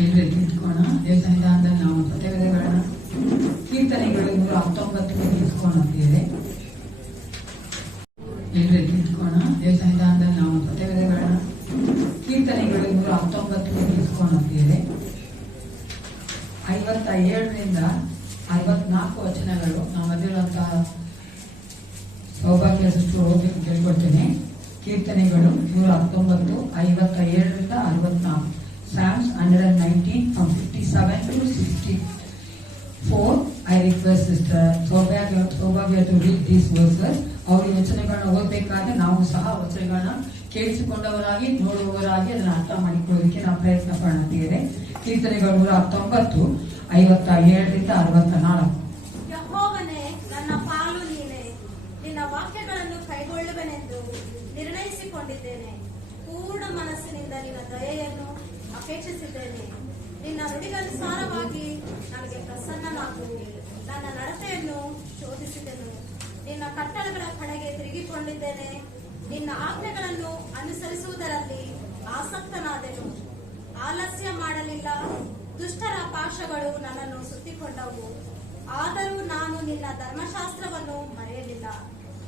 ಎಲ್ಲರೂ ನಿಂತ್ಕೋಣ. ದೇವಸನ್ನಿಧಾನದಲ್ಲಿ ನಾವು ಪದವಿಗಳನ್ನ ಕೀರ್ತನೆಗಳು 119 ನಿಂತ್ಕೊಂಡಿದ್ದೇವೆ. ಎಲ್ಲರೂ ನಿಂತ್ಕೋಣ. ದೇವಸನ್ನಿಧಾನದಲ್ಲಿ ನಾವು ಪದವಿಗಳನ್ನ ಕೀರ್ತನೆಗಳು 119 ನಿಂತ್ಕೊಂಡಿದ್ದೇವೆ. 57ರಿಂದ 64 ವಚನಗಳು ನಾವು ಮಧ್ಯಂತಹ ಸೌಭಾಗ್ಯ ಸೃಷ್ಟಿ ಓದಿ ಕೇಳ್ಕೊಳ್ತೇನೆ. ಕೀರ್ತನೆಗಳು 119, 57ರಿಂದ 64. Psalms 119 from 57 to 64. I request Sister Saubhagya to read these verses. ಅವರು ಈ ವಚನಗಳನ್ನ ಓದಬೇಕಾದ್ರೆ ನಾವು ಸಹ ವಚನಗಳನ್ನ ಕೇಳಿಸಿಕೊಂಡವರಾಗಿ ನೋಡುವವರಾಗಿ ಅದನ್ನು ಅರ್ಥ ಮಾಡಿಕೊಳ್ಳೋದಕ್ಕೆ ನಾವು ಪ್ರಯತ್ನ ಪಡುತ್ತೇವೆ. ಕೀರ್ತನೆಗಳು 119, 57ರಿಂದ 64. ಯೆಹೋವನೇ, ನನ್ನ ಪಾಲು ನೀನೇ, ನಿನ್ನ ವಾಕ್ಯಗಳನ್ನು ಕೈಗೊಳ್ಳುವೆನೆಂದು ನಿರ್ಣಯಿಸಿಕೊಂಡಿದ್ದೇನೆ. ಪೂರ್ಣ ಮನಸ್ಸಿನಿಂದ ನಿನ್ನ ದಯೆಯನ್ನು ಅಪೇಕ್ಷಿಸಿದ್ದೇನೆ. ನಿನ್ನ ನುಡಿಗನುಸಾರವಾಗಿ ನನಗೆ ಪ್ರಸನ್ನನಾಗು. ನನ್ನ ನಡತೆಯನ್ನು ಶೋಧಿಸಿದೆನು. ನಿನ್ನ ಕಟ್ಟಳೆಗಳ ಕಡೆಗೆ ತಿರುಗಿಕೊಂಡಿದ್ದೇನೆ. ನಿನ್ನ ಆಜ್ಞೆಗಳನ್ನು ಅನುಸರಿಸುವುದರಲ್ಲಿ ಆಸಕ್ತನಾದೆನು. ಆಲಸ್ಯ ಮಾಡಲಿಲ್ಲ. ದುಷ್ಟರ ಪಾಶಗಳು ನನ್ನನ್ನು ಸುತ್ತಿಕೊಂಡವು. ಆದರೂ ನಾನು ನಿನ್ನ ಧರ್ಮಶಾಸ್ತ್ರವನ್ನು ಮರೆಯಲಿಲ್ಲ.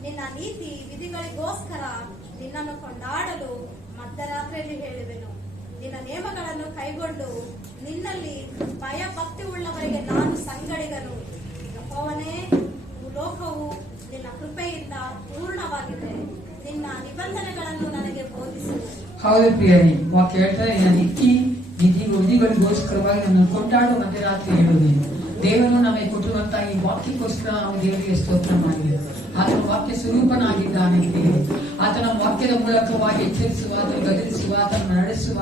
ನಿನ್ನ ನೀತಿ ವಿಧಿಗಳಿಗೋಸ್ಕರ ನಿನ್ನನ್ನು ಕೊಂಡಾಡಲು ಮಧ್ಯರಾತ್ರಿಯಲ್ಲಿ ಹೇಳುವೆನು. ನಿನ್ನ ನಿಯಮಗಳನ್ನು ಕೈಗೊಂಡು ನಿನ್ನಲ್ಲಿ ಭಯ ಭಕ್ತಿ ಉಳ್ಳವರಿಗೆ ನಾನು ಸಂಗಡಿಗನು. ಯೆಹೋವನೇ, ಲೋಕವು ನಿನ್ನ ಕೃಪೆಯಿಂದ ಪೂರ್ಣವಾಗಿದೆ. ನಿನ್ನ ನಿಬಂಧನೆಗಳನ್ನು ನನಗೆ ಬೋಧಿಸು. ಹೌದು ಪ್ರಿಯರೇ, ವಾಕ್ಯ ಹೇಳ್ತಾರೆ, ನಿನ್ನ ನೀತಿ ವಿಧಿಗಳಿಗೋಸ್ಕರವಾಗಿ ನನ್ನನ್ನು ಕೊಂಡಾಡುವ ಮಧ್ಯರಾತ್ರಿ ಹೇಳುವುದೇನು. ದೇವರು ನಮಗೆ ಕೊಟ್ಟಿರುವಂತಹ ಈ ವಾಕ್ಯಕ್ಕೋಸ್ಕರ ನಾವು ದೇವರಿಗೆ ಸ್ತೋತ್ರ ಮಾಡಿದ್ದೇವೆ. ಆತನ ವಾಕ್ಯ ಸ್ವರೂಪನಾಗಿದ್ದಾನೆ. ಆತನ ವಾಕ್ಯದ ಮೂಲಕವಾಗಿ ಎಚ್ಚರಿಸುವ, ಆತನು ಗದರಿಸುವ, ಆತನು ನಡೆಸುವ,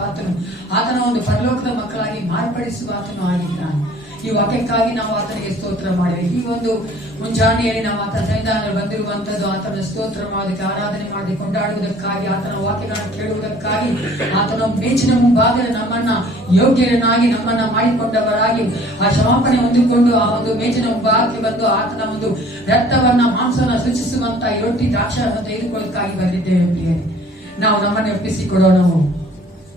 ಆತನ ಒಂದು ಪರಲೋಕದ ಮಕ್ಕಳಾಗಿ ಮಾರ್ಪಡಿಸುವ ಆತನು ಆಗಿದ್ದಾನೆ. ಈ ವಾಕ್ಯಕ್ಕಾಗಿ ನಾವು ಆತನಿಗೆ ಸ್ತೋತ್ರ ಮಾಡಿವೆ. ಈ ಒಂದು ಮುಂಜಾನೆಯಲ್ಲಿ ನಾವು ಆತನ ಸನ್ನಿಧಾನದಲ್ಲಿ ಬಂದಿರುವಂತದ್ದು ಆತನ ಸ್ತೋತ್ರ ಮಾಡೋದಕ್ಕೆ, ಆರಾಧನೆ ಮಾಡಿ ಕೊಂಡಾಡುವುದಕ್ಕಾಗಿ, ಆತನ ವಾಕ್ಯಗಳನ್ನು ಕೇಳುವುದಕ್ಕಾಗಿ, ಆತನ ಮೇಚಿನ ಮುಂಭಾಗದಲ್ಲಿ ನಮ್ಮನ್ನ ಯೋಗ್ಯರನ್ನಾಗಿ ನಮ್ಮನ್ನ ಮಾಡಿಕೊಂಡವರಾಗಿ ಆ ಕ್ಷಮಾಪಣೆ ಹೊಂದಿಕೊಂಡು ಆ ಒಂದು ಮೇಚಿನ ಮುಂಭಾಗಕ್ಕೆ ಬಂದು ಆತನ ಒಂದು ರಕ್ತವನ್ನ ಮಾಂಸವನ್ನ ಸೂಚಿಸುವಂತ ಈ ರೊಟ್ಟಿ ದ್ರಾಕ್ಷವನ್ನು ತೆಗೆದುಕೊಳ್ಳೋದಕ್ಕಾಗಿ ಬಂದಿದ್ದೇವೆ. ಪ್ರಿಯರೇ, ನಾವು ನಮ್ಮನ್ನು ಒಪ್ಪಿಸಿಕೊಡೋಣ.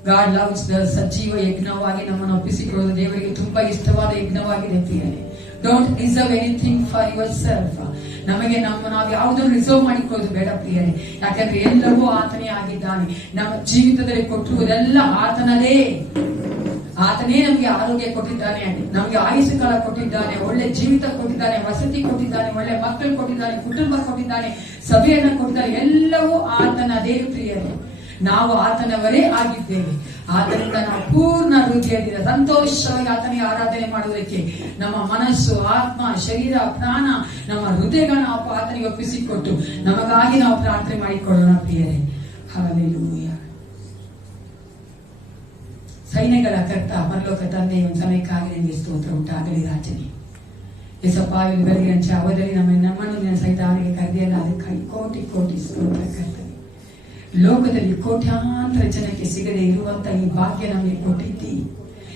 ಗಾಡ್ ಲವ್ಸ್ ದ ಸಜೀವ ಯಜ್ಞವಾಗಿ ನಮ್ಮನ್ನು ಒಪ್ಪಿಸಿಕೊಳ್ಳೋದು ದೇವರಿಗೆ ತುಂಬಾ ಇಷ್ಟವಾದ ಯಜ್ಞವಾಗಿದೆ. ಪ್ರಿಯರೇ, don't reserve anything for your self. ನಮಗೆ ನಾವು ಯಾವುದನ್ನು ರಿಸರ್ವ್ ಮಾಡಿಕೊಳ್ಳೋದು ಬೇಡ ಪ್ರಿಯರೇ. ಯಾಕಂದ್ರೆ ಎಲ್ಲವೂ ಆತನೇ ಆಗಿದ್ದಾನೆ. ನಮ್ಮ ಜೀವಿತದಲ್ಲಿ ಕೊಟ್ಟಿರುವುದೆಲ್ಲ ಆತನದೇ. ಆತನೇ ನಮಗೆ ಆರೋಗ್ಯ ಕೊಟ್ಟಿದ್ದಾನೆ, ನಮಗೆ ಆಯುಷ್ ಕಾಲ ಕೊಟ್ಟಿದ್ದಾನೆ, ಒಳ್ಳೆ ಜೀವಿತ ಕೊಟ್ಟಿದ್ದಾನೆ, ವಸತಿ ಕೊಟ್ಟಿದ್ದಾನೆ, ಒಳ್ಳೆ ಮಕ್ಕಳು ಕೊಟ್ಟಿದ್ದಾನೆ, ಕುಟುಂಬ ಕೊಟ್ಟಿದ್ದಾನೆ, ಸಭೆಯನ್ನ ಕೊಟ್ಟಿದ್ದಾನೆ. ಎಲ್ಲವೂ ಆತನದೇ ಪ್ರಿಯರೇ. ನಾವು ಆತನವರೇ ಆಗಿದ್ದೇವೆ. ಆದ್ದರಿಂದ ನಾವು ಪೂರ್ಣ ಹೃದಯದಿಂದ ಸಂತೋಷವಾಗಿ ಆತನಿಗೆ ಆರಾಧನೆ ಮಾಡುವುದಕ್ಕೆ ನಮ್ಮ ಮನಸ್ಸು, ಆತ್ಮ, ಶರೀರ, ಪ್ರಾಣ, ನಮ್ಮ ಹೃದಯಗಳನ್ನ ಆತನಿಗೆ ಒಪ್ಪಿಸಿಕೊಟ್ಟು ನಮಗಾಗಿ ನಾವು ಪ್ರಾರ್ಥನೆ ಮಾಡಿಕೊಳ್ಳೋಣ ಪ್ರಿಯರೇ. ಹಲ್ಲೆಲೂಯಾ. ಸೈನ್ಯಗಳ ಕರ್ತ ಪರಲೋಕ ತಂದೆ, ಒಂದು ಸಮಯಕ್ಕಾಗಿ ನಿಮಗೆ ಸ್ತೋತ್ರ ಉಂಟಾಗಲಿ ರಾಜನೇ. ಯೇಸಪ್ಪ, ಬೆಳಗಿನ ಜಾವದಲ್ಲಿ ನಮ್ಮನ್ನು ನಿನ್ನ ಸೈತಾನಿಗೆ ಕರೆದಿಯಲ್ಲ, ಅದಕ್ಕಾಗಿ ಕೋಟಿ ಕೋಟಿ ಸ್ತೋತ್ರ ಕರ್ತನೆ. ಲೋಕದಲ್ಲಿ ಕೋಟ್ಯಾಂತರ ಜನಕ್ಕೆ ಸಿಗದೆ ಇರುವಂತ ಈ ಭಾಗ್ಯ ನಮಗೆ ಕೊಟ್ಟಿದ್ದಿ,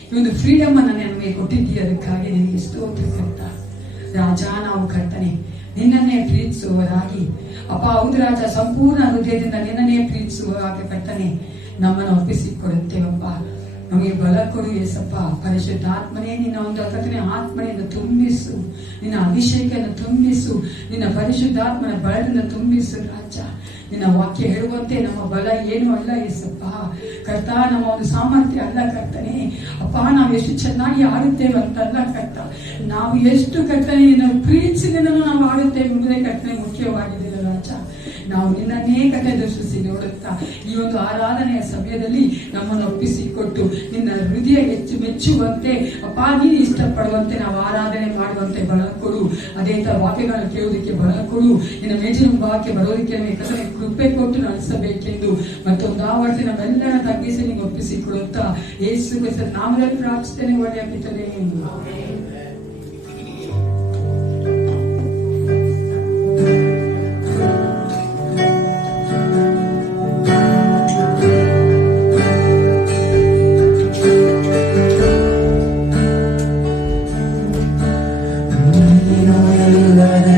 ಈ ಒಂದು ಫ್ರೀಡಮ್ ಅನ್ನ ನಮಗೆ ಕೊಟ್ಟಿದ್ದಿ. ಅದಕ್ಕಾಗಿ ನಿನಗೆ ಸ್ತೋತ್ರ ಕರ್ತ. ರಾಜ, ನಾವು ಕರ್ತನೆ ನಿನ್ನನ್ನೇ ಪ್ರೀತಿಸುವವರಾಗಿ, ಅಪ್ಪ ಹೌದು ರಾಜ, ಸಂಪೂರ್ಣ ಹೃದಯದಿಂದ ನಿನ್ನನ್ನೇ ಪ್ರೀತಿಸುವವರಾಗಿ ಕರ್ತನೆ ನಮ್ಮನ್ನು ಒಪ್ಪಿಸಿಕೊಡುತ್ತೇವಪ್ಪ. ನಮಗೆ ಬಲ ಕೊಡು ಯೇಸಪ್ಪ. ಪರಿಶುದ್ಧಾತ್ಮನೇ, ನಿನ್ನ ಒಂದು ಕರ್ತನೆ ಆತ್ಮನೆಯನ್ನು ತುಂಬಿಸು, ನಿನ್ನ ಅಭಿಷೇಕವನ್ನು ತುಂಬಿಸು, ನಿನ್ನ ಪರಿಶುದ್ಧಾತ್ಮನ ಬಲದಿಂದ ತುಂಬಿಸು ರಾಜ. ನಿನ್ನ ವಾಕ್ಯ ಹೇಳುವಂತೆ ನಮ್ಮ ಬಲ ಏನು ಅಲ್ಲ ಯೇಸಪ್ಪ ಕರ್ತ, ನಮ್ಮ ಒಂದು ಸಾಮರ್ಥ್ಯ ಅಲ್ಲ ಕರ್ತನೆ. ಅಪ್ಪ, ನಾವು ಎಷ್ಟು ಚೆನ್ನಾಗಿ ಆಡುತ್ತೇವೆ ಅಂತಲ್ಲ ಕರ್ತ, ನಾವು ಎಷ್ಟು ಕರ್ತನೆ ನಿನ್ನ ಪ್ರೀತಿಸಿದ ನಾವು ಆಡುತ್ತೇವೆ ಎಂಬುದೇ ಕರ್ತನೆ ಮುಖ್ಯವಾಗಿದೆ ರಾಜ. ನಾವು ನಿನ್ನನ್ನೇ ಕತೆ ದರ್ಶಿಸಿ ನೋಡುತ್ತಾ ಈ ಒಂದು ಆರಾಧನೆಯ ಸಮಯದಲ್ಲಿ ನಮ್ಮನ್ನು ಒಪ್ಪಿಸಿಕೊಟ್ಟು ನಿನ್ನ ಹೃದಯ ಹೆಚ್ಚು ಮೆಚ್ಚುವಂತೆ, ಅಪ್ಪ ನೀನು ಇಷ್ಟಪಡುವಂತೆ ನಾವು ಆರಾಧನೆ ಮಾಡುವಂತೆ ಬಲ ಕೊಡು. ಅದೇ ತರ ವಾಕ್ಯಗಳನ್ನು ಕೇಳುವುದಕ್ಕೆ ಬಲ ಕೊಡು. ನಿನ್ನ ಮೇಜಿನ ಭಾಗಕ್ಕೆ ಬರೋದಕ್ಕೆ ನಮಗೆ ಕರ್ತನೆ ಕೃಪೆ ಕೊಟ್ಟು ನಡೆಸಬೇಕೆಂದು ಮತ್ತೊಂದು ಆವರ್ತಿ ನಮ್ಮೆಲ್ಲರ ತಗ್ಗಿಸಿ ನಿಮಗೆ ಒಪ್ಪಿಸಿಕೊಡುತ್ತಾ ಯೇಸು ಕ್ರಿಸ್ತನ ನಾಮದಲ್ಲಿ ಪ್ರಾರ್ಥಿಸುತ್ತೇನೆ. ಒಳ್ಳೆಯ ಪಿತನೇ, ನೀನು ಇಲ್ಲದೆ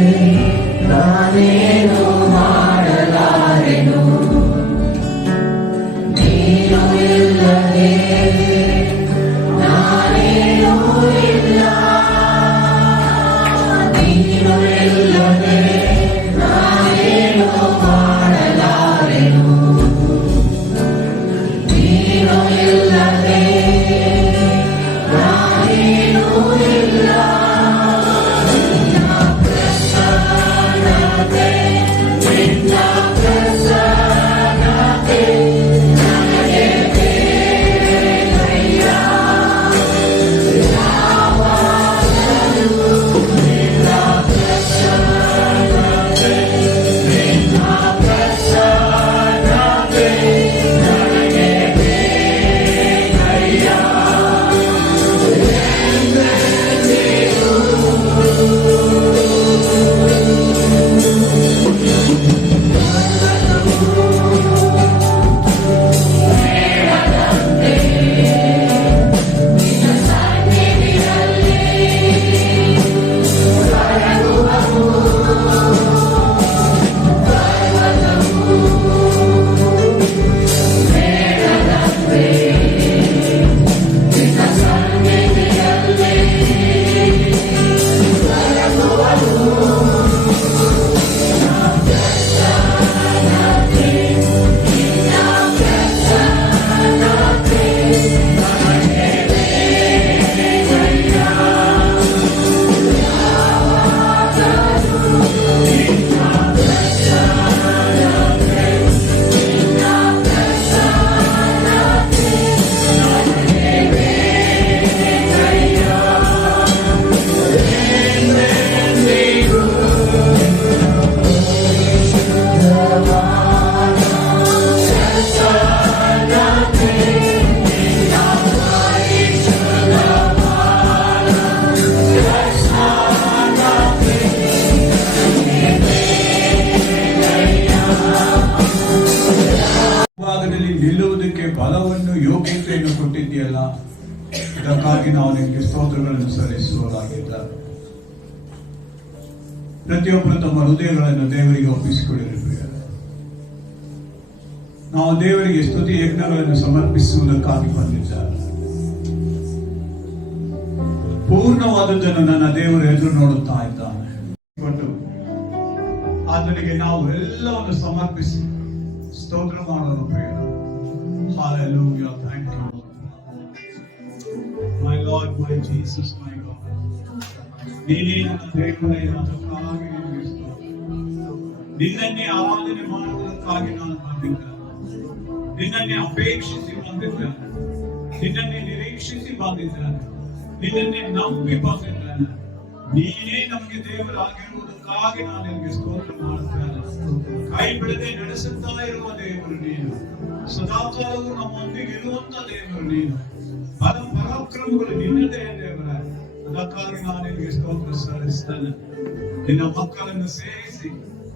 ಇದೆಯಲ್ಲ, ಇದಕ್ಕಾಗಿ ನಾವು ನಿಮಗೆ ಸ್ತೋತ್ರಗಳನ್ನು ಸಲ್ಲಿಸುವುದಾಗಿದ್ದಾರೆ. ಪ್ರತಿಯೊಬ್ಬರು ತಮ್ಮ ಹೃದಯಗಳನ್ನು ದೇವರಿಗೆ ಒಪ್ಪಿಸಿಕೊಳ್ಳಿರಿ ಪ್ರಿಯರೇ. ನಾವು ದೇವರಿಗೆ ಸ್ತುತಿ ಯಜ್ಞಗಳನ್ನು ಸಮರ್ಪಿಸುವುದಕ್ಕಾಗಿ ಬಂದಿದ್ದಾರೆ. ಪೂರ್ಣವಾದದ್ದನ್ನು ನನ್ನ ದೇವರು ಎದುರು ನೋಡುತ್ತಾ ಇದ್ದಾನೆ. ಆತನಿಗೆ ನಾವು ಎಲ್ಲವನ್ನು ಸಮರ್ಪಿಸಿ ಸ್ತೋತ್ರ ಮಾಡೋಣ ಪ್ರಿಯರೇ. Hallelujah. Thank you, my Lord, my Jesus, my God. ನೀನೇ ನನ್ನ ದೇವರೇ, ಅದಕ್ಕಾಗಿ ನಿನಗೆ ಸ್ತೋತ್ರ. ನಿನ್ನನ್ನೇ ಆರಾಧನೆ ಮಾಡುವುದಕ್ಕಾಗಿ ನಾನು ಬಂದಿದ್ದೇನೆ. ನಿನ್ನನ್ನೇ ಅಪೇಕ್ಷಿಸಿ ಬಂದಿದ್ದೇನೆ. ನಿನ್ನನ್ನೇ ನಿರೀಕ್ಷಿಸಿ ಬಂದಿದ್ದೇನೆ. ನಿನ್ನನ್ನೇ ನಂಬಿ ಬಂದಿದ್ದೇನೆ. ನೀನೇ ನಮಗೆ ದೇವರಾಗಿರುವುದಕ್ಕಾಗಿ ನಾನು ನಿನಗೆ ಸ್ತೋತ್ರ ಮಾಡುತ್ತೇನೆ. ಕೈ ಬಿಡದೆ ನಡೆಸುತ್ತಾ ಇರುವ ದೇವರು ನೀನು. ಸದಾಕಾಲವೂ ನಮ್ಮೊಂದಿಗೆ ಇರುವಂತ ದೇವರು ನೀನು. ಬಲ ಪರಾಕ್ರಮಗಳು ನಿನ್ನದೇ ದೇವರೇ. ಅದಕ್ಕಾಗಿ ನಾನು ನಿನಗೆ ಸ್ತೋತ್ರ ಸಲ್ಲಿಸ್ತೇನೆ. ನಿನ್ನ ಮಕ್ಕಳನ್ನು ಸೇರಿಸಿ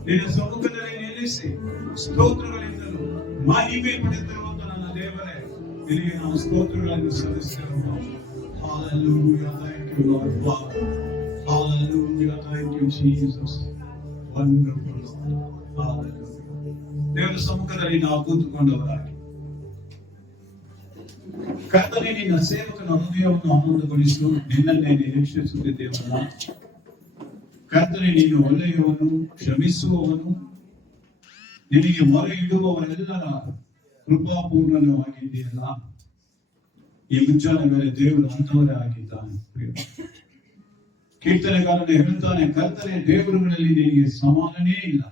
ನಿನ್ನ ಸಮ್ಮುಖದಲ್ಲಿ ನಿಲ್ಲಿಸಿ ಸ್ತೋತ್ರಗಳಿಂದಲೂ ಮಹಿಮೆ ಪಡೆದಿರುವಂತ ನನ್ನ ದೇವರೇ, ನಿನಗೆ ನಾವು ಸ್ತೋತ್ರಗಳನ್ನು ಸಲ್ಲಿಸ್ತೇವೆ. Hallelujah. Thank you, Lord Father. Hallelujah. Thank you, Jesus. Wonderful Lord. Hallelujah. ದೇವರ ಸಮ್ಮುಖದಲ್ಲಿ ನಾವು ಕೂತುಕೊಂಡವರಾಗಿ ಕರ್ತನೇ, ನಿನ್ನ ಸೇವಕನ ಹೃದಯವನ್ನು ಆನಂದಗೊಳಿಸು. ನಿನ್ನನ್ನೇ ನಿರೀಕ್ಷಿಸುತ್ತಿದ್ದೇವಲ್ಲ ಕರ್ತನೇ, ನೀನು ಒಳ್ಳೆಯವನು, ಕ್ಷಮಿಸುವವನು, ನಿನಗೆ ಮೊರೆ ಇಡುವವರೆಲ್ಲರ ಕೃಪಾಪೂರ್ಣನೂ ಆಗಿದೆಯಲ್ಲ. ಈ ಮುಂಚಾನೆ ಮೇಲೆ ದೇವರು ಅಂತವರೇ ಆಗಿದ್ದಾನೆ. ಕೀರ್ತನೆಗಾರನೇ ಹೇಳುತ್ತಾನೆ, ಕರ್ತನೆ, ದೇವರುಗಳಲ್ಲಿ ನಿನಗೆ ಸಮಾನನೇ ಇಲ್ಲ.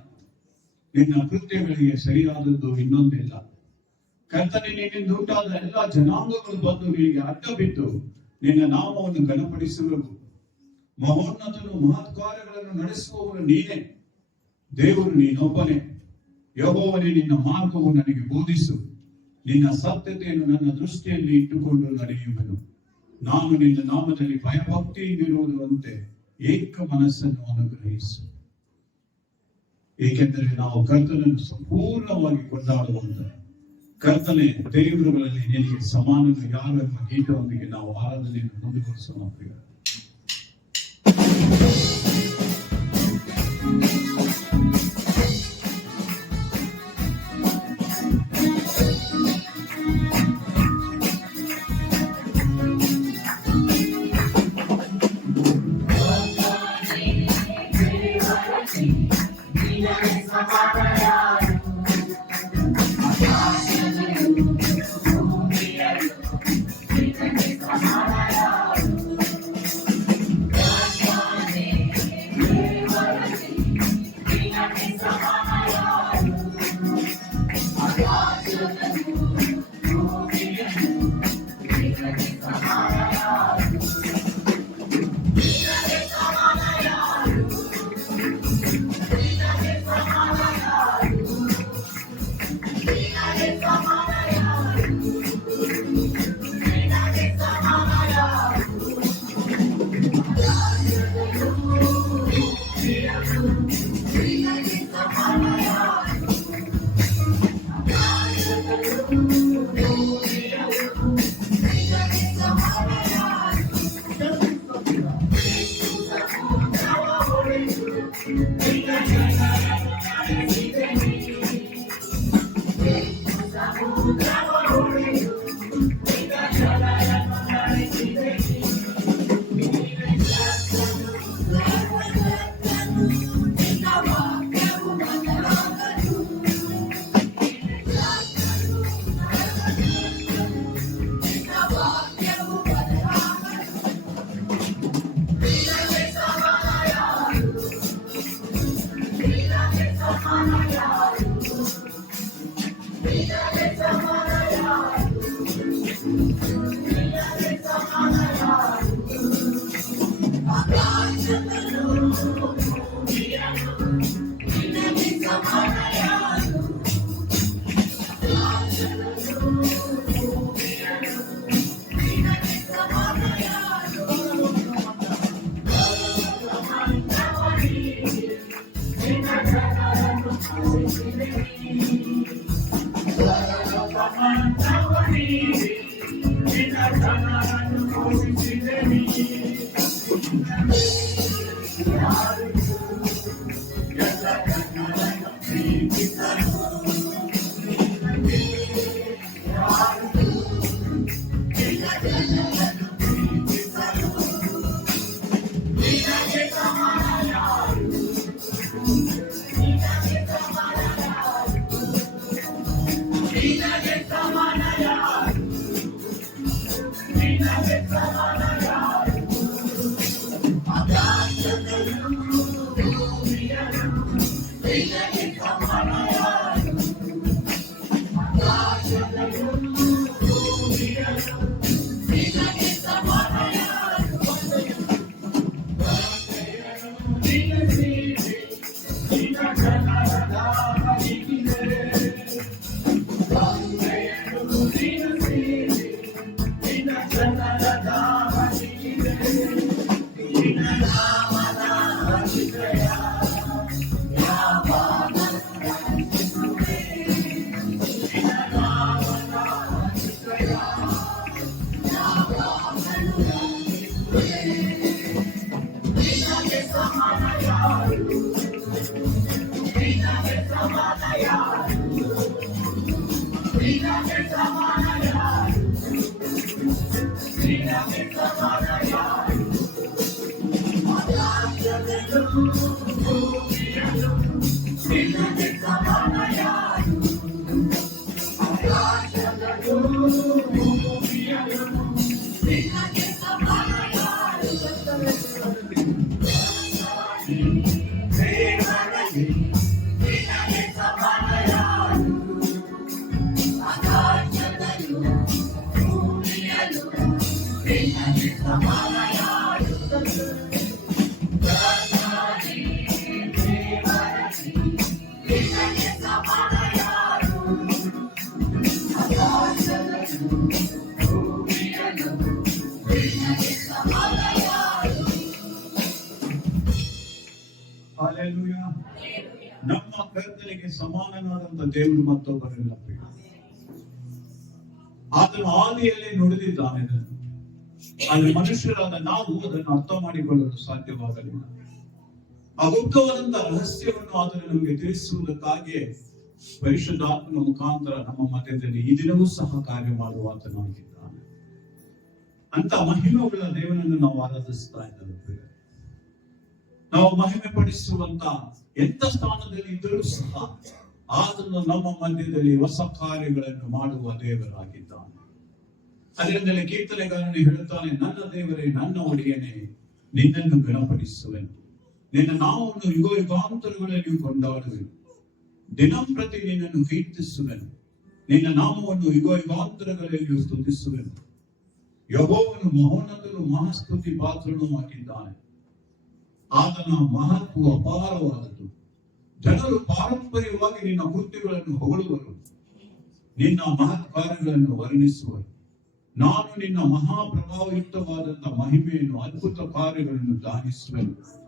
ನಿನ್ನ ಕೃತ್ಯಗಳಿಗೆ ಸರಿಯಾದದ್ದು ಇನ್ನೊಂದಿಲ್ಲ. ಕರ್ತನೆ, ನಿನ್ನಿಂದ ಉಂಟಾದ ಎಲ್ಲ ಜನಾಂಗಗಳು ಬಂದು ನಿನಗೆ ಅಡ್ಡ ಬಿದ್ದು ನಿನ್ನ ನಾಮವನ್ನು ಘನಪಡಿಸುವರು. ಮಹೋನ್ನತನು, ಮಹತ್ಕಾರ್ಯಗಳನ್ನು ನಡೆಸುವವರು ನೀನೇ. ದೇವರು ನೀನೊಬ್ಬನೇ. ಯೆಹೋವನೇ, ನಿನ್ನ ಮಾರ್ಗವು ನನಗೆ ಬೋಧಿಸು. ನಿನ್ನ ಸತ್ಯತೆಯನ್ನು ನನ್ನ ದೃಷ್ಟಿಯಲ್ಲಿ ಇಟ್ಟುಕೊಂಡು ನಡೆಯುವೆನು. ನಾನು ನಿನ್ನ ನಾಮದಲ್ಲಿ ಭಯಭಕ್ತಿಯಿಂದಿರುವುದಂತೆ ಏಕ ಮನಸ್ಸನ್ನು ಅನುಗ್ರಹಿಸು. ಏಕೆಂದರೆ ನಾವು ಕರ್ತನನ್ನು ಸಂಪೂರ್ಣವಾಗಿ ಕೊಂಡಾಡುವಂತ ಕರ್ತನೆ, ದೇವರುಗಳಲ್ಲಿ ನಿನಗೆ ಸಮಾನರು ಯಾರು ಎಂಬ ಗೀತದೊಂದಿಗೆ ನಾವು ಆರಾಧನೆಯನ್ನು ಮುಂದುವರಿಸೋಣ ಪ್ರಿಯ. ಜನರನ್ನು ಕೂಡಿಸಿದೆ ನೀ. ಎಲ್ಲ ಜನರನ್ನು ಪ್ರೀತಿಸಲು Hallelujah. ನಮ್ಮ ಕರ್ತನಿಗೆ ಸಮಾನನಾದಂತ ದೇವರು ಮತ್ತೊಬ್ಬರಿಲ್ಲ. ಆತನು ಆದಿಯಲ್ಲಿ ನುಡಿದಿದ್ದಾನೆ. ಆದರೆ ಮನುಷ್ಯರಾದ ನಾವು ಅದನ್ನು ಅರ್ಥ ಮಾಡಿಕೊಳ್ಳಲು ಸಾಧ್ಯವಾಗಲಿಲ್ಲ. ಅಗುಪ್ತವಾದಂತಹ ರಹಸ್ಯವನ್ನು ಆತನು ನಮಗೆ ತಿಳಿಸುವುದಕ್ಕಾಗಿ ಪರಿಶುದ್ಧಾತ್ಮನ ಮುಖಾಂತರ ನಮ್ಮ ಮಧ್ಯದಲ್ಲಿ ಈ ದಿನವೂ ಸಹ ಕಾರ್ಯ ಮಾಡುವ ಆತನಾಗಿದ್ದಾನೆ. ಅಂತ ಮಹಿಮೆಯುಳ್ಳ ದೇವನನ್ನು ನಾವು ಆರಾಧಿಸ್ತಾ ಇದ್ದೇವೆ. ನಾವು ಮಹಿಮೆ ಪಡಿಸುವಂತ ಎಂತ ಸ್ಥಾನದಲ್ಲಿ ಇದ್ದರೂ ಸಹ ಆತನು ನಮ್ಮ ಮಧ್ಯದಲ್ಲಿ ಹೊಸ ಕಾರ್ಯಗಳನ್ನು ಮಾಡುವ ದೇವರಾಗಿದ್ದಾನೆ. ಅದರಿಂದಲೇ ಕೀರ್ತನೆಗಾರನು ಹೇಳುತ್ತಾನೆ, ನನ್ನ ದೇವರೇ, ನನ್ನ ಒಡೆಯನೇ, ನಿನ್ನನ್ನು ಗುಣಪಡಿಸುವೆನು. ನಿನ್ನ ನಾಮವನ್ನು ಯುಗ ಯುಗಾಂತರಗಳಲ್ಲಿ ಕೊಂಡಾಡುವೆನು. ದಿನಂಪ್ರತಿ ನಿನ್ನನ್ನು ಕೀರ್ತಿಸುವೆನು. ನಿನ್ನ ನಾಮವನ್ನು ಯುಗ ಯುಗಾಂತರಗಳಲ್ಲಿ ಸ್ತುತಿಸುವೆನು. ಯೆಹೋವನು ಮಹೋನ್ನತನು, ಮಹಾಸ್ತುತಿ ಪಾತ್ರನೂ ಆಗಿದ್ದಾನೆ. ಆತನ ಮಹತ್ವ ಅಪಾರವಾದದ್ದು. ಜನರು ಪಾರಂಪರ್ಯವಾಗಿ ನಿನ್ನ ಕೃತ್ಯಗಳನ್ನು ಹೊಗಳುವರು, ನಿನ್ನ ಮಹತ್ ಕಾರ್ಯಗಳನ್ನು ವರ್ಣಿಸುವರು. ನಾನು ನಿನ್ನ ಮಹಾಪ್ರಭಾವಯುಕ್ತವಾದಂತಹ ಮಹಿಮೆಯನ್ನು, ಅದ್ಭುತ ಕಾರ್ಯಗಳನ್ನು ಧ್ಯಾನಿಸುವೆನು.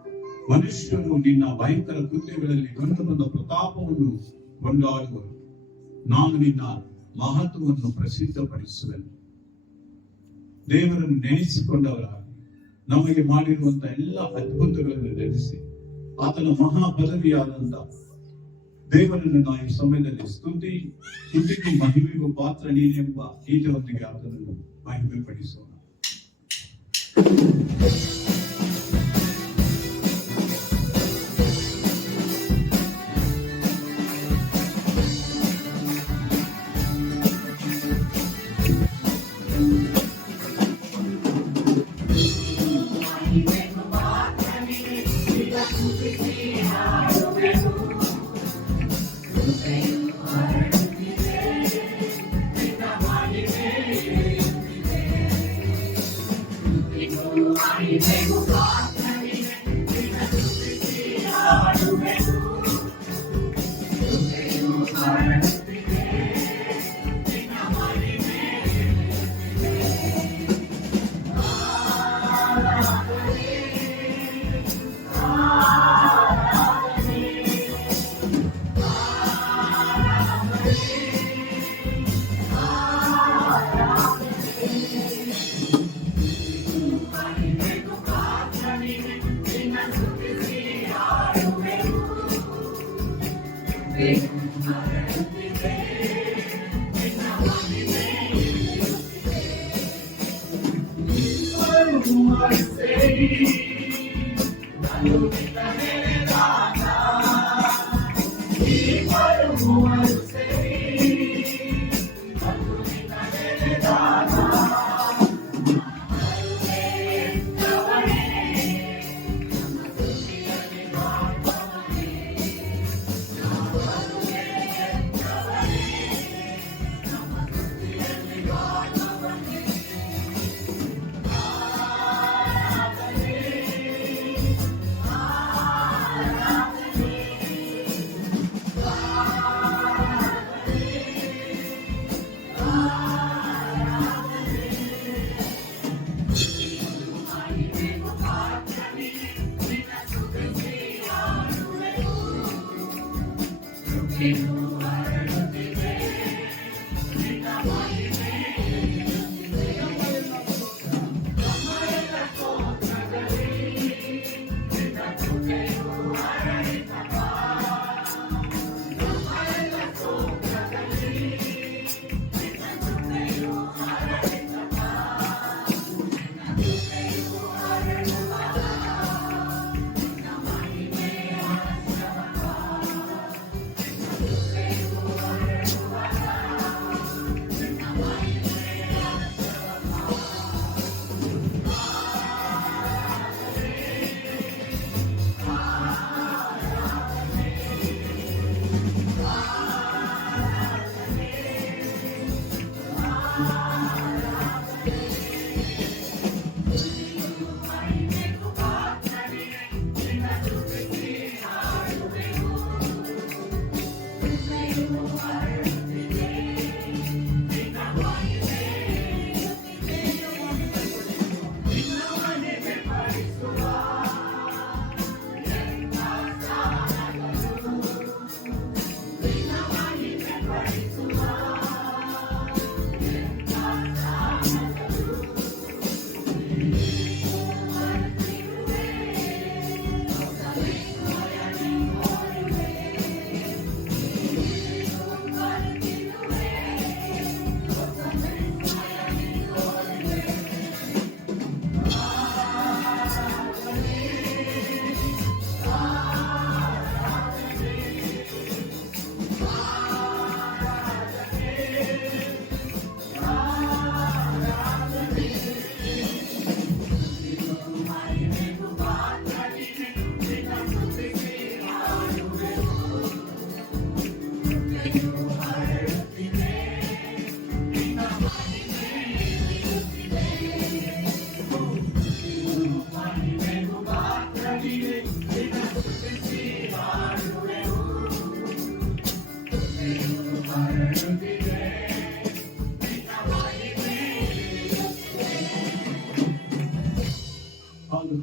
ಮನುಷ್ಯರು ನಿನ್ನ ಭಯಂಕರ ಕೃತ್ಯಗಳಲ್ಲಿ ಕಂಡು ಬಂದ ಪ್ರತಾಪವನ್ನು ಕೊಂಡಾಡುವರು. ನಾನು ನಿನ್ನ ಮಹತ್ವವನ್ನು ಪ್ರಸಿದ್ಧಪಡಿಸುವೆನು. ದೇವರನ್ನು ನೆನೆಸಿಕೊಂಡವರಾಗಿ ನಮಗೆ ಮಾಡಿರುವಂತಹ ಎಲ್ಲ ಅದ್ಭುತಗಳನ್ನು ನೆನೆಸಿ ಆತನ ಮಹಾ ಪದವಿಯಾದಂತ ದೇವರನ್ನು ನಾವು ಈ ಸಮಯದಲ್ಲಿ ಸ್ತುತಿಗೂ ಮಹಿಮೆಗೂ ಪಾತ್ರ ನೀನೆಂಬ ಗೀತೆಯೊಂದಿಗೆ ಆತನನ್ನು ಮಹಿಮೆ ಪಡಿಸೋಣ.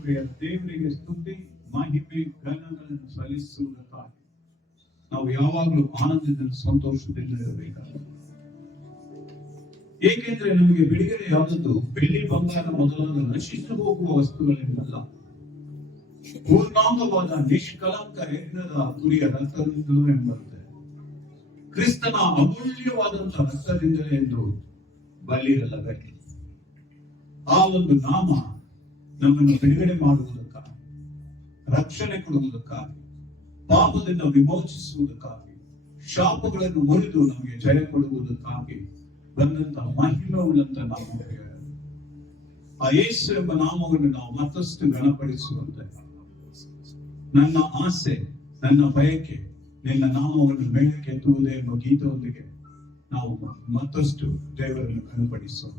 ಪ್ರಿಯ ದೇವರಿಗೆ ಸ್ತುತಿ ಮಹಿಮೆ ಘನಗಳನ್ನು ಸಲ್ಲಿಸುವುದಕ್ಕಾಗಿ ನಾವು ಯಾವಾಗಲೂ ಆನಂದದಿಂದ ಸಂತೋಷದಿಂದ ಇರಬೇಕಾಗಿದೆ. ಏಕೆಂದ್ರೆ ನಮಗೆ ಬಿಡುಗಡೆಯಾದದ್ದು ಬೆಳ್ಳಿ ಬಂಗಾರ ಮೊದಲಾದ ನಶಿಸಿ ಹೋಗುವ ವಸ್ತುಗಳಿಂದಲ್ಲ, ಪೂರ್ಣಾಂಗವಾದ ನಿಷ್ಕಲಂಕ ಯಜ್ಞದ ಕುರಿಯ ರಕ್ತದಿಂದಲೂ ಎಂಬಂತೆ ಕ್ರಿಸ್ತನ ಅಮೂಲ್ಯವಾದಂತಹ ರಕ್ತದಿಂದಲೇ ಎಂದು ಬಲ್ಲಿರಲ್ಲವೇ. ಆ ಒಂದು ನಾಮ ನಮ್ಮನ್ನು ಬಿಡುಗಡೆ ಮಾಡುವುದಕ್ಕಾಗಿ, ರಕ್ಷಣೆ ಕೊಡುವುದಕ್ಕಾಗಿ, ಪಾಪದಿಂದ ವಿಮೋಚಿಸುವುದಕ್ಕಾಗಿ, ಶಾಪಗಳನ್ನು ಮುರಿದು ನಮಗೆ ಜಯ ಕೊಡುವುದಕ್ಕಾಗಿ ಬಂದಂತಹ ಮಹಿಮೆ ಉಳ್ಳಂತ ನಾಮ. ಆ ಯೇಸು ಎಂಬ ನಾಮವನ್ನು ನಾವು ಮತ್ತಷ್ಟು ಗಣಪಡಿಸುವಂತೆ ನನ್ನ ಆಸೆ, ನನ್ನ ಬಯಕೆ ನಿನ್ನ ನಾಮವನ್ನು ಮೇಲಕ್ಕೆತ್ತುವುದೇ ಎಂಬ ಗೀತದೊಂದಿಗೆ ನಾವು ಮತ್ತಷ್ಟು ದೇವರನ್ನು ಗಣಪಡಿಸೋಣ.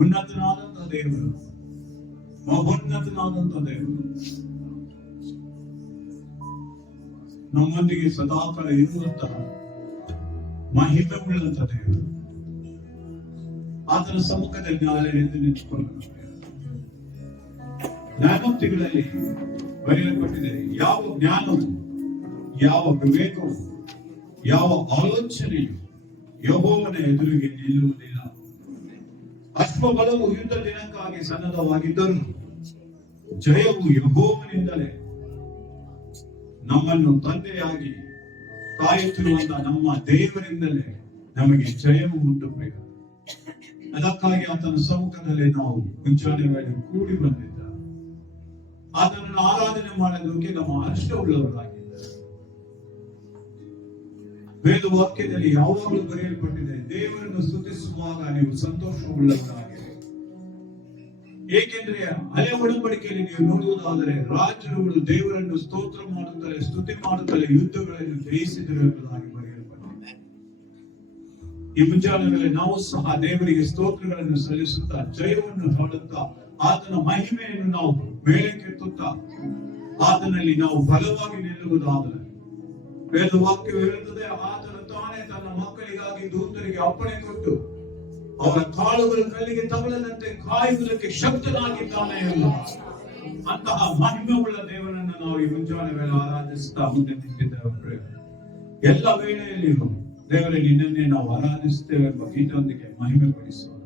ಉನ್ನತನಾದಂತಹ ದೇವರು ಮಹೋನ್ನತನಾದಂತ ದೇವರು ನಮ್ಮೊಂದಿಗೆ ಸದಾಕಾಲ ಇರುವಂತಹ ಮಹಿಮೆ ಉಳ್ಳಂತ ದೇವರು. ಆತನ ಸಮ್ಮುಖದಲ್ಲಿ ನಾಳೆ ಎದ್ದು ನಿಂತುಕೊಳ್ಳೋಣ. ಜ್ಞಾನೋಕ್ತಿಗಳಲ್ಲಿ ಬರೆಯಲ್ಪಟ್ಟಿದೆ, ಯಾವ ಜ್ಞಾನವು, ಯಾವ ವಿವೇಕವು, ಯಾವ ಆಲೋಚನೆಯು ಯೆಹೋವನ ಎದುರಿಗೆ ನಿಲ್ಲುವುದಿಲ್ಲ. ಅಶ್ವಬಲವು ಯುದ್ಧ ದಿನಕ್ಕಾಗಿ ಸನ್ನದ್ಧವಾಗಿದ್ದರೂ ಜಯವು ಯೆಹೋವನಿಂದಲೇ. ನಮ್ಮನ್ನು ತಂದೆಯಾಗಿ ಕಾಯುತ್ತಿರುವಂತಹ ನಮ್ಮ ದೇವರಿಂದಲೇ ನಮಗೆ ಜಯವು ಉಂಟುಬೇಕು. ಅದಕ್ಕಾಗಿ ಆತನ ಸಮ್ಮುಖದಲ್ಲಿ ನಾವು ಮುಂಚಾನೆ ವೇಳೆ ಕೂಡಿ ಬಂದಿದ್ದ ಆತನನ್ನು ಆರಾಧನೆ ಮಾಡೋದಕ್ಕೆ ನಮ್ಮ ಹರ್ಷವುಳ್ಳವರಾಗಿದ್ದಾರೆ. ವೇದ ವಾಕ್ಯದಲ್ಲಿ ಯಾವಾಗಲೂ ಬರೆಯಲ್ಪಟ್ಟಿದೆ, ದೇವರನ್ನು ಸ್ತುತಿಸುವಾಗ ನೀವು ಸಂತೋಷವುಳ್ಳವರಾಗಿರಿ. ಏಕೆಂದ್ರೆ ಹಳೆ ಒಡಂಬಡಿಕೆಯಲ್ಲಿ ನೀವು ನೋಡುವುದಾದರೆ ರಾಜರುಗಳು ದೇವರನ್ನು ಸ್ತೋತ್ರ ಮಾಡುತ್ತಲೇ ಸ್ತುತಿ ಮಾಡುತ್ತಲೇ ಯುದ್ಧಗಳನ್ನು ಜಯಿಸಿದರು ಎಂಬುದಾಗಿ ಬರೆಯಲ್ಪಟ್ಟಿದೆ. ಈ ಮುಂಜಾನೆಗಳಲ್ಲಿ ನಾವು ಸಹ ದೇವರಿಗೆ ಸ್ತೋತ್ರಗಳನ್ನು ಸಲ್ಲಿಸುತ್ತಾ ಜಯವನ್ನು ಹಾಡುತ್ತಾ ಆತನ ಮಹಿಮೆಯನ್ನು ನಾವು ಮೇಲಕ್ಕೆತ್ತುತ್ತಾ ಆತನಲ್ಲಿ ನಾವು ಬಲವಾಗಿ ನಿಲ್ಲುವುದಾದರೆ, ವೇದ ವಾಕ್ಯವು ಹೇಳುತ್ತದೆ, ಆತನು ತಾನೇ ತನ್ನ ಮಕ್ಕಳಿಗಾಗಿ ದೂತರಿಗೆ ಅಪ್ಪಣೆ ಕೊಟ್ಟು ಅವರ ಕಾಳುಗಳು ಕಲ್ಲಿಗೆ ತಗಲದಂತೆ ಕಾಯುವುದಕ್ಕೆ ಶಕ್ತನಾಗಿದ್ದಾನೆ ಎಂಬ ಅಂತಹ ಮಹಿಮೆಯುಳ್ಳ ದೇವರನ್ನು ನಾವು ಈ ಮುಂಜಾನೆ ವೇಳೆ ಆರಾಧಿಸುತ್ತಾ ಮುಂದೆ ನಿಂತಿದ್ದೇವೆ. ಎಲ್ಲ ವೇಳೆಯಲ್ಲಿಯೂ ದೇವರೇ ನಿನ್ನನ್ನೇ ನಾವು ಆರಾಧಿಸುತ್ತೇವೆ ಎಂಬ ಗೀತದೊಂದಿಗೆ ಮಹಿಮೆ ಪಡಿಸೋಣ.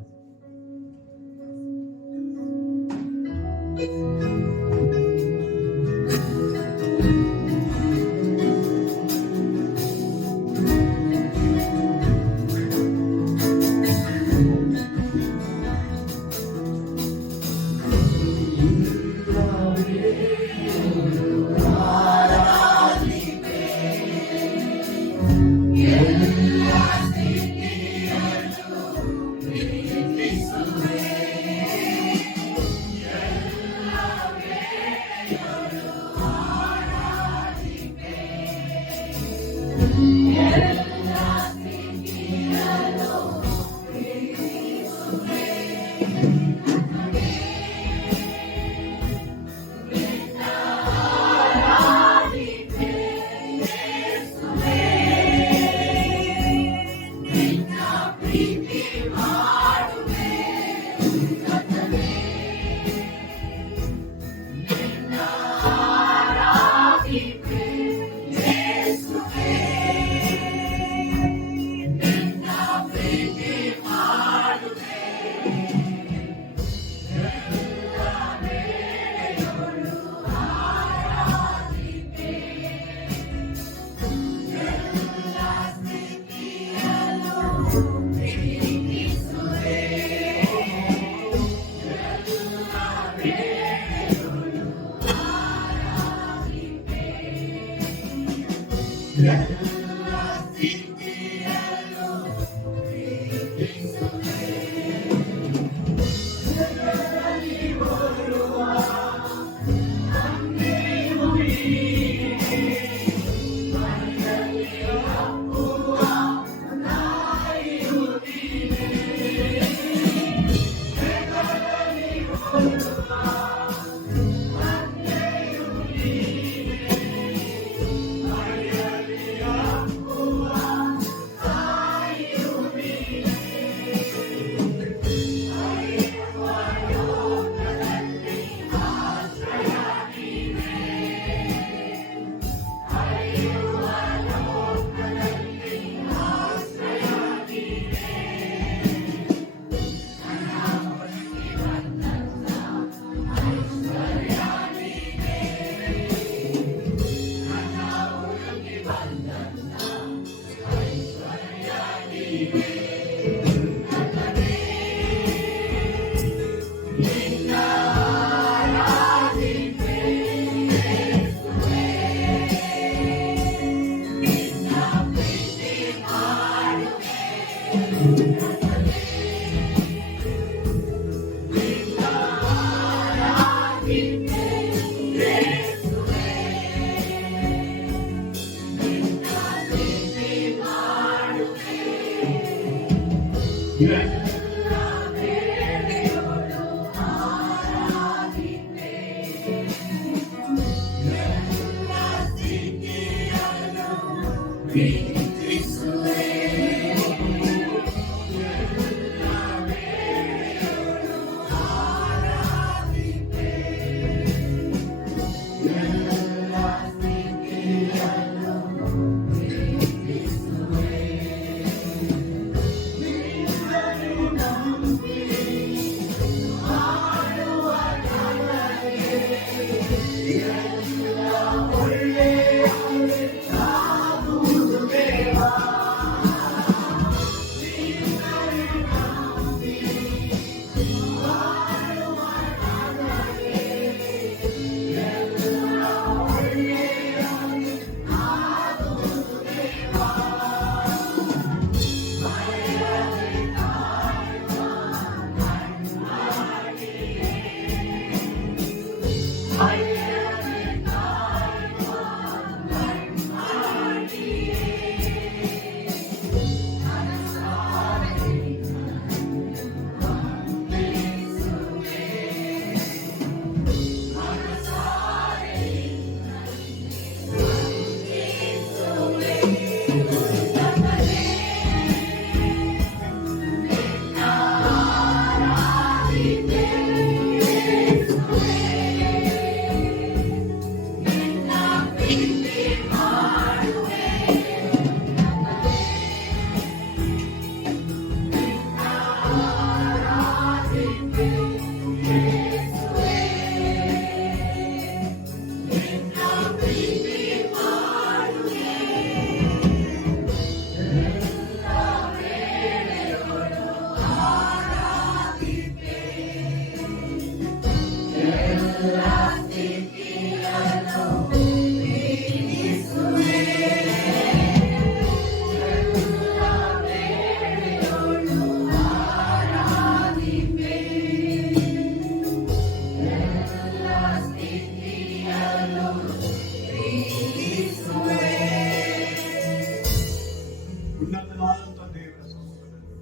ಉನ್ನತನಾದಂತ ದೇವರ ಸಮ್ಮುಖದಲ್ಲಿ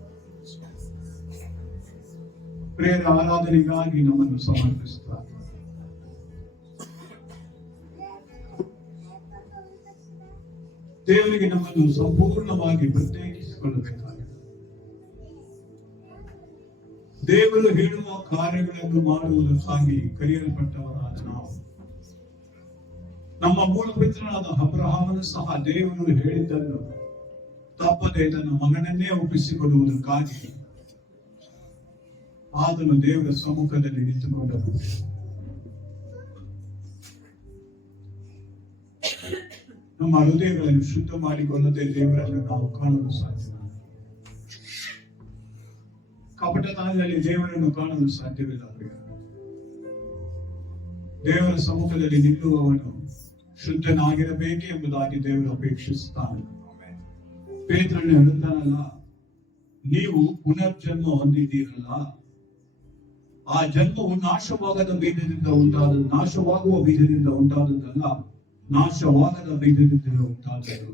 ಪ್ರೇರ ಆರಾಧನೆಗಾಗಿ ನಮ್ಮನ್ನು ಸಮರ್ಪಿಸುತ್ತಾರೆ. ದೇವರಿಗೆ ನಮ್ಮನ್ನು ಸಂಪೂರ್ಣವಾಗಿ ಪ್ರತ್ಯೇಕಿಸಿಕೊಳ್ಳಬೇಕಾಗಿದೆ. ದೇವರು ಹೇಳುವ ಕಾರ್ಯಗಳನ್ನು ಮಾಡುವುದಕ್ಕಾಗಿ ಕರೆಯಲ್ಪಟ್ಟವರಾದ ನಾವು, ನಮ್ಮ ಮೂಲ ಪಿತೃನಾದ ಅಬ್ರಹಾಮನು ಸಹ ದೇವರು ಹೇಳಿದ್ದನ್ನು ತಪ್ಪದೆ ತನ್ನ ಮಗನನ್ನೇ ಒಪ್ಪಿಸಿಕೊಡುವುದಕ್ಕಾಗಿ ಆತನು ದೇವರ ಸಮ್ಮುಖದಲ್ಲಿ ನಿಂತುಕೊಂಡನು. ನಮ್ಮ ಹೃದಯಗಳನ್ನು ಶುದ್ಧ ಮಾಡಿಕೊಳ್ಳದೆ ದೇವರನ್ನು ನಾವು ಕಾಣಲು ಸಾಧ್ಯ. ಕಪಟತನದಲ್ಲಿ ದೇವರನ್ನು ಕಾಣಲು ಸಾಧ್ಯವಿಲ್ಲ. ದೇವರ ಸಮ್ಮುಖದಲ್ಲಿ ನಿಲ್ಲುವವನು ಶುದ್ಧನಾಗಿರಬೇಕೆ ಎಂಬುದಾಗಿ ದೇವರು ಅಪೇಕ್ಷಿಸುತ್ತಾನೆ. ಪೇತ್ರನು ಹೇಳುತ್ತಾನಲ್ಲ, ನೀವು ಪುನರ್ಜನ್ಮ ಹೊಂದಿದ್ದೀರಲ್ಲ, ಆ ಜನ್ಮವು ನಾಶವಾಗುವ ಬೀಜದಿಂದ ಉಂಟಾದದ್ದಲ್ಲ, ನಾಶವಾಗದ ಬೀಜದಿಂದ ಉಂಟಾದದ್ದು.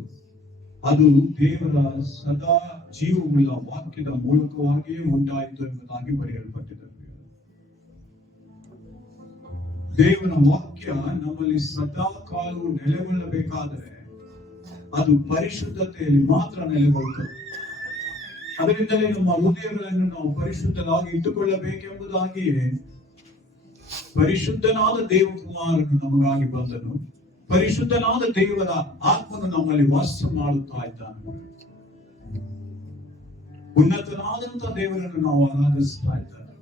ಅದು ದೇವರ ಸದಾ ಜೀವವುಳ್ಳ ವಾಕ್ಯದ ಮೂಲಕವಾಗಿಯೇ ಉಂಟಾಯಿತು ಎಂಬುದಾಗಿ ಬರೆಯಲ್ಪಟ್ಟಿದೆ. ದೇವರ ವಾಕ್ಯ ನಮ್ಮಲ್ಲಿ ಸದಾ ಕಾಲವು ನೆಲೆಗೊಳ್ಳಬೇಕಾದರೆ ಅದು ಪರಿಶುದ್ಧತೆಯಲ್ಲಿ ಮಾತ್ರ ನೆಲೆಗೊಳ್ಳುತ್ತದೆ. ಅದರಿಂದಲೇ ನಮ್ಮ ಹೃದಯಗಳನ್ನು ನಾವು ಪರಿಶುದ್ಧರಾಗಿ ಇಟ್ಟುಕೊಳ್ಳಬೇಕೆಂಬುದಾಗಿಯೇ ಪರಿಶುದ್ಧನಾದ ದೇವಕುಮಾರನು ನಮಗಾಗಿ ಬಂದನು. ಪರಿಶುದ್ಧನಾದ ದೇವರ ಆತ್ಮನು ನಮ್ಮಲ್ಲಿ ವಾಸ ಮಾಡುತ್ತಾ ಇದ್ದಾನೆ. ಉನ್ನತನಾದಂತ ದೇವರನ್ನು ನಾವು ಆರಾಧಿಸ್ತಾ ಇದ್ದಾರೆ.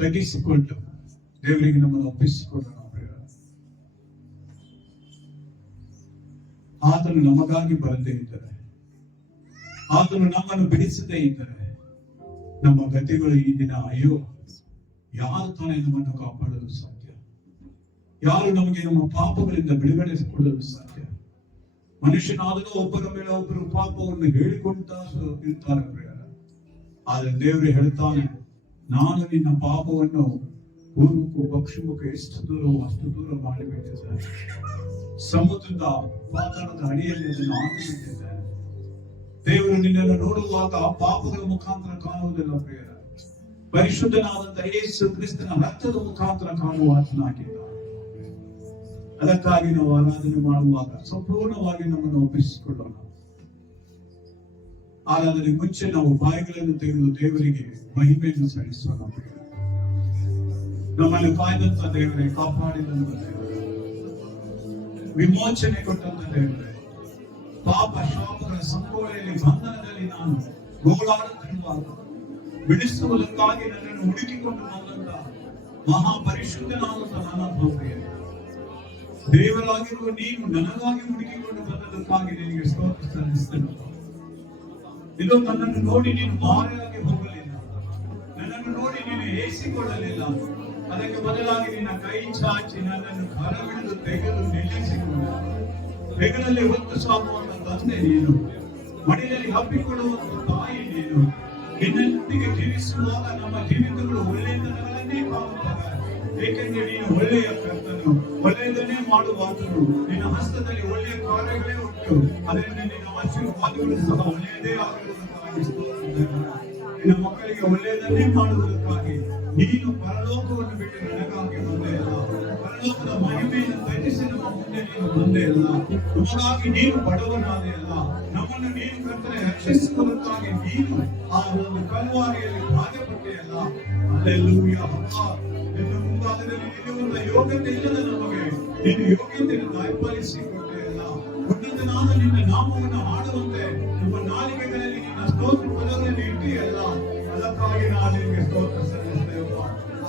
ತಗ್ಗಿಸಿಕೊಂಡು ದೇವರಿಗೆ ನಮ್ಮನ್ನು ಒಪ್ಪಿಸಿಕೊಳ್ಳೋಣ. ಆತನು ನಮಗಾಗಿ ಬರದೇ ಇದ್ದರೆ, ಆತನು ನಮ್ಮನ್ನು ಬಿಡಿಸದೇ ಇದ್ದರೆ ನಮ್ಮ ಗತಿಗಳು ಈ ದಿನ ಅಯ್ಯೋ, ಯಾರು ತಾನೇ ನಮ್ಮನ್ನು ಕಾಪಾಡಲು ಸಾಧ್ಯ? ಯಾರು ನಮಗೆ ನಮ್ಮ ಪಾಪಗಳಿಂದ ಬಿಡುಗಡೆಸಿಕೊಳ್ಳಲು ಸಾಧ್ಯ? ಮನುಷ್ಯನಾದರೂ ಒಬ್ಬರ ಮೇಲೆ ಒಬ್ಬರು ಪಾಪವನ್ನು ಹೇಳಿಕೊಳ್ತಾ ಇರ್ತಾರೆ. ಆದ್ರೆ ದೇವರು ಹೇಳ್ತಾನೆ, ನಾನು ನಿನ್ನ ಪಾಪವನ್ನು ಪೂರ್ವಕ್ಕೂ ಪಶ್ಚಿಮಕ್ಕೂ ಎಷ್ಟು ದೂರವೋ ಅಷ್ಟು ದೂರ ಮಾಡಿಬಿಟ್ಟಿದ್ದಾರೆ. ಸಮುದ್ರದ ಪಾತಾಳದ ಅಡಿಯಲ್ಲಿ ಅದನ್ನು ಹಾಕಿಬಿಟ್ಟಿದ್ದಾರೆ. ದೇವರು ನಿನ್ನನ್ನು ನೋಡುವಾಗ ಪಾಪಗಳ ಮುಖಾಂತರ ಕಾಣುವುದಿಲ್ಲ ಪ್ರಿಯರ, ಪರಿಶುದ್ಧನಾದಂತ ಯೇಸು ಕ್ರಿಸ್ತನ ರಕ್ತದ ಮುಖಾಂತರ ಕಾಣುವ ಆತನಾಗಿದ್ದ. ಅದಕ್ಕಾಗಿ ನಾವು ಆರಾಧನೆ ಮಾಡುವಾಗ ಸಂಪೂರ್ಣವಾಗಿ ನಮ್ಮನ್ನು ಒಪ್ಪಿಸಿಕೊಳ್ಳೋಣ. ಆರಾಧನೆ ಮುಂಚೆ ನಾವು ಬಾಯಿಗಳನ್ನು ತೆಗೆದು ದೇವರಿಗೆ ಮಹಿಮೆಯನ್ನು ಸಲ್ಲಿಸೋಣ. ನಮ್ಮನ್ನು ಕಾಯ್ದಂತ ದೇವರೇ, ಕಾಪಾಡಿದಂತ ದೇವರೇ, ವಿಮೋಚನೆ ಕೊಟ್ಟಂತ ದೇವರೇ, ಪಾಪ ಶಾಪಗಳ ಸಂಕೋಲೆಯಲ್ಲಿ ಬಂಧನದಲ್ಲಿ ನಾನು ಗೋಳಾಡುತ್ತಿರುವಾಗ ಬಿಡಿಸುವುದಕ್ಕಾಗಿ ನನ್ನನ್ನು ಹುಡುಕಿಕೊಂಡು ಬಂದಂತ ಮಹಾಪರಿಶುದ್ಧನಾದಂತ ನನ್ನ ಪ್ರಭುವೇ, ದೇವರಾಗಿರುವ ನೀನು ನನಗಾಗಿ ಹುಡುಕಿಕೊಂಡು ಬಂದದಕ್ಕಾಗಿ ನಿನಗೆ ಸ್ತೋತ್ರ ಸಲ್ಲಿಸುತ್ತೇನೆ. ಇದು ನನ್ನನ್ನು ನೋಡಿ ನೀನು ಮಾರೆಯಾಗಿ ಹೋಗಲಿಲ್ಲ, ನನ್ನನ್ನು ನೋಡಿ ನೀನು ಏಸಿಕೊಳ್ಳಲಿಲ್ಲ. ಅದಕ್ಕೆ ಬದಲಾಗಿ ನಿನ್ನ ಕೈ ಚಾಚಿ ನನ್ನನ್ನು ಕರಬಿಡಿದು ತೆಗೆದು ನಿಲ್ಲಿಸಿಕೊಂಡ. ಹೆಗಲಲ್ಲಿ ಹೊತ್ತು ಸಾಕುವಂತ ತಂದೆ ನೀನು, ಮಡಿಲಲ್ಲಿ ಹಬ್ಬಿಕೊಳ್ಳುವಂತ ತಾಯಿ ನೀನು. ನಿನ್ನೊಂದಿಗೆ ಜೀವಿಸುವಾಗ ನಮ್ಮ ಜೀವಿತಗಳು ಒಳ್ಳೆಯದನ್ನೇ ಕಾಣುತ್ತವೆ. ಏಕೆಂದರೆ ನೀನು ಒಳ್ಳೆಯ ಕರ್ತನು, ಒಳ್ಳೆಯದನ್ನೇ ಮಾಡುವಾತನು. ನಿನ್ನ ಹಸ್ತದಲ್ಲಿ ಒಳ್ಳೆಯ ಕಾರ್ಯಗಳೇ ಉಂಟು. ಅದರಿಂದ ನಿನ್ನ ಆಶೀರ್ವಾದಗಳು ಸಹ ಒಳ್ಳೆಯದೇ ಆಗಿರುವುದಕ್ಕಾಗಿ ನಿನ್ನ ಮಕ್ಕಳಿಗೆ ಒಳ್ಳೆಯದನ್ನೇ ಮಾಡುವುದಕ್ಕಾಗಿ ನೀನು ಪರಲೋಕವನ್ನು ಬಿಟ್ಟು ನನಗಾಗಿ ಬಂದೇ ಇಲ್ಲ. ಪರಲೋಕದ ಮಹಿಮೆಯನ್ನು ತ್ಯಜಿಸಿ ನಮ್ಮ ಮುಂದೆ ನೀನು ಬಂದೇ ಇಲ್ಲ. ನಮಗಾಗಿ ನೀನು ಬಡವನಾದೇ ಅಲ್ಲ, ನಮ್ಮನ್ನು ನೀನು ಕರ್ತನೆ ರಕ್ಷಿಸುವುದಕ್ಕಾಗಿ ನೀನು ಆ ಒಂದು ಕಲ್ವಾರಿಯಲ್ಲಿ ಭಾಗಪಟ್ಟೆಯಲ್ಲ. ಅಲ್ಲೆಲ್ಲೂಯ ಅಪ್ಪ, ನಿನ್ನ ಮುಂಭಾಗದಲ್ಲಿ ನಿಲ್ಲುವಂತ ಯೋಗ್ಯತೆ ಇಲ್ಲದ ನಮಗೆ ನೀನು ಯೋಗ್ಯತೆಯನ್ನು ದಯಪಾಲಿಸಿಕೊಟ್ಟೆಯಲ್ಲ. ಉನ್ನತನಾದ ನಿನ್ನ ನಾಮವನ್ನು ಹಾಡುವಂತೆ ನಮ್ಮ ನಾಲಿಗೆಗಳಲ್ಲಿ ನಿನ್ನ ಸ್ತೋತ್ರ ಪದಗಳನ್ನು ಇಟ್ಟಿಯಲ್ಲ. ಅದಕ್ಕಾಗಿ ನಾನು ನಿನಗೆ ಸ್ತೋತ್ರ ಸಲ್ಲಿಸುತ್ತೇವಪ್ಪ.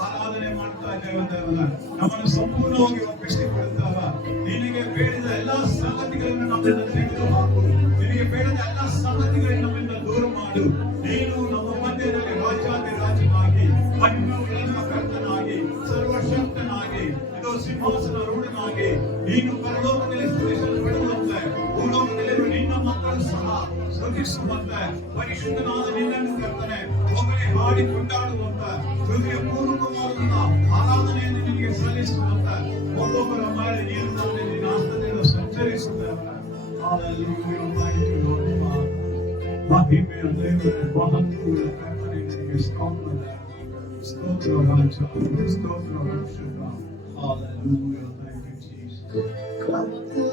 ಆರಾಧನೆ ಮಾಡ್ತಾ ಇದ್ದೇವೆ ದೇವರ, ನಮ್ಮನ್ನು ಸಂಪೂರ್ಣವಾಗಿ ಒಪ್ಪಿಸಿಕೊಡುತ್ತಾಗ ನಿನಗೆ ಬೇಡದ ಎಲ್ಲಾ ಸಂಗತಿಗಳನ್ನು ನಮ್ಮಿಂದ ತೆಗೆದು ಹಾಕು. ನಿನಗೆ ಬೇಡದ ಎಲ್ಲಾ ಸಂಗತಿಗಳನ್ನು ನಮ್ಮಿಂದ ದೂರ ಮಾಡು. ನೀನು ನಮ್ಮ ಮಧ್ಯದಲ್ಲಿ ರಾಜಾಗಿ ಮಹಿಮೆಯುಳ್ಳ ಕರ್ತನಾಗಿ ಸರ್ವಶಕ್ತನಾಗಿ ಇದು ಸಿಂಹಾಸನ ರೂಢನಾಗಿ ನೀನು ಪರಲೋಕದಲ್ಲಿ ಸ್ತುತಿಸಲ್ಪಡುವಂತೆ ಭೂಲೋಕದಲ್ಲಿರುವ ನಿನ್ನ ಮಕ್ಕಳು ಸಹ ಸ್ತುತಿಸುವಂತೆ ಪರಿಶುದ್ಧನಾದ ನಿನ್ನನ್ನು ಕರ್ತನೆ ಒಬ್ಬರೇ ಹಾಡಿ ಕೊಂಡಾಡುವಂತ ಹೃದಯ ಪೂರ್ವಕವಾದಂತ ಆರಾಧನೆಯನ್ನು ನಿನಗೆ ಸಲ್ಲಿಸುವಂತೆ ಒಬ್ಬೊಬ್ಬರ ಮೇಲೆ ನೀನು ತಂದೆ ನಿನ್ನ ಹಸ್ತದಿಂದ ಸಂಚರಿಸುತ್ತೇವೆ. ಮಹಿಮೆಯ ದೇವರೇ, ಮಹತ್ವದ ಕರ್ತನೆ, ನಿನಗೆ ಸ್ತೋತ್ರ ರಾಜ, ಸ್ತೋತ್ರ ರಕ್ಷಕ. Hallelujah. Thank you, Jesus.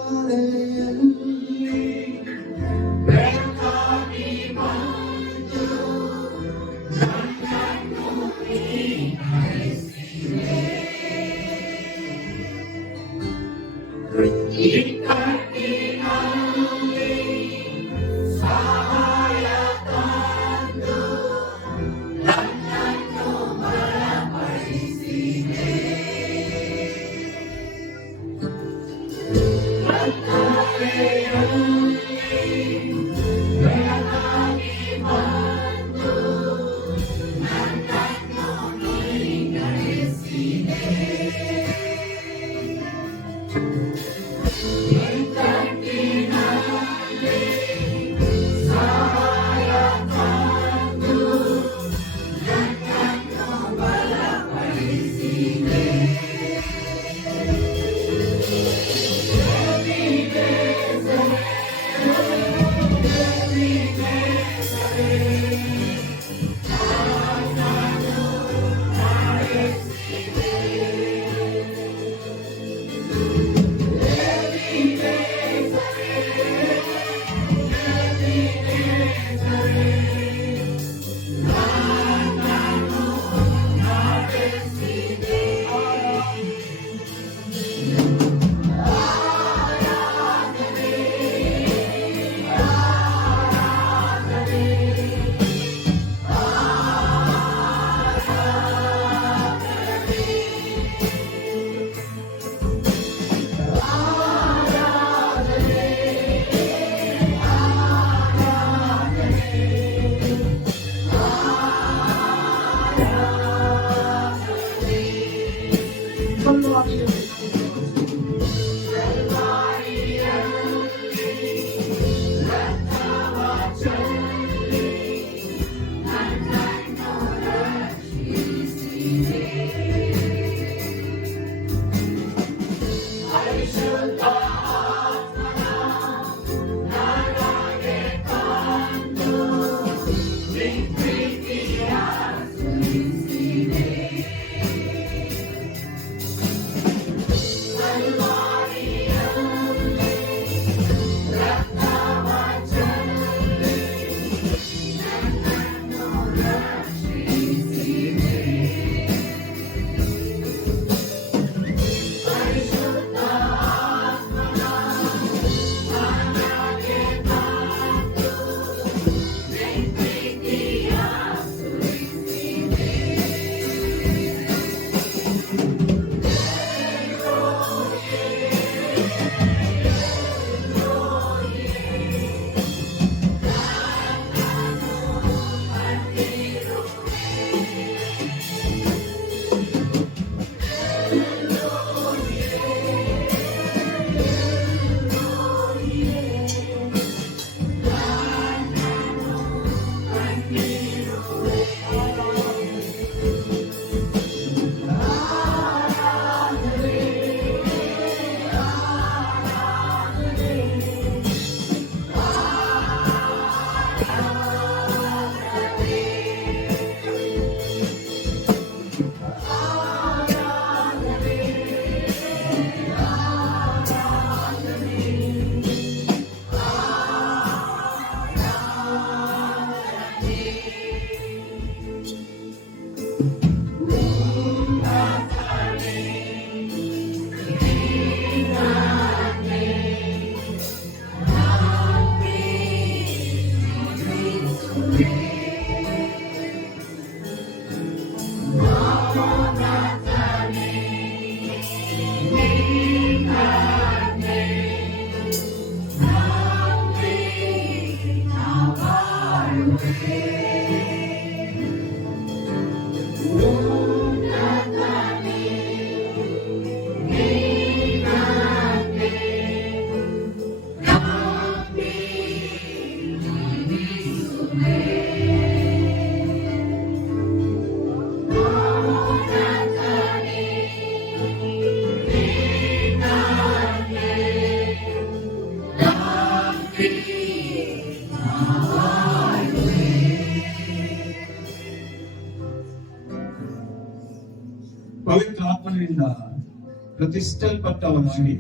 ಪ್ರತಿಷ್ಠಲ್ಪಟ್ಟವರಾಗಿ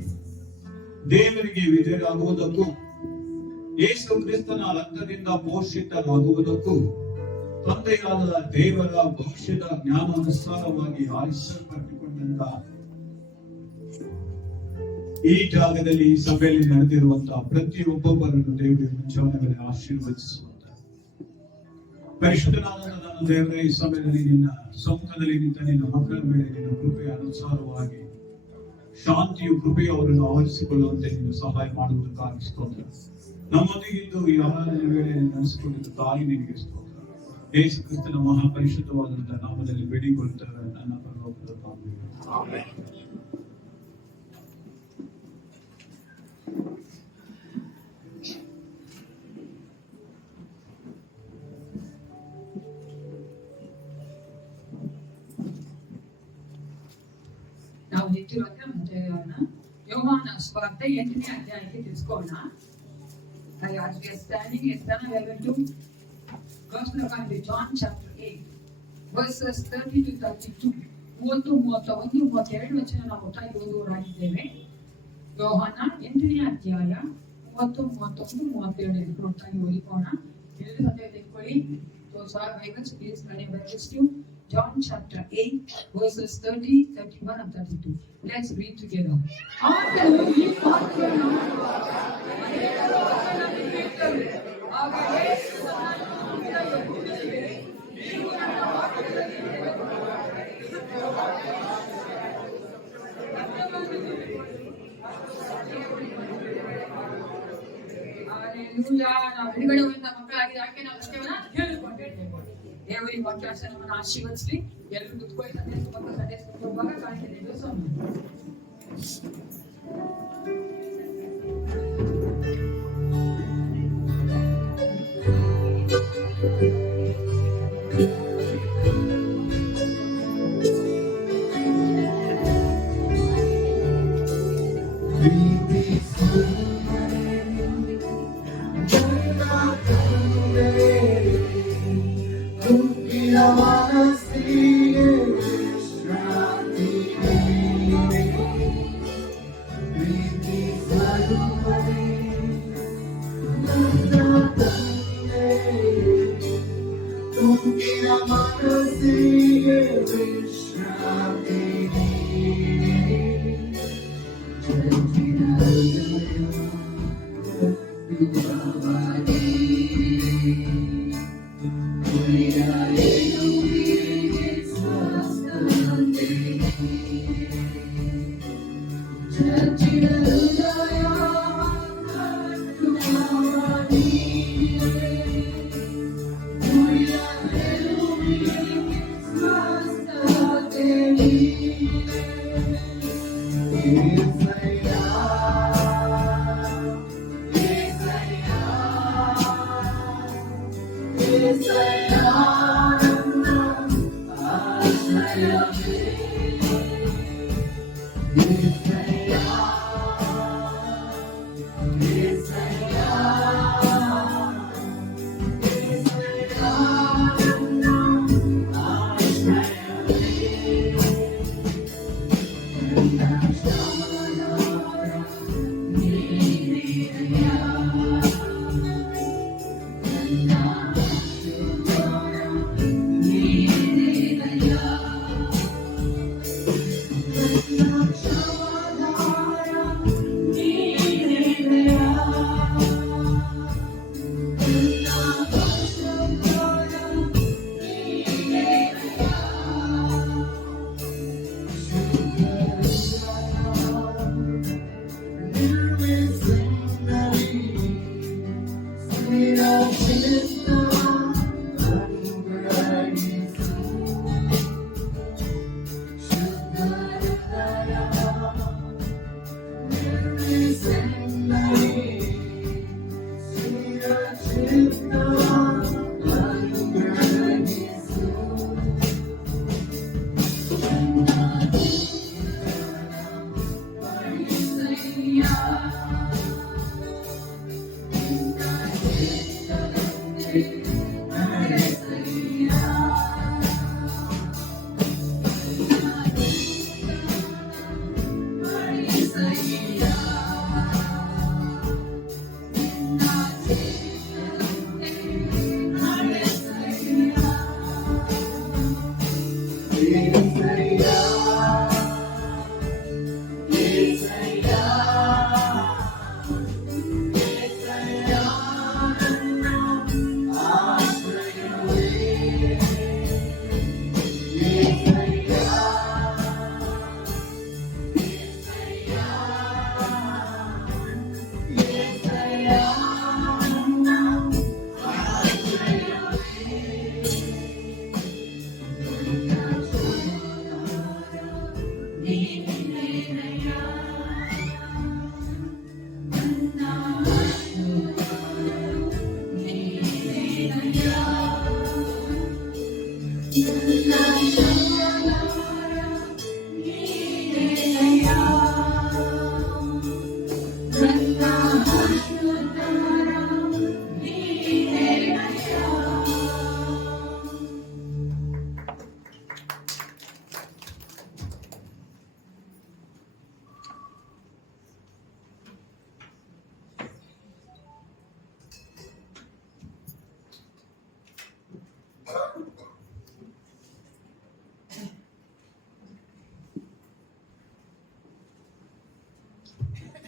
ದೇವರಿಗೆ ವಿಧೇಯರಾಗುವುದಕ್ಕೂ ಯೇಸು ಕ್ರಿಸ್ತನ ರಕ್ತದಿಂದ ಪೋಷಿತರಾಗುವುದಕ್ಕೂ ತಂದೆಯಾದ ದೇವರ ಭವಿಷ್ಯದ ಜ್ಞಾನಾನುಸಾರವಾಗಿ ಆರಿಸಲ್ಪಟ್ಟುಕೊಂಡಂತ ಈ ಜಾಗದಲ್ಲಿ ಈ ಸಭೆಯಲ್ಲಿ ನಡೆದಿರುವಂತಹ ಪ್ರತಿಯೊಬ್ಬೊಬ್ಬರನ್ನು ದೇವರಿಗೆ ಮುಂಚಾನೆ ಆಶೀರ್ವದಿಸುವಂತ ಪರಿಶುದ್ಧನಾದ ನನ್ನ ದೇವರೇ, ಈ ಸಮಯದಲ್ಲಿ ನಿನ್ನ ಸಮ್ಮುಖದಲ್ಲಿ ನಿಂತ ನಿನ್ನ ಮಕ್ಕಳ ಮೇಲೆ ನಿನ್ನ ಕೃಪೆಯ ಅನುಸಾರವಾಗಿ ಶಾಂತಿಯು ಕೃಪೆಯು ಅವರನ್ನು ಆವರಿಸಿಕೊಳ್ಳುವಂತೆ ನೀನು ಸಹಾಯ ಮಾಡುವುದಕ್ಕಾಗಿ ಸ್ತೋತ್ರ. ನಮ್ಮೊಂದಿಗಿದ್ದು ಈ ಆರಾಧನೆ ವೇಳೆಯಲ್ಲಿ ನಡೆಸಿಕೊಂಡಿದ್ದ ತಾಯಿ ನಿನಗೆ ಸ್ತೋತ್ರ. ಯೇಸು ಕ್ರಿಸ್ತನ ಮಹಾಪರಿಶುದ್ಧವಾದಂತಹ ನಾಮದಲ್ಲಿ ಬೇಡಿಕೊಳ್ಳುತ್ತೇವೆ ನನ್ನ ಪರಲೋಕದ ತಂದೆಯೇ. ನಾವು ನಿಂತಿರುವಂತೆ ಮತ್ತೆ ಯೋಹಾನ ಸ್ವಾರ್ಥ 8ನೇ ಅಧ್ಯಾಯಕ್ಕೆ ತಿಳಿಸ್ಕೊಳ್ಳೋಣ. As we are standing, we are going to Gospel according to John chapter 8, verses 30 to 32. 30, 31, 32 ವಚನ ನಾವು ಒಟ್ಟಾಗಿ ಓದುವರಾಗಿದ್ದೇವೆ. ಯೋಹಾನ 8ನೇ ಅಧ್ಯಾಯ 30, 31, 32 ಒಟ್ಟಾಗಿ ಓದಿಕೋಣ. ಎಲ್ಲರೂ ಸತ್ಯ ತೆಗೆದುಕೊಳ್ಳಿ. Those who are Bibles, please turn your Bibles to John chapter 8, verses 30, 31 and 32. Let's read together. ನಾವು ಬಿಡುಗಡೆ ಹೋಗಿದ್ದ ಮಕ್ಕಳಾಗಿ ಯಾಕೆ ನಾವು ಅಷ್ಟೇವನ್ನ ಹೇಳಿಕೊಂಡಿದ್ದೇವೆ. ದೇವರು ಈ ವಾಕ್ಯಾಶ ನಮ್ಮನ್ನು ಆಶೀರ್ವದಿಸಲಿ. ಎಲ್ಲರೂ ಕುತ್ಕೊಳ್ಳಿ. ಸಂದೇಶ ಹೋಗುವಾಗ ಕಾಣಿಕೆ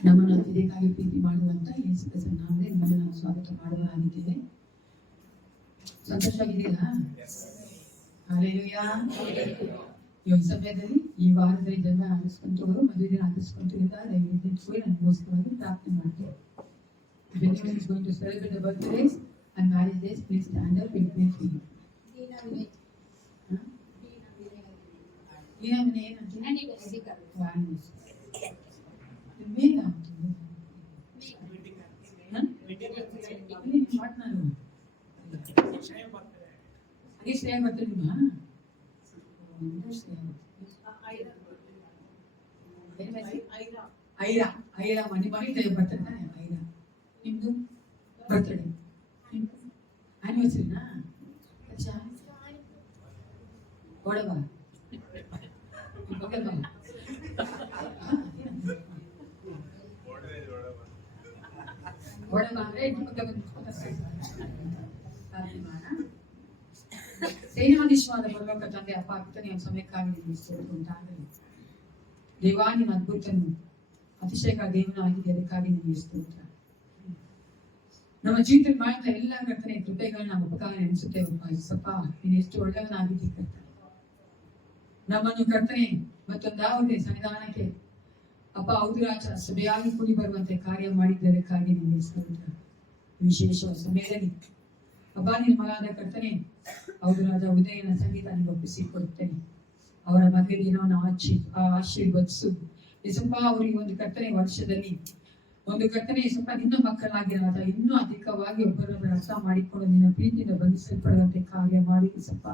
ನಮ್ಮನ್ನು ಅತಿಥಿಯಾಗಿ ಪ್ರೀತಿ ಮಾಡುವಂತ ಯೇಸು ಕ್ರಿಸ್ತನ ನಾಮದಲ್ಲಿ ನಿಮ್ಮನ್ನು ನಾವು ಸ್ವಾಗತ ಮಾಡುವರಾಗಿದ್ದೇವೆ. ಸಂತೋಷವಾಗಿದೆಯಲ್ಲ? ಹಲ್ಲೆಲೂಯಾ. ಈ ಒಂದು ಸಮಯದಲ್ಲಿ ಈ ವಾರದಲ್ಲಿ ಜನ್ಮ ಆಚರಿಸ್ಕೊಂತವರು ಮದುವೆ ದಿನ ಆಚರಿಸ್ಕೊಂತ ಇದ್ದಾರೆ. ದಯವಿಟ್ಟು ನಿಂತ್ಕೊಳ್ಳಿ, ನನಗೋಸ್ಕರವಾಗಿ ಪ್ರಾರ್ಥನೆ ಮಾಡ್ತೇವೆ. If anyone is going to celebrate the birthdays and marriage days, please stand up and pray for you. Aira ಮನೆ ಬರ್ತಾನೆ. ಐರಾ ನಿಮ್ದು ಬರ್ತ್ಡೇ ಆನಿವರ್ಸರಿನಾ? ಒಡವ ಒಡವ ಅಂದ್ರೆ ಸೇನಾಧೀಶವಾದ ಪರಲೋಕ ತಂದೆ ಅಪ್ಪ ಪಿತನೆಯ ಸಮಯಕ್ಕಾಗಿ ನಿಮಗೆ ಸ್ತೋತ್ರ ಉಂಟಾಗಲಿ. ದೇವಾ ನಿನ್ನ ಅದ್ಭುತನು ಅತಿಶಯಕ ದೇವನಾಗಿದೆ, ಅದಕ್ಕಾಗಿ ನಿಮಗೆ ಸ್ತೋತ್ರ. ನಮ್ಮ ಜೀವಿತದಲ್ಲಿ ಮಾಡಿದ ಎಲ್ಲ ಕರ್ತನೆ ಕೃಪೆಗಳನ್ನ ನಾವು ಉಪಕಾರ ನೆನೆಸುತ್ತೇವೆ. ಸಪ್ಪ ನೀನು ಎಷ್ಟು ಒಳ್ಳೆಯವನಾಗಿದ್ದಿ ಕರ್ತನೆ. ನಮ್ಮನ್ನು ಕರ್ತನೆ ಮತ್ತೊಂದಾವುದೇ ಸನ್ನಿಧಾನಕ್ಕೆ ಅಪ್ಪ ಔದುರಾಜ ಸಭೆಯಾಗಿ ಕೂಡಿ ಬರುವಂತೆ ಕಾರ್ಯ ಮಾಡಿದ್ದಕ್ಕಾಗಿ ನಿಮಗೆ ಸ್ತೋತ್ರ. ವಿಶೇಷ ಸಮಯದಲ್ಲಿ ಅಪ್ಪ ನಿನ್ನ ಮಗಾದ ಕರ್ತನೆ ಔದುರಾಜ ಉದಯನ ಸಂಗೀತ ನಿಮಗೆ ಒಪ್ಪಿಸಿಕೊಡುತ್ತೇನೆ. ಅವರ ಮದುವೆ ದಿನವನ್ನು ಆಶೀರ್ವದಿಸು. ಸ್ವಲ್ಪ ಅವರಿಗೆ ಒಂದು ಕರ್ತನೆ ವರ್ಷದಲ್ಲಿ ಒಂದು ಕರ್ತನೆ ಸ್ವಲ್ಪ ನಿನ್ನ ಮಕ್ಕಳಾಗಿರೋದ ಇನ್ನೂ ಅಧಿಕವಾಗಿ ಒಬ್ಬರೊಬ್ಬರ ಅರ್ಥ ಮಾಡಿಕೊಂಡು ನಿನ್ನ ಪ್ರೀತಿಯಿಂದ ಬಂಧಿಸಲ್ಪಡುವಂತೆ ಕಾರ್ಯ ಮಾಡಿ ಸ್ವಲ್ಪ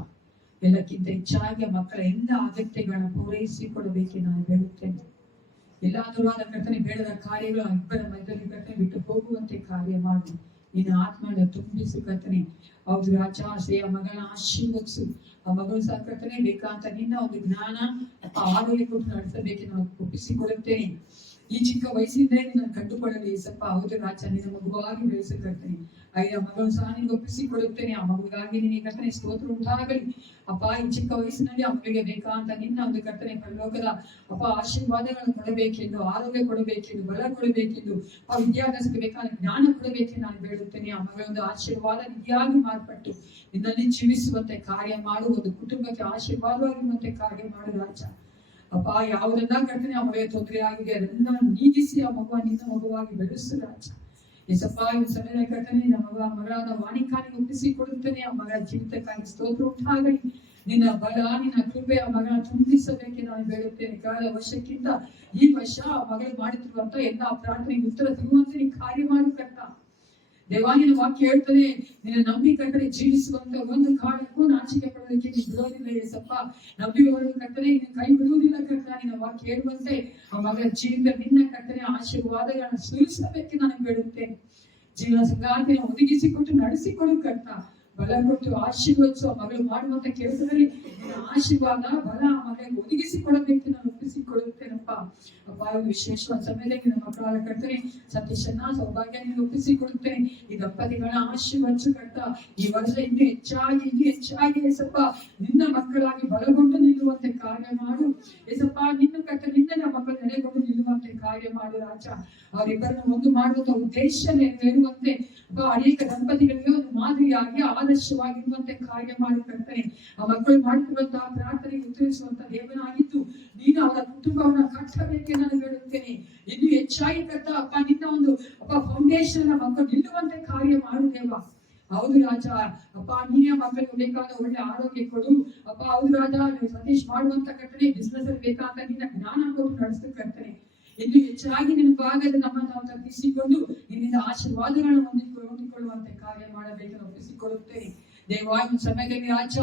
ಎಲ್ಲಕ್ಕಿಂತ ಹೆಚ್ಚಾಗಿ ಮಕ್ಕಳ ಎಲ್ಲ ಅಗತ್ಯಗಳನ್ನ ಪೂರೈಸಿಕೊಡಬೇಕೆ ನಾನು ಹೇಳುತ್ತೇನೆ. ಎಲ್ಲ ದೂರವಾದ ಕರ್ತನೆ ಬೇಡದ ಕಾರ್ಯಗಳು ಇಬ್ಬರ ಮಧ್ಯದಲ್ಲಿ ಕರ್ತನೆ ಬಿಟ್ಟು ಹೋಗುವಂತೆ ಕಾರ್ಯ ಮಾಡಿ ನಿನ್ನ ಆತ್ಮನ ತುಂಬಿಸು ಕರ್ತನೆ. ಹೌದು ರಾಜ ಶ್ರೇಯ ಮಗಳನ್ನ ಆಶೀರ್ವದಿಸು. ಆ ಮಗಳು ಸಹ ಕರ್ತನೆ ಬೇಕಂತ ನಿನ್ನ ಒಂದು ಜ್ಞಾನ ಆರೋಗ್ಯ ಕೊಟ್ಟು ನಡೆಸಬೇಕೆ ನಾವು ಒಪ್ಪಿಸಿಕೊಡುತ್ತೇನೆ. ಈ ಚಿಕ್ಕ ವಯಸ್ಸಿಂದ ನಿನ್ನ ಕಂಡುಕೊಳ್ಳಲಿ ಸ್ವಲ್ಪ ಹೌದು ರಾಜ ನಿನ್ನ ಮಗುವಾಗಿ ಬೆಳೆಸು ಕರ್ತನೆ. ಐದು ಮಗಳು ಸಹ ನಿನ್ಗೆ ಒಪ್ಪಿಸಿಕೊಡುತ್ತೇನೆ. ಆ ಮಗುಗಾಗಿ ನಿನಗೆ ಕರ್ತನೆ ಸ್ತೋತ್ರ ಉಂಟಾಗಲಿ. ಅಪ್ಪ ಈ ಚಿಕ್ಕ ವಯಸ್ಸಿನಲ್ಲಿ ಆ ಮಗುವಿಗೆ ಬೇಕಂತ ನಿನ್ನ ಒಂದು ಕರ್ತನೆ ಪರಲೋಕದ ಅಪ್ಪ ಆಶೀರ್ವಾದಗಳನ್ನು ಕೊಡಬೇಕೆಂದು, ಆರೋಗ್ಯ ಕೊಡಬೇಕೆಂದು, ಬಲ ಕೊಡಬೇಕೆಂದು, ಆ ವಿದ್ಯಾಭ್ಯಾಸಕ್ಕೆ ಬೇಕಾದ ಜ್ಞಾನ ಕೊಡಬೇಕೆಂದು ನಾನು ಬೇಡುತ್ತೇನೆ. ಆ ಮಗಳೊಂದು ಆಶೀರ್ವಾದ ನಿಧಿಯಾಗಿ ಮಾರ್ಪಟ್ಟು ನಿನ್ನಲ್ಲಿ ಜೀವಿಸುವಂತೆ ಕಾರ್ಯ ಮಾಡು. ಒಂದು ಕುಟುಂಬಕ್ಕೆ ಆಶೀರ್ವಾದವಾಗಿರುವಂತೆ ಕಾರ್ಯ ಮಾಡು ರಾಜ. ಅಪ್ಪ ಯಾವುದೆಲ್ಲ ಕರ್ತನೆ ಆ ಮಗುವಿಗೆ ತೊಂದರೆ ಆಗಿದೆ ಅದೆಲ್ಲ ನೀಗಿಸಿ ಆ ಮಗುವ ನಿನ್ನ ಮಗುವಾಗಿ ಬೆಳೆಸು ರಾಜ. ಎಸಪ್ಪ ಈ ಸಮಯದ ಕರ್ತನೆ ನಮ್ಮ ಮಗಳಾದ ವಾಣಿಕಾನಿಗೆ ಒಪ್ಪಿಸಿಕೊಡುತ್ತೇನೆ. ಆ ಮಗಳ ಜೀವಿತಕ್ಕಾಗಿ ಸ್ತೋತ್ರ ಉಂಟಾಗಲಿ. ನಿನ್ನ ಬಲ ನಿನ್ನ ಕೃಪೆ ಆ ಮಗಳ ತುಂಬಿಸಬೇಕೆ ನಾನು ಬೇಡುತ್ತೇನೆ. ಕಳೆದ ವರ್ಷಕ್ಕಿಂತ ಈ ವರ್ಷ ಆ ಮಗಳು ಮಾಡುತ್ತಿರುವಂತ ಎಲ್ಲಾ ಪ್ರಾರ್ಥನೆಗೆ ಉತ್ತರ ಸಿಗುವಂತೆ ನೀನು ಕಾರ್ಯ ಮಾಡು ಕರ್ತ. ದೇವಾನಿನ ವಾಕ್ಯ ಹೇಳ್ತದೆ ನಿನ್ನ ನಂಬಿ ಕರ್ತನೆ ಜೀವಿಸುವಂತ ಒಂದು ಕಾರಣಕ್ಕೂ ನಾಚಿಕೆ ಪಡೋದಕ್ಕೆ ನೀನು ಬಿಡೋದಿಲ್ಲ ಏಸಪ್ಪ. ನಂಬಿದವರು ಕರ್ತನೆ ನಿನ್ನ ಕೈ ಬಿಡುವುದಿಲ್ಲ ಕರ್ತ. ನಿನ್ನ ವಾಕ್ಯ ಹೇಳುವಂತೆ ಆ ಮಗಳ ಜೀವನ ನಿನ್ನ ಕರ್ತನೆ ಆಶೀರ್ವಾದಗಳನ್ನು ಸುರಿಸಬೇಕೆ ನಾನು ಬೇಡುತ್ತೇನೆ. ಜೀವನ ಸಂಗಾತಿನ ಒದಗಿಸಿಕೊಟ್ಟು ನಡೆಸಿಕೊಡು ಕರ್ತ. ಬಲ ಕೊಟ್ಟು ಆಶೀರ್ವದಿಸುವ ಮಗಳು ಮಾಡುವಂತ ಕೆಲಸದಲ್ಲಿ ನಿನ್ನ ಆಶೀರ್ವಾದ ಬಲ ಆ ಮಗಳಿಗೆ ಒದಗಿಸಿಕೊಡಬೇಕು ನಾನು ಒಪ್ಪಿಸಿಕೊಡುತ್ತೇನಪ್ಪ. ಅಪ್ಪ ಒಂದು ವಿಶೇಷವಾದ ಸಮಯದಲ್ಲಿ ನಮ್ಮ ಮಕ್ಕಳ ಕರ್ತನೆ ಸತೀಶನ್ನ ಸೌಭಾಗ್ಯ ಒಪ್ಪಿಸಿಕೊಡುತ್ತೇನೆ. ಈ ದಂಪತಿಗಳ ಆಶೀರ್ವದಿಸು ಕರ್ತ. ಈ ವರ್ಷ ಇನ್ನೂ ಹೆಚ್ಚಾಗಿ ಏಸಪ್ಪ ನಿನ್ನ ಮಕ್ಕಳಾಗಿ ಬಲಗೊಂಡು ನಿಲ್ಲುವಂತೆ ಕಾರ್ಯ ಮಾಡು ಏಸಪ್ಪ. ನಿನ್ನ ಕರ್ತ ನಿನ್ನ ಮಕ್ಕಳು ನೆಲೆಗೊಂಡು ನಿಲ್ಲುವಂತೆ ಕಾರ್ಯ ಮಾಡು ರಾಜ. ಅವರಿಬ್ಬರನ್ನು ಒಂದು ಮಾಡುವಂತ ಉದ್ದೇಶ ನೆರವೇರುವಂತೆ ಅನೇಕ ದಂಪತಿಗಳಿಗೆ ಒಂದು ಮಾದರಿಯಾಗಿ ಆದರ್ಶವಾಗಿರುವಂತೆ ಕಾರ್ಯ ಮಾಡಿ ಕರ್ತನೆ. ಆ ಮಕ್ಕಳು ಮಾಡುತ್ತಿರುವಂತಹ ಪ್ರಾರ್ಥನೆಗೆ ಉತ್ತರಿಸುವಂತ ದೇವನಾಗಿದ್ದು ನೀನು ಅವರ ಕುಟುಂಬವನ್ನ ಕಟ್ಟಬೇಕೆಂದು ನಾನು ಹೇಳುತ್ತೇನೆ. ಇನ್ನು ಹೆಚ್ಚಾಗಿ ಕರ್ತ ಅಪ್ಪ ನಿನ್ನ ಒಂದು ಫೌಂಡೇಶನ್ ಮಕ್ಕಳು ನಿಲ್ಲುವಂತೆ ಕಾರ್ಯ ಮಾಡು ದೇವ. ಹೌದು ರಾಜ ಅಪ್ಪ, ನೀನೇ ಮಕ್ಕಳಿಗೆ ಬೇಕಾದ ಒಳ್ಳೆ ಆರೋಗ್ಯ ಕೊಡು ಅಪ್ಪ. ಹೌದು ರಾಜ, ಸತೀಶ್ ಮಾಡುವಂತ ಕರ್ತನೆ ಬಿಸ್ನೆಸ್ ಅಲ್ಲಿ ಬೇಕಾದ ನಿನ್ನ ಜ್ಞಾನ ಕೊಟ್ಟು ನಡೆಸ್ತು ಕರ್ತನೆ. ಇನ್ನು ಹೆಚ್ಚಾಗಿ ನಿನ್ನ ಭಾಗದ ನಮ್ಮನ್ನು ನಾವು ತಪ್ಪಿಸಿಕೊಂಡು ನಿನ್ನಿಂದ ಆಶೀರ್ವಾದಗಳನ್ನು ಹೊಂದಿಕೊಳ್ಳುವಂತೆ ಕಾರ್ಯ ಮಾಡಬೇಕೆಂದು ಒಪ್ಪಿಸಿಕೊಳ್ಳುತ್ತೇನೆ ದೇವ. ಈ ಸಮಯದಲ್ಲಿ ರಾಜ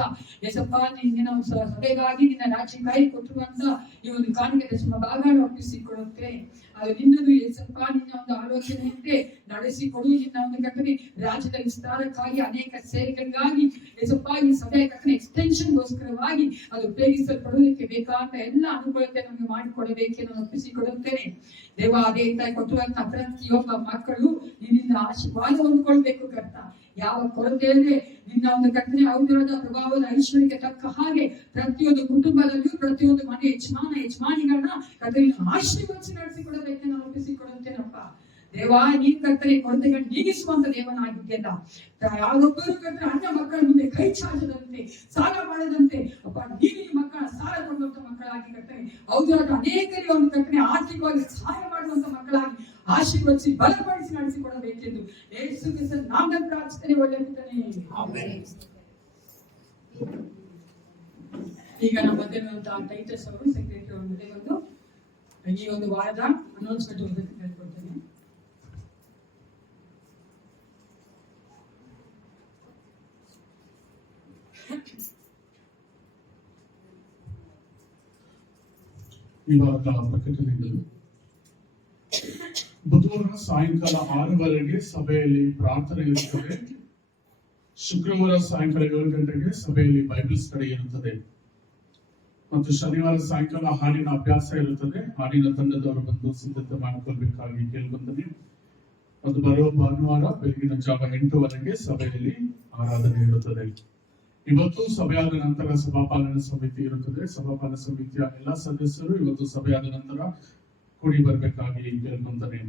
ಏಸಪ್ಪ ನಿನ್ನ ಸಭೆಗಾಗಿ ನಿನ್ನ ರಾಜ್ಯಕ್ಕಾಗಿ ಕೊಟ್ಟಿರುವಂತ ಈ ಒಂದು ಕಾಣಿಕೆ ದಶಮ ಭಾಗಗಳನ್ನು ಒಪ್ಪಿಸಿಕೊಳ್ಳುತ್ತೇನೆ. ಅದು ನಿನ್ನದು ಏಸಪ್ಪ. ನಿನ್ನ ಒಂದು ಆಲೋಚನೆಯಂತೆ ನಡೆಸಿಕೊಡು. ನಿನ್ನ ಒಂದು ಕರ್ತನೆ ರಾಜ್ಯದ ವಿಸ್ತಾರಕ್ಕಾಗಿ ಅನೇಕ ಸೇವೆಗಳಿಗಾಗಿ ಏಸಪ್ಪ ಈ ಸಭೆಯ ಕರ್ತನೆ ಎಕ್ಸ್ಟೆನ್ಷನ್ಗೋಸ್ಕರವಾಗಿ ಅದು ಉಪಯೋಗಿಸಲ್ಪಡುವುದಕ್ಕೆ ಬೇಕಾದ ಎಲ್ಲ ಅನುಕೂಲತೆ ನಮಗೆ ಮಾಡಿಕೊಡಬೇಕೆಂದು ನಾನು ಒಪ್ಪಿಸಿಕೊಡುತ್ತೇನೆ ದೇವ. ಅದೇ ರೀತಿ ಕೊಟ್ಟಿರುವಂತ ಪ್ರತಿಯೊಬ್ಬ ಮಕ್ಕಳು ನಿನ್ನಿಂದ ಆಶೀರ್ವಾದ ಹೊಂದ್ಕೊಳ್ಬೇಕು ಕರ್ತ. ಯಾವ ಕೊರತೆ ಇಲ್ಲದೆ ನಿನ್ನ ಒಂದು ಕರ್ತನೆ ಔಷಧದ ಪ್ರಭಾವದ ಐಶ್ವರ್ಯಕ್ಕೆ ತಕ್ಕ ಹಾಗೆ ಪ್ರತಿಯೊಂದು ಕುಟುಂಬದಲ್ಲಿಯೂ ಪ್ರತಿಯೊಂದು ಮನೆ ಯಜಮಾನಿಗಳನ್ನ ಕರ್ತನ ಆಶೀರ್ವದಿಸಿ ನಡೆಸಿಕೊಡಬೇಕೆಂದು ನಾನು ಒಪ್ಪಿಸಿಕೊಡುತ್ತೇನಪ್ಪ ದೇವ. ನೀನ್ ಕರ್ತನೆ ಕೊರತೆಗಳನ್ನು ನೀಗಿಸುವಂತ ದೇವನಾಗಿದ್ದೆಲ್ಲ. ಯಾರೊಬ್ಬರು ಕರ್ತನೆ ಅನ್ಯ ಮಕ್ಕಳ ಮುಂದೆ ಕೈ ಚಾಚದಂತೆ ಸಾಲ ಮಾಡದಂತೆ ಅಪ್ಪ ನೀನು ಈ ಮಕ್ಕಳ ಸಾಲ ಕೊಡುವಂತ ಮಕ್ಕಳಾಗಿ ಕರ್ತನೆ ಹೌದು ಅನೇಕರಿಗೆ ಒಂದು ಕರ್ತನೆ ಆರ್ಥಿಕವಾಗಿ ಸಹಾಯ ಮಾಡುವಂತ ಮಕ್ಕಳಾಗಿ ಆಶೀರ್ವದಿಸಿ ಬಲಪಡಿಸಿ ನಡೆಸಿಕೊಡಬೇಕೆಂದು ಯೇಸು ಕ್ರಿಸ್ತನ ನಾಮದಲ್ಲಿ ಪ್ರಾರ್ಥನೆ ಒಳ್ಳೆಯದಾನೆ. ಈಗ ನಮ್ಮ ಮಧ್ಯೆ ಟೈಟಸ್ ಅವರು ಸೆಕ್ರೆಟರಿ ಅವ್ರ ಮುಂದೆ ಬಂದು ಈ ಒಂದು ವಾರದ ಅನೌನ್ಸ್ಮೆಂಟ್ ಓದಕ್ಕೆ ಹೇಳ್ಕೊಡ್ತೇನೆ. ಈ ವಾರದ ಪ್ರಕಟಣೆಗಳು ಬುಧವಾರ ಸಾಯಂಕಾಲ 6:15 ಸಭೆಯಲ್ಲಿ ಪ್ರಾರ್ಥನೆ ಇರುತ್ತದೆ. ಶುಕ್ರವಾರ ಸಾಯಂಕಾಲ 7 ಗಂಟೆಗೆ ಸಭೆಯಲ್ಲಿ ಬೈಬಲ್ ಸ್ಟಡಿ ಇರುತ್ತದೆ ಮತ್ತು ಶನಿವಾರ ಸಾಯಂಕಾಲ ಹಾಡಿನ ಅಭ್ಯಾಸ ಇರುತ್ತದೆ. ಹಾಡಿನ ತಂಡದವರು ಬಂದು ಸಿದ್ಧತೆ ಮಾಡಿಕೊಳ್ಬೇಕಾಗಿ ಕೇಳ್ಕೊಂತಾನೆ. ಮತ್ತು ಬರುವ ಭಾನುವಾರ ಬೆಳಗಿನ ಜಾವ 8 ಸಭೆಯಲ್ಲಿ ಆರಾಧನೆ ಇರುತ್ತದೆ. ಇವತ್ತು ಸಭೆಯಾದ ನಂತರ ಸಭಾಪಾಲನಾ ಸಮಿತಿ ಇರುತ್ತದೆ. ಸಭಾಪಾಲನಾ ಸಮಿತಿಯ ಎಲ್ಲಾ ಸದಸ್ಯರು ಇವತ್ತು ಸಭೆಯಾದ ನಂತರ ಕೂಡಿ ಬರ್ಬೇಕಾಗಿ ಕೇಳ್ಕೊಂತಾನೆ.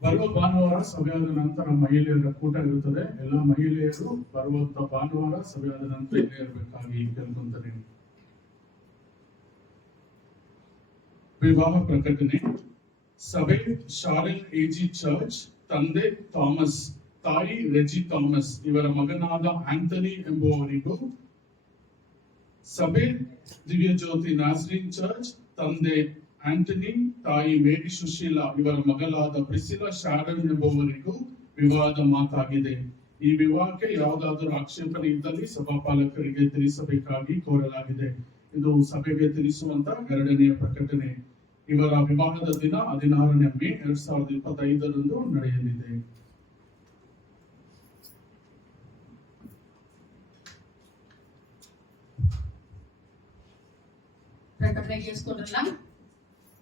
ಬರುವ ಭಾನುವಾರ ಸಭೆಯಾದ ನಂತರ ಮಹಿಳೆಯರ ಕೂಟ ಇರುತ್ತದೆ. ಎಲ್ಲ ಮಹಿಳೆಯರು ಬರುವಂತ ಭಾನುವಾರ ಸಭೆಯಾದ ನಂತರ ಇಲ್ಲೇ ಇರಬೇಕಾಗಿ ಕೇಳ್ಕೊಂತಾನೆ. ವಿವಾಹ ಪ್ರಕಟಣೆ. ಸಭೆ ಶಾರೆಲ್ ಎಜಿ ಚರ್ಚ್, ತಂದೆ ಥಾಮಸ್, ತಾಯಿ ರೆಜಿ ಥಾಮಸ್, ಇವರ ಮಗನಾದ ಆಂಥನಿ ಎಂಬುವವರಿಗೂ. ಸಭೆ ದಿವ್ಯ ಜ್ಯೋತಿ ನಾಜರೀನ್ ಚರ್ಚ್, ತಂದೆ ಆಂಟನಿ, ತಾಯಿ ಮೇರಿ ಸುಶೀಲಾ, ಇವರ ಮಗಳಾದ ಪ್ರಿಸಿಲಾ ಶಾರನ್ ಎಂಬುವವರಿಗೂ ವಿವಾಹದ ಮಾತಾಗಿದೆ. ಈ ವಿವಾಹಕ್ಕೆ ಯಾವುದಾದರೂ ಆಕ್ಷೇಪಣೆ ಇದ್ದಲ್ಲಿ ಸಭಾಪಾಲಕರಿಗೆ ತಿಳಿಸಬೇಕಾಗಿ ಕೋರಲಾಗಿದೆ. ಇದು ಸಭೆಗೆ ತಿಳಿಸುವಂತ 2ನೇ ಪ್ರಕಟಣೆ. ಇವರ ವಿವಾಹದ ದಿನ 16ನೇ ಮೇ 2025 ನಡೆಯಲಿದೆ. ಪ್ರಕಟಣೆ ಕೇಳಿಸ್ಕೊಂಡ್ರಲ್ಲ?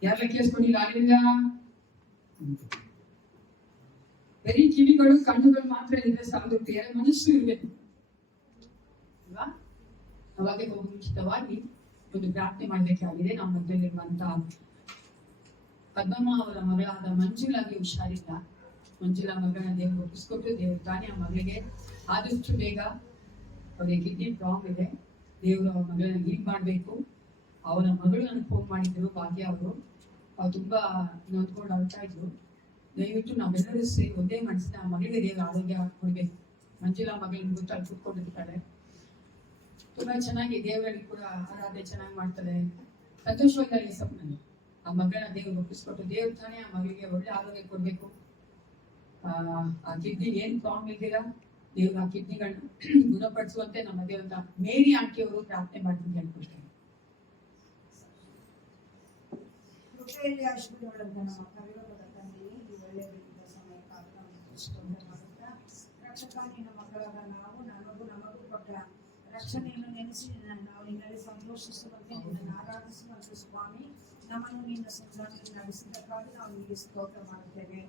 ಯಾರೆಲ್ಲ ಕೇಳಿಸ್ಕೊಂಡಿಲ್ಲ? ಆಗಿಲ್ಲ. ಬರೀ ಕಿವಿಗಳು ಕಣ್ಣುಗಳು ಮಾತ್ರ ಇದ್ರೆ ಸಾಕು, ಬೇರೆ ಮನಸ್ಸು ಇರ್ಬೇಕು ಅಲ್ವಾ? ಅವಾಗ ಮುಂಚಿತವಾಗಿ ಒಂದು ಪ್ರಾರ್ಥನೆ ಮಾಡಬೇಕಾಗಿದೆ. ನಮ್ಮ ಮಧ್ಯದಲ್ಲಿರುವಂತಹ ಪದ್ಮಮ್ಮ ಅವರ ಮಗಳಾದ ಮಂಜುಳಾಗೆ ಹುಷಾರಿಲ್ಲ. ಮಂಜುಳಾ ಮಗಳನ್ನ ದೇವರು ಒಪ್ಪಿಸ್ಕೊಟ್ಟು ದೇವರು ತಾನೇ ಆ ಮಗಳಿಗೆ ಆದಷ್ಟು ಬೇಗ ಅವರಿಗೆ ಕಿಡ್ನಿ ಪ್ರಾಬ್ಲಮ್ ಇದೆ. ದೇವರು ಅವ್ರ ಮಗಳನ್ನ ಹೀಲ್ ಮಾಡಬೇಕು. ಅವರ ಮಗಳು ನನಗೆ ಫೋನ್ ಮಾಡಿದ್ರು, ಭಾಗ್ಯ ಅವರು ತುಂಬಾ ನೊಂದ್ಕೊಂಡು ಅಳ್ತಾ ಇದ್ರು. ದಯವಿಟ್ಟು ನಾವೆಲ್ಲರೂ ಸೇರಿ ಒಂದೇ ಮನಸ್ಸಿನ ಆ ಮಗಳಿಗೆ ದೇವರು ಆರೋಗ್ಯ ಕೊಡ್ಬೇಕು. ಮಂಜುಳಾ ಮಗಳಿಗೆ ಗೊತ್ತು ಅಲ್ಲಿ ಕೂತ್ಕೊಂಡಿರ್ತಾಳೆ, ತುಂಬಾ ಚೆನ್ನಾಗಿ ದೇವರಲ್ಲಿ ಕೂಡ ಆರಾಧನೆ ಚೆನ್ನಾಗಿ ಮಾಡ್ತಾಳೆ, ಸಂತೋಷವಾಗಿದ್ದಾರೆ. ಸಪ್ನಲ್ಲಿ ಆ ಮಗಳನ್ನ ದೇವರು ಒಪ್ಪಿಸ್ಕೊಟ್ಟು ದೇವ್ರು ತಾನೇ ಆ ಮಗಳಿಗೆ ಒಳ್ಳೆ ಆರೋಗ್ಯ ಕೊಡ್ಬೇಕು. ಆ ಕಿಡ್ನಿ ಏನ್ ಪ್ರಾಬ್ಲಮ್ ಇದ್ದೀರಾ ದೇವ್ರು ಆ ಕಿಡ್ನಿಗಳನ್ನ ಗುಣಪಡಿಸುವಂತೆ ನಮ್ಮ ದೇವಂತ ಮೇರಿ ಆಂಟಿ ಅವರು ಪ್ರಾರ್ಥನೆ ಮಾಡ್ತೀನಿ ಹೇಳ್ಕೊಡ್ತಾರೆ. ಕೃಪೆಯಲ್ಲಿ ಆಶೀರ್ವಾದಗಳಂತ ನಮ್ಮ ಕರೆಯುವ ತಂದೆಯೇ, ಈ ಒಳ್ಳೆಯ ಬೆಳಗಿನ ಸಮಯಕ್ಕಾಗಿ ನಾವು ರಕ್ಷಕ ನಿನ್ನ ಮಕ್ಕಳಾದ ನಾವು ನಮಗೂ ಕೊಟ್ಟ ರಕ್ಷಣೆಯನ್ನು ನೆನೆಸಿ ನಾವು ನಿನ್ನಲ್ಲಿ ಸಂತೋಷಿಸುವಂತೆ ನಿನ್ನನ್ನು ಆರಾಧಿಸುವಂತೆ ಸ್ವಾಮಿ ನಮ್ಮನ್ನು ನಿನ್ನ ಸನ್ನಿಧಾನದಲ್ಲಿ ನಡೆಸಿದ್ದಕ್ಕಾಗಿ ನಾವು ನಿಮಗೆ ಸ್ತೋತ್ರ ಮಾಡುತ್ತೇವೆ.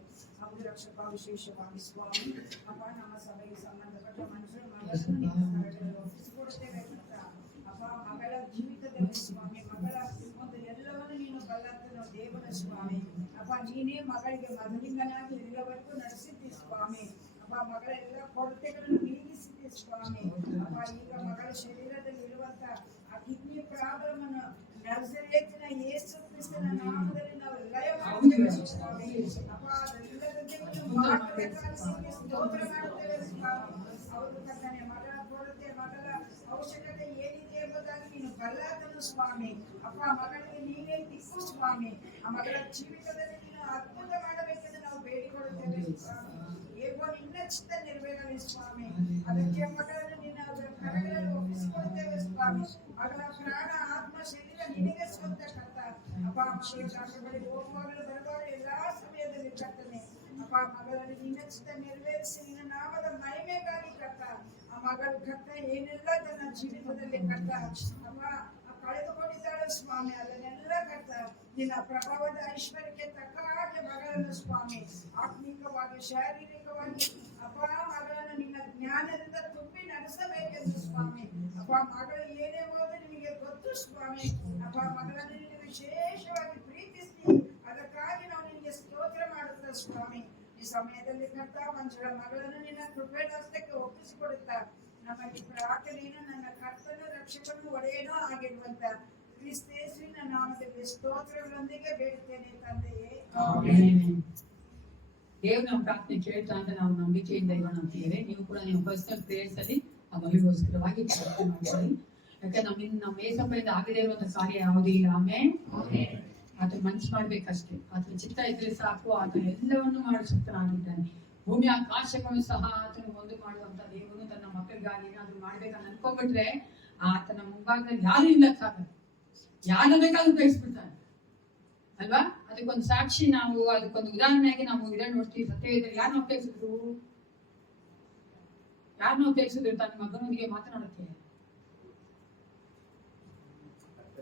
ಹೌದು ರಕ್ಷಕ, ವಿಶೇಷವಾಗಿ ಸ್ವಾಮಿ ಅಪ್ಪ, ನಮ್ಮ ಸಭೆಗೆ ಸಂಬಂಧಪಟ್ಟ ಮಗಳನ್ನು ನಿನ್ನ ಕರಗಳಲ್ಲಿ ಒಪ್ಪಿಸಿಕೊಡುತ್ತೇವೆ ಅಪ್ಪ. ಮಗಳ ಜೀವಿತದಲ್ಲಿ ಸ್ವಾಮಿ, ಮಗಳ ಒಂದು ಎಲ್ಲವನ್ನು ನೀನು ಬಲ್ಲಂತ ದೇವರ ಸ್ವಾಮಿ ಅಪ್ಪ. ನೀನೇ ಮಗಳಿಗೆ ಮೊದಲಿಂಗನಾಗಿ ಇಲ್ಲಿಯವರೆಗೂ ನಡೆಸಿದ್ದಿ ಸ್ವಾಮಿ ಅಪ್ಪ. ಮಗಳ ಎಲ್ಲ ಕೊರತೆಗಳನ್ನು ನೀಗಿಸಿದ್ದಿ ಸ್ವಾಮಿ ಅಪ್ಪ. ಈಗ ಮಗಳ ಶರೀರದಲ್ಲಿ ಇರುವಂತ ಆ ಕಿಡ್ನಿ ಪ್ರಾಬ್ಲಮ್ ಅನ್ನು ನಜರೇತಿನ ಯೇಸು ಕ್ರಿಸ್ತನ ನಾಮದಲ್ಲಿ ನಾವು ಲಯ ಮಾಡುತ್ತೇವೆ ಸ್ವಾಮಿ ಅಪ್ಪ. ಅದೆಲ್ಲದಕ್ಕೆ ಮಾಡಬೇಕಾಗಿ ಸ್ತೋತ್ರ ಮಾಡುತ್ತೇವೆ ಸ್ವಾಮಿ. ಅವರು ಕರ್ತನೆ, ಮಗಳ ಕೊರತೆ, ಮಗಳ ಅವಶ್ಯಕತೆ ಏನಿದೆ ಎಂಬುದಾಗಿ ನೀನು ಬಲ್ಲಾತನು ಸ್ವಾಮಿ ಅಪ್ಪ. ಮಗಳಿಗೆ ನೀನೇ ದಿಕ್ಕು ಸ್ವಾಮಿ. ಆ ಮಗಳ ಜೀವಿತದಲ್ಲಿ ನೀನು ಅದ್ಭುತ ಮಾಡಬೇಕೆಂದು ನಾವು ಬೇಡಿಕೊಳ್ಳುತ್ತೇವೆ ಸ್ವಾಮಿ. ಹೇಗೋ ನಿನ್ನ ಚಿತ್ತ ನೆರವೇರಲಿ ಸ್ವಾಮಿ. ಅದಕ್ಕೆ ಮಗಳನ್ನು ನಿನ್ನ ಕರಗಳಲ್ಲಿ ಒಪ್ಪಿಸಿಕೊಡುತ್ತೇವೆ ಸ್ವಾಮಿ. ಮಗಳ ಪ್ರಾಣ, ಆತ್ಮ, ಶರೀರ ನಿನಗೆ ಸ್ವಂತ ಕರ್ತ ಅಪ್ಪ. ಮಗಳ ಶಾಸ್ತ್ರಗಳಿಗೆ ಹೋಗುವಾಗಲೂ ಬರುವಾಗ ಎಲ್ಲಾ ಸಮಯದಲ್ಲಿ ಕರ್ತನೆ ಅಪ್ಪ. ಮಗಳಲ್ಲಿ ನಿನ್ನ ಚಿತ್ತ ನೆರವೇರಿಸಿ ನಿನ್ನ ನಾಮದ ಮಹಿಮೆಗಾಗಿ ಕರ್ತ. ಆ ಮಗಳು ಕರ್ತ ಏನೆಲ್ಲ ತನ್ನ ಜೀವಿತದಲ್ಲಿ ಕರ್ತ ಅಪ್ಪ ಕಳೆದುಕೊಂಡಿದ್ದಾಳೆ ಸ್ವಾಮಿ. ಅದನ್ನೆಲ್ಲ ಕರ್ತ ನಿನ್ನ ಪ್ರಭಾವದ ಐಶ್ವರ್ಯಕ್ಕೆ ತಕ್ಕ ಹಾಗೆ ಮಗಳನ್ನು ಸ್ವಾಮಿ ಆತ್ಮಿಕವಾಗಿ, ಶಾರೀರಿಕವಾಗಿ ಅಪ್ಪ ಮಗಳನ್ನು ನಿನ್ನ ಜ್ಞಾನದಿಂದ ತುಂಬಿ ನಡೆಸಬೇಕೆಂದು ಸ್ವಾಮಿ ಅಪ್ಪ. ಮಗಳು ಏನೇ ಹೋದ್ರೆ ನಿಮಗೆ ಗೊತ್ತು ಸ್ವಾಮಿ ಅಪ್ಪ. ಮಗಳನ್ನು ನಿನ್ನ ವಿಶೇಷವಾಗಿ ಪ್ರೀತಿಸಿ ಅದಕ್ಕಾಗಿ ನಾವು ನಿನಗೆ ಸ್ತೋತ್ರ ಮಾಡುತ್ತೇವೆ ಸ್ವಾಮಿ. ಈ ಸಮಯದಲ್ಲಿ ಕರ್ತ ಮಂಜುಳ ಮಗಳನ್ನು ನಿನ್ನ ಕೃಪೆಯ ಹಸ್ತಕ್ಕೆ ಒಪ್ಪಿಸಿಕೊಡುತ್ತಾ ನಮ್ಮ ಈ ಪ್ರಾರ್ಥನೆಯನ್ನು ನನ್ನ ಕರ್ತನ ರಕ್ಷಕನು ಒಡೆಯನೂ ಆಗಿರುವಂತ ಕ್ರಿಸ್ತೇಸುವಿನ ನಾಮದಲ್ಲಿ ಸ್ತೋತ್ರಗಳೊಂದಿಗೆ ಬೇಡುತ್ತೇನೆ ತಂದೆಯೇ. ದೇವ್ರು ನಮ್ಮ ಪ್ರಾರ್ಥನೆ ಕೇಳ್ತಾ ಅಂತ ನಾವು ನಂಬಿಕೆಯಿಂದ ಇರೋಣ ಅಂತೀವಿ. ನೀವು ಕೂಡ ನಿಮ್ಮ ಪರ್ಸನಲ್ ಪ್ರೇಯರ್ಸ್ ಅಲ್ಲಿ ಆ ಮಗುಗೋಸ್ಕರವಾಗಿ ಪ್ರಾರ್ಥನೆ ಮಾಡ್ಕೊಳ್ಳಿ. ಯಾಕಂದ್ರೆ ನಮ್ಮ ಏಸಪ್ಪಯಿಂದ ಆಗದೇ ಇರುವಂತ ಕಾರ್ಯ ಯಾವುದೇ ಇಲ್ಲ. ಆಮೇಲೆ ಆತ ಮನ್ಸು ಮಾಡ್ಬೇಕಷ್ಟೇ. ಆತನ ಚಿತ್ತ ಇದ್ರೆ ಸಾಕು. ಆತ ಎಲ್ಲವನ್ನು ಮಾಡಿಸುತ್ತಾನಿದ್ದಾನೆ. ಭೂಮಿ ಆಕಾಶಗಳನ್ನು ಸಹ ಆತನು ಒಂದು ಮಾಡುವಂತ ದೇವನು ತನ್ನ ಮಕ್ಕಳಿಗಾಗಿ ಏನಾದ್ರು ಮಾಡ್ಬೇಕಂತ ಅನ್ಕೊಂಡ್ಬಿಟ್ರೆ ಆತನ ಮುಂಭಾಗದಲ್ಲಿ ಯಾರು ಇಲ್ಲಕ್ಕಾಗಲ್ಲ. ಯಾರು ಬೇಕಾದ್ರೂ ಉಪಯೋಗಿಸ್ಬಿಡ್ತಾನೆ ಅಲ್ವಾ. ಅದಕ್ಕೊಂದು ಸಾಕ್ಷಿ ನಾವು, ಅದಕ್ಕೊಂದು ಉದಾಹರಣೆಯಾಗಿ ನಾವು ಇದನ್ನ ನೋಡ್ತೀವಿ. ಸತ್ಯವೇದದಲ್ಲಿ ಯಾರನ್ನ ಉಪಯೋಗಿಸಿದ್ರು? ತನ್ನ ಮಗನೊಂದಿಗೆ ಮಾತನಾಡುತ್ತೆ.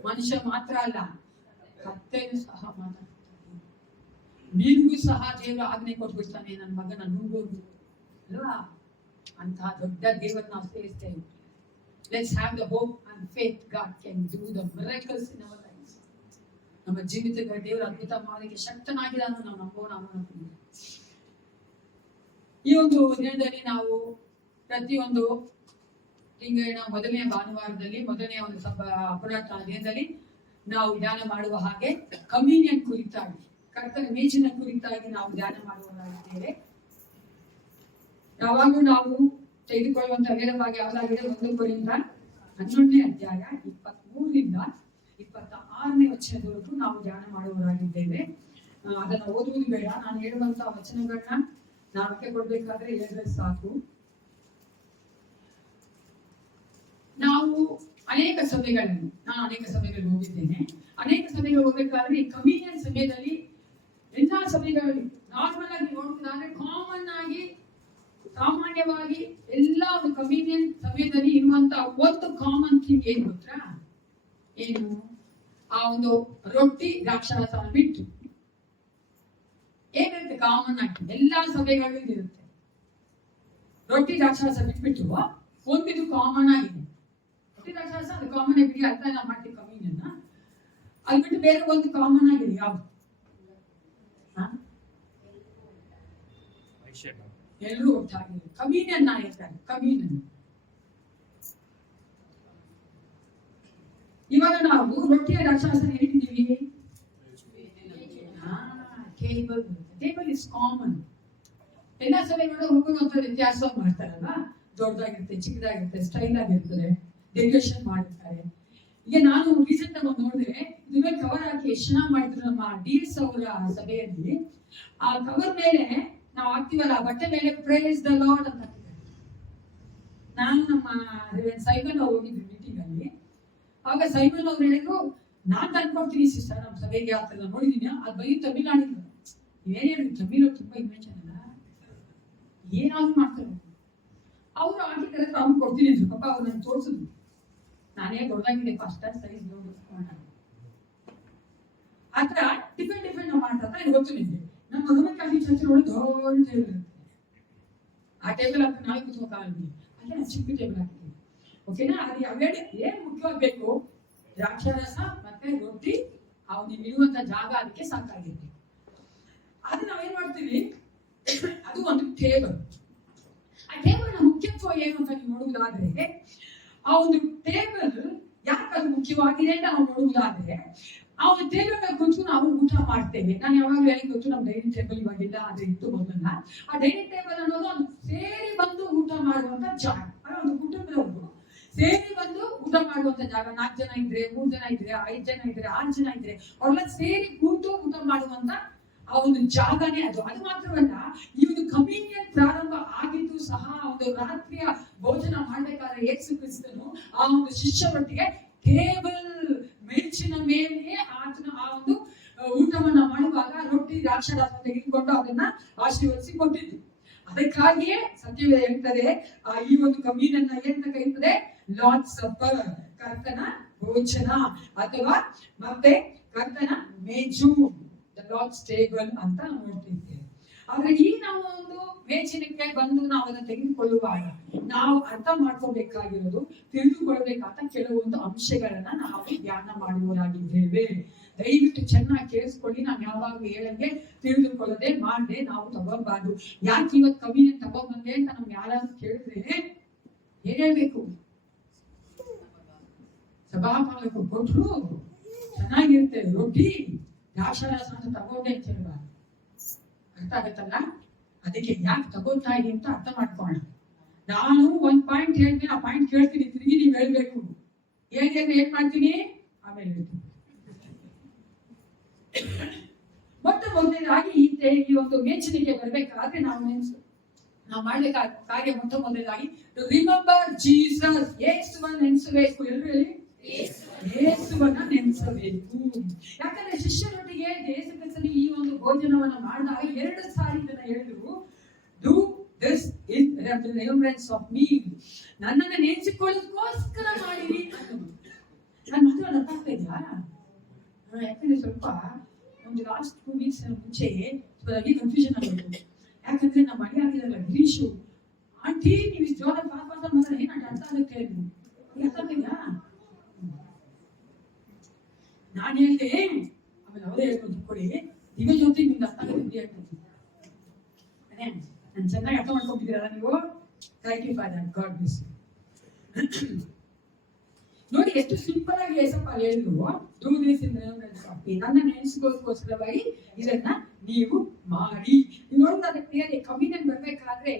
ಮನುಷ್ಯ ಮಾತ್ರ ಅಲ್ಲ, ಕತ್ತೆಯೂ ಸಹ ಮಾತಾಡ್ತಾನೆ. ಮೀನಿಗೂ ಸಹ ದೇವರು ಆಜ್ಞೆ ಕೊಟ್ಬಿಡ್ತಾನೆ, ನನ್ನ ಮಗನ ನುಂಗೋದು ಅಲ್ವಾ. ಅಂತಹ ದೊಡ್ಡ ದೇವರನ್ನ ನಾವು ಸೇರಿಸ್ತೇವೆ. Let's have the hope and faith God can do the miracles in our lives. ನಮ್ಮ ಜೀವಿತದಲ್ಲಿ ದೇವರು ಅದ್ಭುತ ಮಾಡೋದಕ್ಕೆ ಶಕ್ತನಾಗಿದ್ದಾನು ನಾವು ನಂಬೋಣ. ಈ ಒಂದು ದಿನದಲ್ಲಿ ನಾವು ಪ್ರತಿಯೊಂದು ತಿಂಗಳಿನ ಮೊದಲನೇ ಭಾನುವಾರದಲ್ಲಿ, ಮೊದಲನೇ ಒಂದು ಪುರಾತನ ದಿನದಲ್ಲಿ ನಾವು ಧ್ಯಾನ ಮಾಡುವ ಹಾಗೆ ಕಮ್ಯೂನಿಯನ್ ಕುರಿತಾಗಿ, ಕರ್ತನ ಮೇಜಿನ ಕುರಿತಾಗಿ ನಾವು ಧ್ಯಾನ ಮಾಡುವವರಾಗಿದ್ದೇವೆ. ಯಾವಾಗಲೂ ನಾವು ತೆಗೆದುಕೊಳ್ಳುವಂತ ವೇಳವಾಗಿ ಯಾವ್ದಾಗಿದೆ? 1 ಕೊರಿಂಥ 11ನೇ ಅಧ್ಯಾಯ 23ರಿಂದ 26ನೇ ವಚನದವರೆಗೂ ನಾವು ಧ್ಯಾನ ಮಾಡುವವರಾಗಿದ್ದೇವೆ. ಅದನ್ನ ಓದುವುದು ಬೇಡ. ನಾನು ಹೇಳುವಂತ ವಚನಗಳನ್ನ ನಾವಕ್ಕೆ ಕೊಡ್ಬೇಕಾದ್ರೆ ಹೇಳಿದ್ರೆ ಸಾಕು. ನಾವು ಅನೇಕ ಸಭೆಗಳಲ್ಲಿ, ನಾನು ಅನೇಕ ಸಭೆಗಳಿಗೆ ಹೋಗಿದ್ದೇನೆ. ಅನೇಕ ಸಭೆಗಳು ಹೋಗ್ಬೇಕಾದ್ರೆ ಈ ಕಮ್ಯೂನಿಯನ್ ಸಮಯದಲ್ಲಿ ಎಲ್ಲಾ ಸಭೆಗಳಲ್ಲಿ ನಾರ್ಮಲ್ ಆಗಿ ನೋಡುವುದಾದ್ರೆ ಸಾಮಾನ್ಯವಾಗಿ ಎಲ್ಲ ಒಂದು ಕಮ್ಯೂನಿಯನ್ ಸಮಯದಲ್ಲಿ ಇರುವಂತ ಒಂದು ಕಾಮನ್ ಥಿಂಗ್ ಏನ್ ಗೊತ್ತಾ? ಏನು? ಆ ಒಂದು ರೊಟ್ಟಿ ದ್ರಾಕ್ಷಾರಸ ಬಿಟ್ಟು ಏನಿರುತ್ತೆ ಕಾಮನ್ ಆಗಿ ಎಲ್ಲಾ ಸಭೆಗಳಲ್ಲೂ ಇರುತ್ತೆ. ರೊಟ್ಟಿ ದ್ರಾಕ್ಷಾರಸ ಬಿಟ್ಬಿಟ್ಟು ಒಂದಿದು ಕಾಮನ್ ಆಗಿದೆ. ರೊಟ್ಟಿ ದ್ರಾಕ್ಷಾರಸ ಅದು ಕಾಮನ್ ಆಗಿ ಅರ್ಥ ಎಲ್ಲ ಮಾಡ್ತೀವಿ ಕಮ್ಯೂನಿಯನ್. ಅದು ಬಿಟ್ಟು ಬೇರೆ ಒಂದು ಕಾಮನ್ ಆಗಿದೆ ಯಾವ್ದು? ಎಲ್ಲರೂ ಒಟ್ಟಾಗಿದೆ. ಕಮ್ಯೂನಿಯನ್ ಹೇಳ್ತಾರೆ. ಕಮ್ಯೂನಿಯನ್ ಇವಾಗ ನಾವು ರೊಟ್ಟಿಯ ದ್ರಾಕ್ಷಾರಸ ಹೇಳಿದ್ದೀವಿ. Table is common. ಎಲ್ಲ ಸಭೆಗಳು ಹೋಗುವಂತ ವ್ಯತ್ಯಾಸ ಮಾಡ್ತಾರಲ್ವಾ. ದೊಡ್ಡದಾಗಿರುತ್ತೆ, ಚಿಕ್ಕದಾಗಿರುತ್ತೆ, ಸ್ಟೈಲ್ ಆಗಿರ್ತದೆ, ಡೆಕೋರೇಷನ್ ಮಾಡಿರ್ತಾರೆ. ಈಗ ನಾನು ರೀಸೆಂಟ್ ಆಗಿ ನೋಡಿದ್ರೆ ಇದ್ರ ಕವರ್ ಹಾಕಿ ಎಷ್ಟು ಚೆನ್ನಾಗಿ ಮಾಡಿದ್ರು ನಮ್ಮ DS ಅವರ ಸಭೆಯಲ್ಲಿ. ಆ ಕವರ್ ಮೇಲೆ ನಾವು ಹಾಕ್ತಿವಲ್ಲ, ಬಟ್ಟೆ ಮೇಲೆ ಪ್ರೈಸ್ ದ ಲಾರ್ಡ್ ಅಂತ ಹಾಕಿದ್ದಾರೆ. ನಾನು ನಮ್ಮ ಸೈಮನ್ ಅವ್ರು ಹೋಗಿದ್ವಿ ಮೀಟಿಂಗ್ ಅಲ್ಲಿ. ಆಗ ಸೈಮನ್ ಅವ್ರು ಹೇಳಿದ್ರು, ನಾನ್ ತಂದ್ಕೊಡ್ತೀನಿ ಸಿಸ್ಟರ್ ನಮ್ಮ ಸಭೆಗೆ ಆಗ್ತದ ನೋಡಿದೀನಿ. ಅದು ಬರೀ ತಮಿಳ್ನಾಡಿದ್ರು. ಏನ್ ಹೇಳಿ ತಮಿಳು ತುಂಬಾ ಇನ್ವೆನ್ಷನ್ ಅಲ್ಲ, ಏನಾದ್ರು ಮಾಡ್ತಾರೆ ಅವ್ರು. ಹಾಕಿದ್ದಾರೆ ಅವ್ರು ಕೊಡ್ತೀನಿ ಅಂದ್ರು. ಪಾಪ ಅವ್ರು ನನ್ಗೆ ತೋರಿಸಿದ್ರು. ನಾನೇ ದೊಡ್ಡದಾಗಿದೆ ಫಸ್ಟ್ ಸೈಜ್ ಆತರ ಟಿಫನ್ ನಾವು ಮಾಡ್ತಾ ನನಗೆ ಗೊತ್ತು ನಿಮ್ಗೆ. ನಮ್ಮ ಮದುವೆ ಚರ್ಚೆ ಒಳಗೆ ದೊಡ್ಡ ಟೇಬಲ್ ಇರುತ್ತೆ. ಆ ಟೇಬಲ್ ಹತ್ರ ನಾಳೆ ಕೂತ್ಕೋಕಾಗಲ್ಲ. ಅದೇ ನಾವು ಚಿಕ್ಕ ಟೇಬಲ್ ಹಾಕ್ತೀವಿ. ಓಕೆನಾ? ಅದು ಅವೆರಡು ಏನ್ ಮುಖ್ಯವಾಗಿ ಬೇಕು? ದ್ರಾಕ್ಷಾರಸ ಮತ್ತೆ ರೊಟ್ಟಿ, ನೀವು ಇರುವಂತ ಜಾಗ ಅದಕ್ಕೆ ಸಾಕಾಗಿರ್ಬೇಕು. ಅದು ನಾವೇನ್ ಮಾಡ್ತೀವಿ, ಅದು ಒಂದು ಟೇಬಲ್. ಆ ಟೇಬಲ್ ಮುಖ್ಯತ್ವ ಏನು ಅಂತ ನೀವು ನೋಡುವುದಾದ್ರೆ, ಆ ಒಂದು ಟೇಬಲ್ ಯಾಕೆ ಅದು ಮುಖ್ಯವಾಗಿದೆ ಅಂತ ನಾವು ನೋಡುವುದಾದ್ರೆ, ಆ ಒಂದು ಟೇಬಲ್ ಮೇಲೆ ಕೂತು ನಾವು ಊಟ ಮಾಡ್ತೇವೆ. ನಾನು ಯಾವಾಗಲೂ ಹೇಳಿ ಗೊತ್ತು, ನಮ್ಮ ಡೈನಿಂಗ್ ಟೇಬಲ್ ಇವಾಗಿಲ್ಲ, ಅದು ಇತ್ತು ಮೊದಲನ್ನ. ಆ ಡೈನಿಂಗ್ ಟೇಬಲ್ ಅನ್ನೋದು ಒಂದು ಸೇರಿ ಬಂದು ಊಟ ಮಾಡುವಂತ ಜಾಗ. ಒಂದು ಕುಟುಂಬದವರು ಸೇರಿ ಬಂದು ಊಟ ಮಾಡುವಂತ ಜಾಗ. 4 ಜನ ಇದ್ರೆ, 3 ಜನ ಇದ್ರೆ, 5 ಜನ ಇದ್ರೆ, 6 ಜನ ಇದ್ರೆ, ಅವ್ರೆಲ್ಲ ಸೇರಿ ಕೂತು ಊಟ ಮಾಡುವಂತ ಆ ಒಂದು ಜಾಗನೇ ಅದು. ಅದು ಮಾತ್ರವಲ್ಲ, ಈ ಒಂದು ಕಮ್ಯೂನಿಯನ್ ಪ್ರಾರಂಭ ಆಗಿದ್ದು ಸಹ ಒಂದು ರಾತ್ರಿಯ ಭೋಜನ ಮಾಡ್ಬೇಕಾದ್ರೆ ಯೇಸು ಕ್ರಿಸ್ತನು ಆ ಒಂದು ಶಿಷ್ಯರೊಟ್ಟಿಗೆ ಟೇಬಲ್ ಮೇಚಿನ ಮೇಲೆ ಆತನ ಆ ಒಂದು ಊಟವನ್ನ ಮಾಡುವಾಗ ರೊಟ್ಟಿ ದ್ರಾಕ್ಷಾರಸ ತೆಗೆದುಕೊಂಡು ಅದನ್ನ ಆಶೀರ್ವದಿಸಿ ಕೊಟ್ಟಿದ್ದು. ಅದಕ್ಕಾಗಿಯೇ ಸತ್ಯವೇದ ಹೇಳ್ತದೆ, ಈ ಒಂದು ಕಮ್ಯೂನಿಯನ್ ಏನಂತ ಕರೀತದೆ? ಲಾರ್ಡ್ ಸಪ್ಪರ್, ಕರ್ತನ ಭೋಜನ, ಅಥವಾ ಮತ್ತೆ ಕರ್ತನ ಮೇಜು, ದ ಲಾರ್ಡ್ಸ್ ಟೇಬಲ್ ಅಂತ ನೋಡ್ತಿದ್ದೇವೆ. ಆದ್ರೆ ಈ ನಾವು ಒಂದು ಮೇಜಿನಕ್ಕೆ ಬಂದು ನಾವು ಅದನ್ನ ತೆಗೆದುಕೊಳ್ಳುವಾಗ ನಾವು ಅರ್ಥ ಮಾಡ್ಕೋಬೇಕಾಗಿರೋದು, ತಿಳಿದುಕೊಳ್ಬೇಕಾದ ಕೆಲವೊಂದು ಅಂಶಗಳನ್ನ ನಾವು ಧ್ಯಾನ ಮಾಡುವವರಾಗಿದ್ದೇವೆ. ದಯವಿಟ್ಟು ಚೆನ್ನಾಗಿ ಕೇಳಿಸ್ಕೊಳ್ಳಿ. ನಾನು ಯಾವಾಗಲೂ ಹೇಳಂಗೆ ತಿಳಿದುಕೊಳ್ಳದೆ ಮಾಡದೆ ನಾವು ತಗೋಬಾರ್ದು. ಯಾಕೆ ಇವತ್ತು ಕಮ್ಯೂನಿಯನ್ ತಗೊಂಡ್ಬಂದೆ ಅಂತ ನಮ್ಗೆ ಯಾರಾದ್ರೂ ಕೇಳಿದ್ರೆ ಏನ್ ಹೇಳ್ಬೇಕು? ಸಭಾಪಾಲಕರು ಕೊಟ್ರು ಚೆನ್ನಾಗಿರುತ್ತೆ, ರೊಟ್ಟಿ ದ್ರಾಕ್ಷಾರಸ ಅಂತ ತಗೊಂಡೆ ಅಂತ ಹೇಳ್ಬಾರ್ದು. ಅರ್ಥ ಆಗತ್ತಲ್ಲ? ಅದಕ್ಕೆ ಯಾಕೆ ತಗೋತಾ ಇದೀನಿ ಅಂತ ಅರ್ಥ ಮಾಡ್ಕೋಣ. ನಾನು ಒಂದ್ ಪಾಯಿಂಟ್ ಹೇಳ್ತೀನಿ, ಆ ಪಾಯಿಂಟ್ ಕೇಳ್ತೀನಿ, ತಿರುಗಿ ನೀವು ಹೇಳ್ಬೇಕು. ಏನ್ ಮಾಡ್ತೀನಿ ಆಮೇಲೆ ಹೇಳ್ತೀನಿ. ಮೊದಲನೇದಾಗಿ ಈ ಒಂದು ಮೇಚನಿಗೆ ಬರ್ಬೇಕಾದ್ರೆ ನಾವು ಮಾಡ್ಬೇಕಾದ ಕಾರ್ಯ ಮೊದಲನೇದಾಗಿ ರಿಮೆಂಬರ್ ಜೀಸಸ್. ಯೇಸುವನ್ನ ನೆನೆಸಬೇಕು. ಎಲ್ಲರೂ ಹೇಳಿ, ಯೇಸುವನ್ನ ನೆನೆಸಬೇಕು. ಯಾಕಂದ್ರೆ ಶಿಷ್ಯರೊಟ್ಟಿಗೆ ಯೇಸು ಕ್ರಿಸ್ತನಿಗೆ ಈ ಒಂದು ಭೋಜನವನ್ನ ಮಾಡಿದಾಗ 2 ಸಾರಿ ಇದನ್ನ ಹೇಳಿದ್ರು, do this in remembrance of me. ನನ್ನನ್ನ ನೆನೆಸಿಕೊಳ್ಳೋದಕ್ಕೋಸ್ಕರ ಮಾಡಿರಿ. ನನ್ನ ಮಾತ್ರ ಅರ್ಥ ಆಗ್ತಾ ಇದೆಯಾ? ಯಾಕಂದ್ರೆ ಸ್ವಲ್ಪ ಒಂದು ಲಾಸ್ಟ್ 2 ವೀಕ್ಸ್ ಮುಂಚೆ ಕನ್ಫ್ಯೂಷನ್ ಆಗೋದು. ಯಾಕಂದ್ರೆ ನಮ್ಮ ಮನೆ ಆಗಿರಲ್ಲ ಗಿರೀಶು, ಆಂಟಿ ನೀವು ಜೋರ ಪಾಪ ಮಾತ್ರ ಏನ್ ಅರ್ಥ ಆಗುತ್ತೆ? ಅರ್ಥ ಆಗ್ತಿದ್ಯಾ? ನಾನು ಹೇಳಿದೆ, ಆಮೇಲೆ ಅವರೇ ಹೇಳ್ಕೊಂಡು ಕೊಡಿ, ದಿವ್ಯ ಜೊತೆ ನಿಮ್ಗೆ ಅರ್ಥ ಆಗುತ್ತೆ ಅಂತ. ನಾನು ಚೆನ್ನಾಗಿ ಅರ್ಥ ಮಾಡ್ಕೊಂಡಿದ್ದೀರಲ್ಲ ನೀವು. Thank you for that. God bless you. ನೋಡಿ ಎಷ್ಟು ಸಿಂಪಲ್ ಆಗಿ ಏಸಪ್ಪ ಹೇಳಿದ್ರು, do this in remembrance of me. ನನ್ನ ನೆನೆಸಿಕೊಳ್ಳೋದಕ್ಕೋಸ್ಕರವಾಗಿ ಇದನ್ನ ನೀವು ಮಾಡಿ. ನೀವು ನೋಡೋದಾದ್ರೆ ಕ್ಲಿಯರ್ಲಿ ಕಮ್ಯೂನಿಯನ್ ಬರ್ಬೇಕಾದ್ರೆ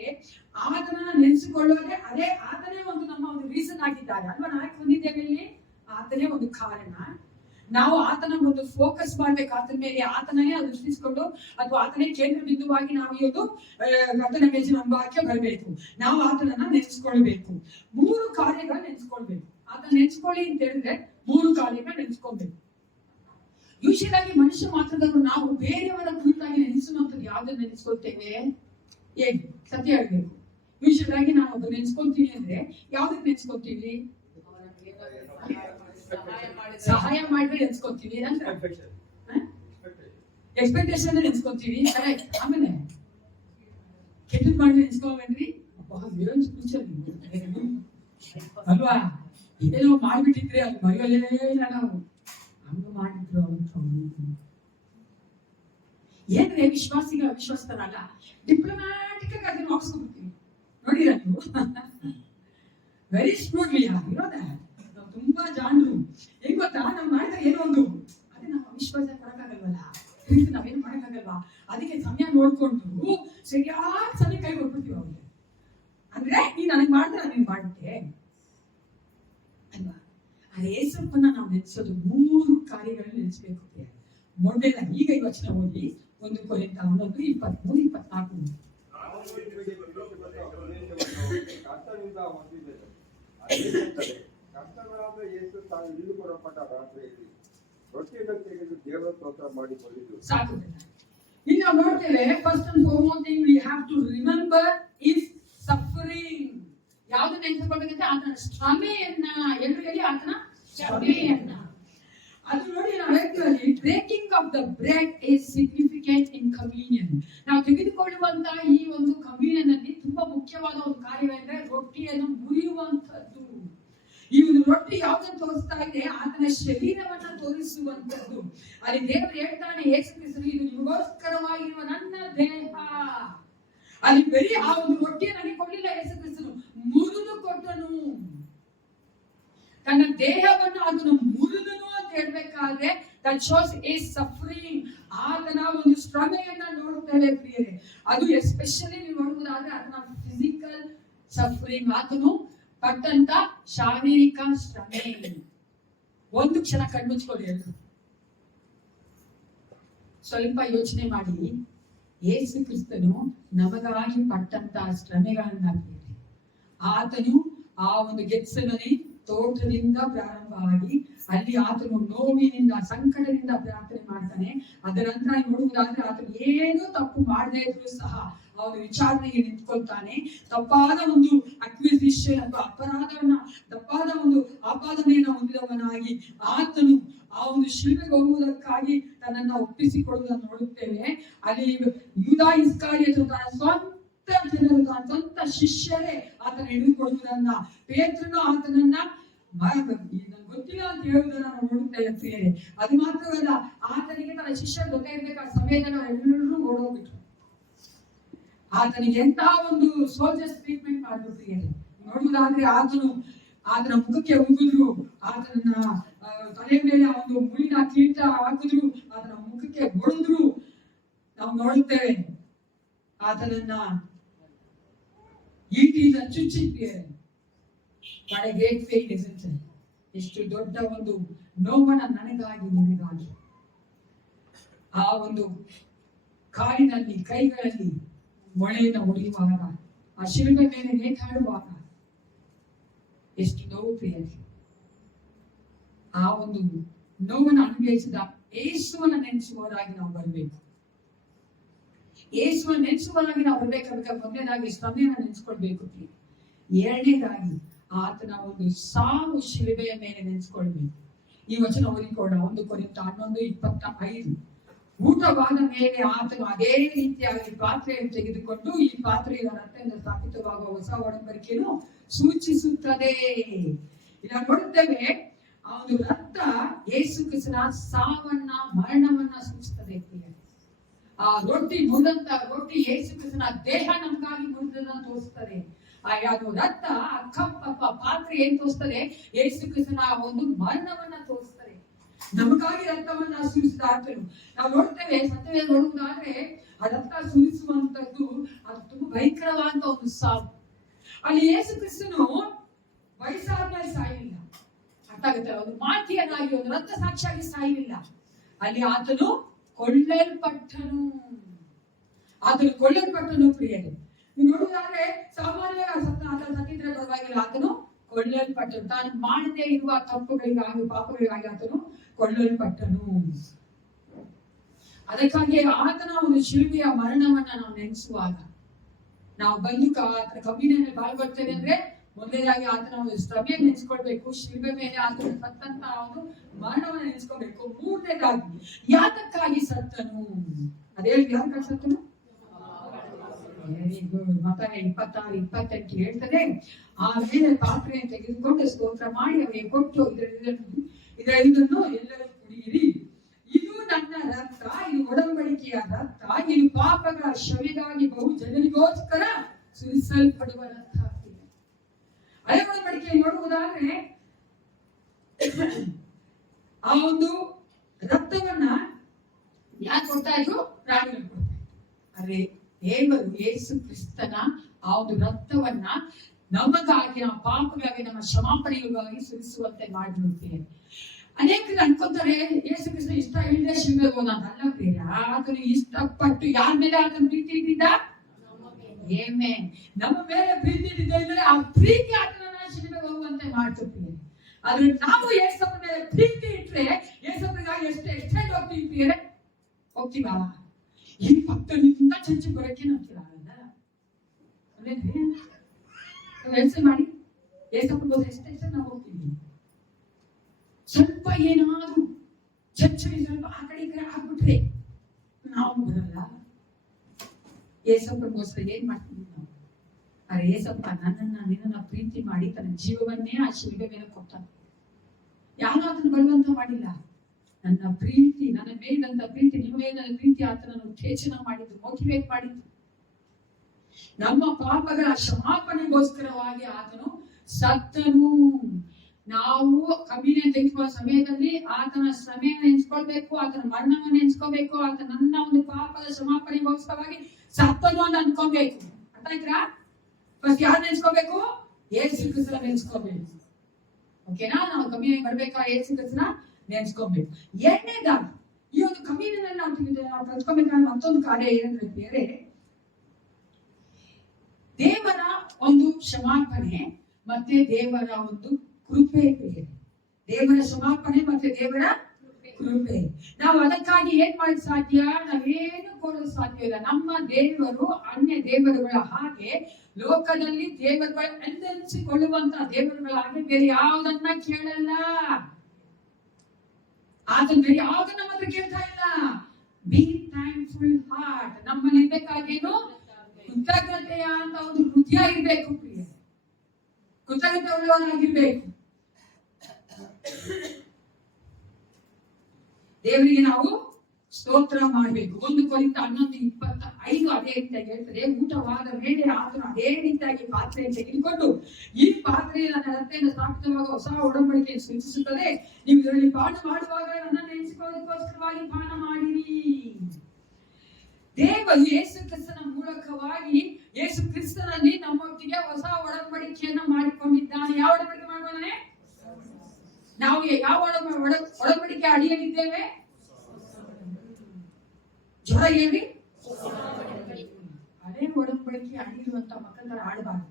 ಆತನ ನೆನೆಸಿಕೊಳ್ಳೋದೇ, ಅದೇ ಆತನೇ ಒಂದು ನಮ್ಮ ಒಂದು ರೀಸನ್ ಆಗಿದ್ದಾರೆ ಅಲ್ವಾ? ನಾವು ಹೊಂದಿದ್ದೇವೆ ಇಲ್ಲಿ, ಆತನೇ ಒಂದು ಕಾರಣ. ನಾವು ಆತನ ಒಂದು ಫೋಕಸ್ ಮಾಡ್ಬೇಕು, ಆತನ ಮೇಲೆ ಆತನೇ ಅದು ಸೃಷ್ಟಿಸಿಕೊಂಡು ಅಥವಾ ಆತನೇ ಕೇಂದ್ರ ಬಿಂದುವಾಗಿ ನಾವು ಇವತ್ತು ಆತನ ಮೇಜಿನ ಅಂಬಾಕ್ಕೆ ಬರಬೇಕು. ನಾವು ಆತನನ್ನ ನೆನೆಸ್ಕೊಳ್ಬೇಕು. 3 ಕಾರ್ಯಗಳು ನೆನೆಸ್ಕೊಳ್ಬೇಕು. ಆತನ ನೆನೆಸ್ಕೊಳ್ಳಿ ಅಂತ ಹೇಳಿದ್ರೆ 3 ಕಾರ್ಯಗಳು ನೆನೆಸ್ಕೊಳ್ಬೇಕು. ಯೂಶುವಲ್ ಆಗಿ ಮನುಷ್ಯ ಮಾತ್ರದವರು ನಾವು ಬೇರೆಯವರ ಕುರಿತಾಗಿ ನೆನೆಸುವಂಥದ್ದು ಯಾವ್ದನ್ನ ನೆನೆಸ್ಕೊಳ್ತೇವೆ? ಏನು ಸತ್ಯ ಹೇಳ್ಬೇಕು. ಯೂಶುವಲ್ ಆಗಿ ನಾವು ಅದು ನೆನೆಸ್ಕೊಳ್ತೀವಿ ಅಂದ್ರೆ ಯಾವ್ದಕ್ಕೆ ನೆನೆಸ್ಕೊಳ್ತೀವಿ? ಸಹಾಯ ಮಾಡಿದ್ರೆ ನೆನ್ಸ್ಕೊತೀವಿ, ಎಕ್ಸ್ಪೆಕ್ಟೇಷನ್ ನೆನ್ಸ್ಕೊತೀವಿ. ಆಮೇಲೆ ಕೆಟ್ಟದ್ ಮಾಡಿದ್ರೆ ನೆನ್ಸ್ಕೊಂಡ್ರಿ ಅಲ್ವಾ? ಏನೋ ಮಾಡ್ಬಿಟ್ಟಿದ್ರೆ ಅದು ಮರೆಯಲೇ ಇಲ್ಲ. ನಾವು ಹಂಗ ಮಾಡಿದ್ರು ಏನ್ರೆ ವಿಶ್ವಾಸಿಗಳ ಅವಿಶ್ವಾಸರಲ್ಲ, ಡಿಪ್ಲೊಮ್ಯಾಟಿಕ್ ಆಗಿ ವಾಪಸ್ಕೊಬಿಡ್ತೀವಿ. ನೋಡಿರ ನೀವು? ವೆರಿ ಸ್ಮೂತ್ಲಿ ಇರೋದ ತುಂಬಾ ಜಾಣರು. ಹೆಂಗ್ ಗೊತ್ತಾ? ನಾವು ಮಾಡಿದಾಗ ಏನೋ ಒಂದು ಅದೇ ನಾವು ಅವಿಶ್ವಾಸ ಕೊಡಕ್ಕಾಗಲ್ವಲ್ಲ, ನಾವೇನು ಮಾಡಕ್ಕಾಗಲ್ವಾ? ಅದಕ್ಕೆ ಸಮಯ ನೋಡ್ಕೊಂಡು ಸರಿಯಾದ ಸಮಯ ಕೈ ಕೊಟ್ಬಿಡ್ತೀವಿ ಅವ್ರಿಗೆ. ಅಂದ್ರೆ ನೀನ್ ನನಗೆ ಮಾಡಿದ್ರೆ ನಾನು ಮಾಡ್ಬಿಟ್ಟೆ ಅಲ್ವಾ? ಆ ಏಸಪ್ಪನ್ನ ನಾವು ನೆನೆಸೋದು 3 ಕಾರ್ಯಗಳನ್ನು ನೆನೆಸ್ಬೇಕು. ಮೊದಲ ಈಗ ಈ ವಚನ ಓದಿ 1 ಕೊರಿಂಥ 11:23-24. ಕರ್ತನಾದ ಯೇಸು ತಾನು ಇಳಿದುಕೊಡಲ್ಪಟ್ಟ ರಾತ್ರಿಯಲ್ಲಿ ರೊಟ್ಟಿಯನ್ನು ತೆಗೆದು ದೇವರ ಸ್ತೋತ್ರ ಮಾಡಿ ಕೊಡಿದ್ದು ಸಾಕು. ಇನ್ನು ನಾವು ನೋಡ್ತೇವೆ, first and foremost thing we have to remember is suffering. ಯಾವ್ದು ನೆನೆಸ್ಕೊಳ್ಬೇಕಂದ್ರೆ ಆತನ ಶ್ರಮೆಯನ್ನ. ಎಲ್ಲರೂ ಹೇಳಿ, ಆತನ ಶ್ರಮೆಯನ್ನ. ಅದು ನೋಡಿ ನಾವು ಹೇಳ್ತೀವಲ್ಲಿ breaking of the bread is significant in communion. ನಾವು ತೆಗೆದುಕೊಳ್ಳುವಂತಹ ಈ ಒಂದು ಕಮ್ಯೂನಿಯನ್ ಅಲ್ಲಿ ತುಂಬಾ ಮುಖ್ಯವಾದ ಒಂದು ಕಾರ್ಯವೆಂದರೆ ರೊಟ್ಟಿಯನ್ನು ಮುರಿಯುವಂತದ್ದು. ಈ ಒಂದು ರೊಟ್ಟಿ ಯಾವ್ದನ್ನು ತೋರಿಸ್ತಾ ಇದೆ? ಆತನ ಶರೀರವನ್ನ ತೋರಿಸುವಂತದ್ದು. ಅಲ್ಲಿ ದೇವರು ಹೇಳ್ತಾನೆ, ಯೇಸು ಕ್ರಿಸ್ತನು ಇದು ನಿಮಗೋಸ್ಕರವಾಗಿರುವ ನನ್ನ ದೇಹ. ಅಲ್ಲಿ ಬರೀ ಆ ಒಂದು ರೊಟ್ಟಿಯ ನನಗೆ ಕೊಡಲಿಲ್ಲ ಯೇಸು ಕ್ರಿಸ್ತನು, ಮುರಿದು ಕೊಟ್ಟನು. ತನ್ನ ದೇಹವನ್ನು ಅದನ್ನು ಮುರಿದನು ಅಂತ ಹೇಳ್ಬೇಕಾದ್ರೆ that shows is suffering. ಆತನ ಒಂದು ಶ್ರಮೆಯನ್ನ ನೋಡುತ್ತೇವೆ ಪ್ರಿಯರೇ. ಅದು ಎಸ್ಪೆಷಲಿ ನೀವು ನೋಡುವುದಾದ್ರೆ ಆತನ ಫಿಸಿಕಲ್ ಸಫರಿಂಗ್, ಆತನು ಪಟ್ಟಂತ ಶಾರೀರಿಕ ಶ್ರಮೆ. ಒಂದು ಕ್ಷಣ ಕಣ್ಮುಚ್ಕೊಳ್ಳಿ ಎಲ್ಲರೂ, ಸ್ವಲ್ಪ ಯೋಚನೆ ಮಾಡಿ. ಯೇಸು ಕ್ರಿಸ್ತನು ನಮಗಾಗಿ ಪಟ್ಟಂತ ಶ್ರಮೆಗಳನ್ನ ಆತನು ಆ ಒಂದು ಗೆತ್ಸೆಮನೆ ತೋಟದಿಂದ ಪ್ರಾರಂಭವಾಗಿ ಅಲ್ಲಿ ಆತನು ನೋವಿನಿಂದ ಸಂಕಟದಿಂದ ಪ್ರಾರ್ಥನೆ ಮಾಡ್ತಾನೆ. ಅದರ ನಂತರ ನೋಡುವುದಾದ್ರೆ ಆತನು ಏನು ತಪ್ಪು ಮಾಡದೇ ಇದ್ರು ಸಹ ಅವನ ವಿಚಾರಣೆಗೆ ನಿಂತ್ಕೊಳ್ತಾನೆ. ತಪ್ಪಾದ ಒಂದು ಅಕ್ವಿಸಿಷನ್ ಅಥವಾ ತಪ್ಪಾದ ಒಂದು ಆಪಾದನೆಯನ್ನು ಹೊಂದಿದವನಾಗಿ ಆತನು ಆ ಒಂದು ಶಿಲ್ಪೆಗೆ ಹೋಗುವುದಕ್ಕಾಗಿ ತನ್ನನ್ನ ಒಪ್ಪಿಸಿಕೊಳ್ಳುವುದನ್ನು ನೋಡುತ್ತೇವೆ. ಅಲ್ಲಿ ಯೂದಾ ಇಸ್ಕರಿಯೋತನು ತನ್ನ ಸ್ವಂತ ಜನರು, ತನ್ನ ಸ್ವಂತ ಶಿಷ್ಯರೇ ಆತನ ಹಿಡಿದುಕೊಳ್ಳುವುದನ್ನ, ಪೇತ್ರನು ಆತನನ್ನ ಗೊತ್ತಿಲ್ಲ ಅಂತ ಹೇಳುವುದನ್ನ ನಾವು ನೋಡುತ್ತೇವೆ ಪ್ರಿಯರೇ. ಅದು ಮಾತ್ರವಲ್ಲ, ಆತನಿಗೆ ತನ್ನ ಶಿಷ್ಯರ ಜೊತೆ ಇರ್ಬೇಕಾದ ಸಮಯದಲ್ಲಿ ಅವರೆಲ್ಲರೂ ಓಡೋಗ್ಬಿಟ್ರು. ಆತನಿಗೆ ಎಂತ ಒಂದು ಸೋಲ್ಜರ್ಸ್ ಟ್ರೀಟ್ಮೆಂಟ್ ಮಾಡಿದ್ರು ಪ್ರಿಯರೇ. ನೋಡುವುದಾದ್ರೆ ಆತನ ಮುಖಕ್ಕೆ ಉಗಿದ್ರು, ಆತನ ತಲೆ ಮೇಲೆ ಒಂದು ಮುಳ್ಳಿನ ಕೀಟ ಹಾಕಿದ್ರು, ಆತನ ಮುಖಕ್ಕೆ ಹೊಡೆದ್ರು. ನಾವು ನೋಡುತ್ತೇವೆ ಆತನನ್ನ ಈಟಿಯಿಂದ ಚುಚ್ಚಿದ್ದೇವೆ. ಎಷ್ಟು ದೊಡ್ಡ ಒಂದು ನೋವನ್ನ ನನಗಾಗಿ ನಿನಗಾಗಿ ಆ ಒಂದು ಕಾಲಿನಲ್ಲಿ ಕೈಗಳಲ್ಲಿ ಮೊಳೆಯನ್ನು ಹೊಡೆಯುವಾಗ, ಆ ಶಿಲ್ಪೆ ಮೇಲೆ ನೇತಾಡುವಾಗ ಎಷ್ಟು ನೋವು ಪ್ರಿಯರೇ. ಆ ಒಂದು ನೋವನ್ನು ಅನುಭವಿಸಿದ ಯೇಸುವನ್ನ ನೆನೆಸುವವರಾಗಿ ನಾವು ಬರಬೇಕು. ಯೇಸುವನ್ನ ನೆನೆಸುವವರಾಗಿ ನಾವು ಬರ್ಬೇಕಾದ್ರೆ ಮೊದಲನೇದಾಗಿ ಶ್ರಮೆಯನ್ನ ನೆನೆಸ್ಕೊಳ್ಬೇಕು. ಎರಡನೇದಾಗಿ ಆತನ ಒಂದು ಸಾವು ಶಿಲುಬೆಯ ಮೇಲೆ ನೆನೆಸ್ಕೊಳ್ಬೇಕು. ಈ ವಚನ ಓದಿಕೊಳ್ಳ 1 ಕೊರಿಂಥ 11:25. ಊಟವಾದ ಮೇಲೆ ಆತನು ಅದೇ ರೀತಿಯಾಗಿ ಪಾತ್ರೆಯನ್ನು ತೆಗೆದುಕೊಂಡು ಈ ಪಾತ್ರೆಯ ರಕ್ತದಿಂದ ಸ್ಥಾಪಿತವಾಗುವ ಹೊಸ ಒಡಂಬಡಿಕೆಯನ್ನು ಸೂಚಿಸುತ್ತದೆ. ಇದನ್ನು ನೋಡುತ್ತೇವೆ. ಆ ಒಂದು ರಕ್ತ ಯೇಸು ಕ್ರಿಸ್ತನ ಸಾವನ್ನ ಮರಣವನ್ನ ಸೂಚಿಸುತ್ತದೆ. ಆ ರೊಟ್ಟಿ ಮುರಿದಂತ ರೊಟ್ಟಿ ಯೇಸು ಕ್ರಿಸ್ತನ ದೇಹ ನಮಗಾಗಿ ಮುರಿದನ್ನ ತೋರಿಸ್ತದೆ. ಅದು ರಕ್ತ ಕಪ್ಪ ಪಾತ್ರೆ ಏನ್ ತೋರಿಸ್ತದೆ? ಯೇಸು ಕ್ರಿಸ್ತನ ಒಂದು ಮರಣವನ್ನ ತೋರಿಸ್ತದೆ. ನಮಗಾಗಿ ರಕ್ತವನ್ನ ಸುರಿಸಿದ ಆತನು. ನಾವು ನೋಡ್ತೇವೆ, ಸತ್ಯವೇ ನೋಡುವುದಾದ್ರೆ ಆ ರಕ್ತ ಸುರಿಸುವಂತದ್ದು ಅದು ತುಂಬಾ ಭಯಂಕರವಾದ ಒಂದು ಸಾವು. ಅಲ್ಲಿ ಯೇಸು ಕ್ರಿಸ್ತನು ವಯಸ್ಸಾದ್ಮೇಲೆ ಸಾಯಲಿಲ್ಲ. ಅರ್ಥ ಆಗುತ್ತೆ? ಒಂದು ಮಾತಿಯನ್ನಾಗಿ ಒಂದು ರಕ್ತ ಸಾಕ್ಷಿಯಾಗಿ ಸಾಯಲಿಲ್ಲ. ಅಲ್ಲಿ ಆತನು ಕೊಳ್ಳಲ್ಪಟ್ಟನು. ಪ್ರಿಯರೇ, ನೀವು ನೋಡುವುದಾದ್ರೆ ಸಾಮಾನ್ಯವಾಗಿ ಸತ್ತಿದ್ರೆ ಪರವಾಗಿಲ್ಲ, ಆತನು ಕೊಳ್ಳಲ್ಪಟ್ಟನು. ತಾನು ಮಾಡದೇ ಇರುವ ತಪ್ಪುಗಳಿಗಾಗಿ ಪಾಪಗಳಿಗಾಗಿ ಆತನು ಕೊಳ್ಳಲ್ಪಟ್ಟನು. ಅದಕ್ಕಾಗಿ ಆತನ ಒಂದು ಶಿಲುಬೆಯ ಮರಣವನ್ನ ನಾವು ನೆನೆಸುವಾಗ ನಾವು ಬಂದು ಆತನ ಕಮ್ಯುನಿಯನ್ ಪಾಲ್ಗೊಳ್ತೇವೆ ಅಂದ್ರೆ ಮೊದಲನೇದಾಗಿ ಆತನ ಒಂದು ಶ್ರಮೆ ನೆನೆಸ್ಕೊಳ್ಬೇಕು. ಶಿಲುಬೆ ಮೇಲೆ ಆತನ ಸತ್ತಂತ ಒಂದು ಮರಣವನ್ನ ನೆನೆಸ್ಕೊಳ್ಬೇಕು. ಮೂರನೇದಾಗಿ ಯಾತಕ್ಕಾಗಿ ಸತ್ತನು? ಅದೇ ಯಾತಕ್ಕಾಗಿ ಸತ್ತನು? ಮತ 26:28 ಹೇಳ್ತದೆ, ಆಮೇಲೆ ಪಾತ್ರೆಯನ್ನು ತೆಗೆದುಕೊಂಡು ಸ್ತೋತ್ರ ಮಾಡಿ ಅವರಿಗೆ ಕೊಟ್ಟು ಇದನ್ನು ಎಲ್ಲರೂ ಕುಡಿಯಿರಿ, ಇದು ನನ್ನ ರಕ್ತ, ಇದು ಒಡಂಬಡಿಕೆಯ ರಕ್ತ, ಇದು ಪಾಪಗಳ ಕ್ಷಮೆಗಾಗಿ ಬಹು ಜನರಿಗೋಸ್ಕರ ಸುರಿಸಲ್ಪಡುವ ರಕ್ತ. ಹಳೆ ಒಡಂಬಡಿಕೆ ನೋಡುವುದಾದ್ರೆ ಆ ಒಂದು ರಕ್ತವನ್ನ ಯಾಕೆ ಕೊಡ್ತಾ ಇದ್ರು? ಪ್ರಾಣಿಗಳು ಕೊಡ್ತಾ ಇದ್ರು. ಅರೆ ದೇವರು ಯೇಸು ಕ್ರಿಸ್ತನ ಆ ಒಂದು ರಕ್ತವನ್ನ ನಮಗಾಗಿ, ನಮ್ಮ ಪಾಪಗಾಗಿ, ನಮ್ಮ ಕ್ಷಮಾಪಣೆಗಾಗಿ ಸುರಿಸುವಂತೆ ಮಾಡಿರುತ್ತೇವೆ. ಅನೇಕರು ಅನ್ಕೊಂತಾರೆ ಯೇಸು ಕ್ರಿಸ್ತ ಇಷ್ಟ ಇಲ್ಲದೆ ಶಿಲ್ಬೆಗೆ ಹೋದ ಅಂತ. ಅಲ್ಲ ಬೇರೆ, ಆತನು ಇಷ್ಟಪಟ್ಟು ಯಾರ ಮೇಲೆ ಆತನ ಪ್ರೀತಿ ಇಟ್ಟಿದ್ದ? ನಮ್ಮ ಮೇಲೆ ಪ್ರೀತಿ ಇಟ್ಟಿದ್ದ ಇದ್ದರೆ ಆ ಪ್ರೀತಿ ಆತನನ್ನ ಶಿಲ್ಬೆಗೆ ಹೋಗುವಂತೆ ಮಾಡ್ತಿರ್ತೀವಿ. ಆದ್ರೆ ನಾವು ಯೇಸಪ್ಪ ಮೇಲೆ ಪ್ರೀತಿ ಇಟ್ರೆ ಯೇಸಪ್ಪಗಾಗಿ ಎಷ್ಟೇ ಹೋಗ್ತೀವ? ಈ ಭಕ್ತನಿಂದ ಚರ್ಚೆ ಬರೋಕೆ ನಮ್ಗೆ ಯೋಚನೆ ಮಾಡಿ. ಯೇಸಪ್ಪನ ಎಷ್ಟೇ ನಾವು ಹೋಗ್ತೀವಿ. ಸ್ವಲ್ಪ ಏನಾದ್ರೂ ಚರ್ಚೆ ಸ್ವಲ್ಪ ಆ ಕಡೆ ಈ ಕಡೆ ಆಗ್ಬಿಟ್ರೆ ನಾವು ಬರಲ್ಲ. ಏಸಪ್ಪಗೋಸ್ಕರ ಏನ್ ಮಾಡ್ತೀವಿ ನಾವು? ಅರೆ ಏಸಪ್ಪ ನಿನ್ನ ಪ್ರೀತಿ ಮಾಡಿ ತನ್ನ ಜೀವವನ್ನೇ ಆ ಶಿಲುಬೆ ಮೇಲೆ ಕೊಡ್ತಾನೆ. ಯಾರು ಅದನ್ನು ಬರುವಂತ ಮಾಡಿಲ್ಲ. ನನ್ನ ಪ್ರೀತಿ, ನನ್ನ ಮೇಲಿದಂತ ಪ್ರೀತಿ, ನಿಮ್ಮ ಮೇಲಿನ ಪ್ರೀತಿ ಆತನನ್ನು ಉತ್ತೇಜನ ಮಾಡಿದ್ದು, ಮೋಟಿವೇಟ್ ಮಾಡಿದ್ದು. ನಮ್ಮ ಪಾಪಗಳ ಕ್ಷಮಾಪಣೆಗೋಸ್ಕರವಾಗಿ ಆತನು ಸತ್ತನು. ನಾವು ಕಮ್ಯುನಿಯನ್ ತೆಗೆದುಕೊಳ್ಳುವ ಸಮಯದಲ್ಲಿ ಆತನ ಸಮಯ ನೆನ್ಸ್ಕೊಳ್ಬೇಕು, ಆತನ ಮರಣವನ್ನು ನೆನ್ಸ್ಕೋಬೇಕು, ಆತ ನನ್ನ ಒಂದು ಪಾಪದ ಕ್ಷಮಾಪಣೆಗೋಸ್ಕರವಾಗಿ ಸತ್ತನು ಅಂತ ಅನ್ಕೋಬೇಕು. ಅರ್ಥ ಆಯ್ತಾ? ಫಸ್ಟ್ ಯಾರು ನೆನ್ಸ್ಕೋಬೇಕು? ಯೇಸು ಕ್ರಿಸ್ತನ ನೆನ್ಸ್ಕೋಬೇಕು. ಓಕೆನಾ? ನಾವು ಕಮ್ಯುನಿಯನ್ ಬರ್ಬೇಕಾ? ಯೇಸು ಕ್ರಿಸ್ತನ ನೆನ್ಸ್ಕೋಬೇಕು. ಎರಡನೇದಾಗಿ ಈ ಒಂದು ಕಮ್ಯುನಿಯನ್ ನಾವು ಕಲ್ತ್ಕೋಬೇಕಾದ್ರೆ ಮತ್ತೊಂದು ಕಾರ್ಯ ಏನಂದ್ರೆ ಬೇರೆ, ದೇವರ ಒಂದು ಕ್ಷಮಾಪಣೆ ಮತ್ತೆ ದೇವರ ಒಂದು ಕೃಪೆ ಬೇರೆ. ದೇವರ ಕ್ಷಮಾಪಣೆ ಮತ್ತೆ ದೇವರ ಕೃಪೆ. ನಾವು ಅದಕ್ಕಾಗಿ ಏನ್ ಮಾಡಕ್ ಸಾಧ್ಯ? ನಾವೇನು ಕೊಡಲು ಸಾಧ್ಯ ಇಲ್ಲ. ನಮ್ಮ ದೇವರು ಅನ್ಯ ದೇವರುಗಳ ಹಾಗೆ, ಲೋಕದಲ್ಲಿ ದೇವರುಗಳ ಎಂದೆನಿಸಿಕೊಳ್ಳುವಂತ ದೇವರುಗಳ ಹಾಗೆ ಬೇರೆ ಯಾವುದನ್ನ ಕೇಳಲ್ಲ. ಆತನ ಬೇರೆ ಯಾವುದನ್ನ ನಮ್ಮ ಹತ್ರ ಕೇಳ್ತಾ ಇಲ್ಲ. Be thankful heart. ನಮ್ಮಲ್ಲಿ ಇರ್ಬೇಕಾಗೇನು? ಕೃತಜ್ಞತೆಯ ಅಂತ ಒಂದು ಹೃದಯ ಇರ್ಬೇಕು. ಪ್ರಿಯ, ಕೃತಜ್ಞತೆ ಉಳ್ಳವನಾಗಿರ್ಬೇಕು. ದೇವರಿಗೆ ನಾವು ಸ್ತೋತ್ರ ಮಾಡಬೇಕು. 1 ಕೊರಿಂಥ 11:25 ಅದೇ ರೀತಿಯಾಗಿ ಹೇಳ್ತದೆ, ಊಟವಾದ ಮೇಲೆ ಆತನು ಅದೇ ರೀತಿಯಾಗಿ ಪಾತ್ರೆಯನ್ನು ತೆಗೆದುಕೊಂಡು, ಈ ಪಾತ್ರೆಯ ನನ್ನ ರಕ್ತದಿಂದ ಸ್ಥಾಪಿತವಾಗುವ ಹೊಸ ಒಡಂಬಡಿಕೆಯನ್ನು ಸೂಚಿಸುತ್ತದೆ. ನೀವು ಇದರಲ್ಲಿ ಪಾನ ಮಾಡುವಾಗ ನನ್ನ ನೆನೆಸಿಕೊಳ್ಳೋದಕ್ಕೋಸ್ಕರವಾಗಿ ಪಾನ ಮಾಡಿರಿ. ದೇವರು ಯೇಸು ಕ್ರಿಸ್ತನ ಮೂಲಕವಾಗಿ, ಯೇಸು ಕ್ರಿಸ್ತನಲ್ಲಿ ನಮ್ಮೊಟ್ಟಿಗೆ ಹೊಸ ಒಡಂಬಡಿಕೆಯನ್ನ ಮಾಡಿಕೊಂಡಿದ್ದಾನೆ. ಯಾವ ಒಡಂಬಡಿಕೆ ಮಾಡಿದ್ದಾನೆ? ನಾವು ಯಾವ ಒಡಂಬಡಿಕೆ ಅಡಿಯಲ್ಲಿದ್ದೇವೆ? ಜ್ವರ ಏನ್ರಿ? ಅದೇ ಒಡಂಬಡಿಕೆ ಅಡಿಯಿರುವಂತ ಮಕ್ಕಳ ಆಡಬಾರ್ದು.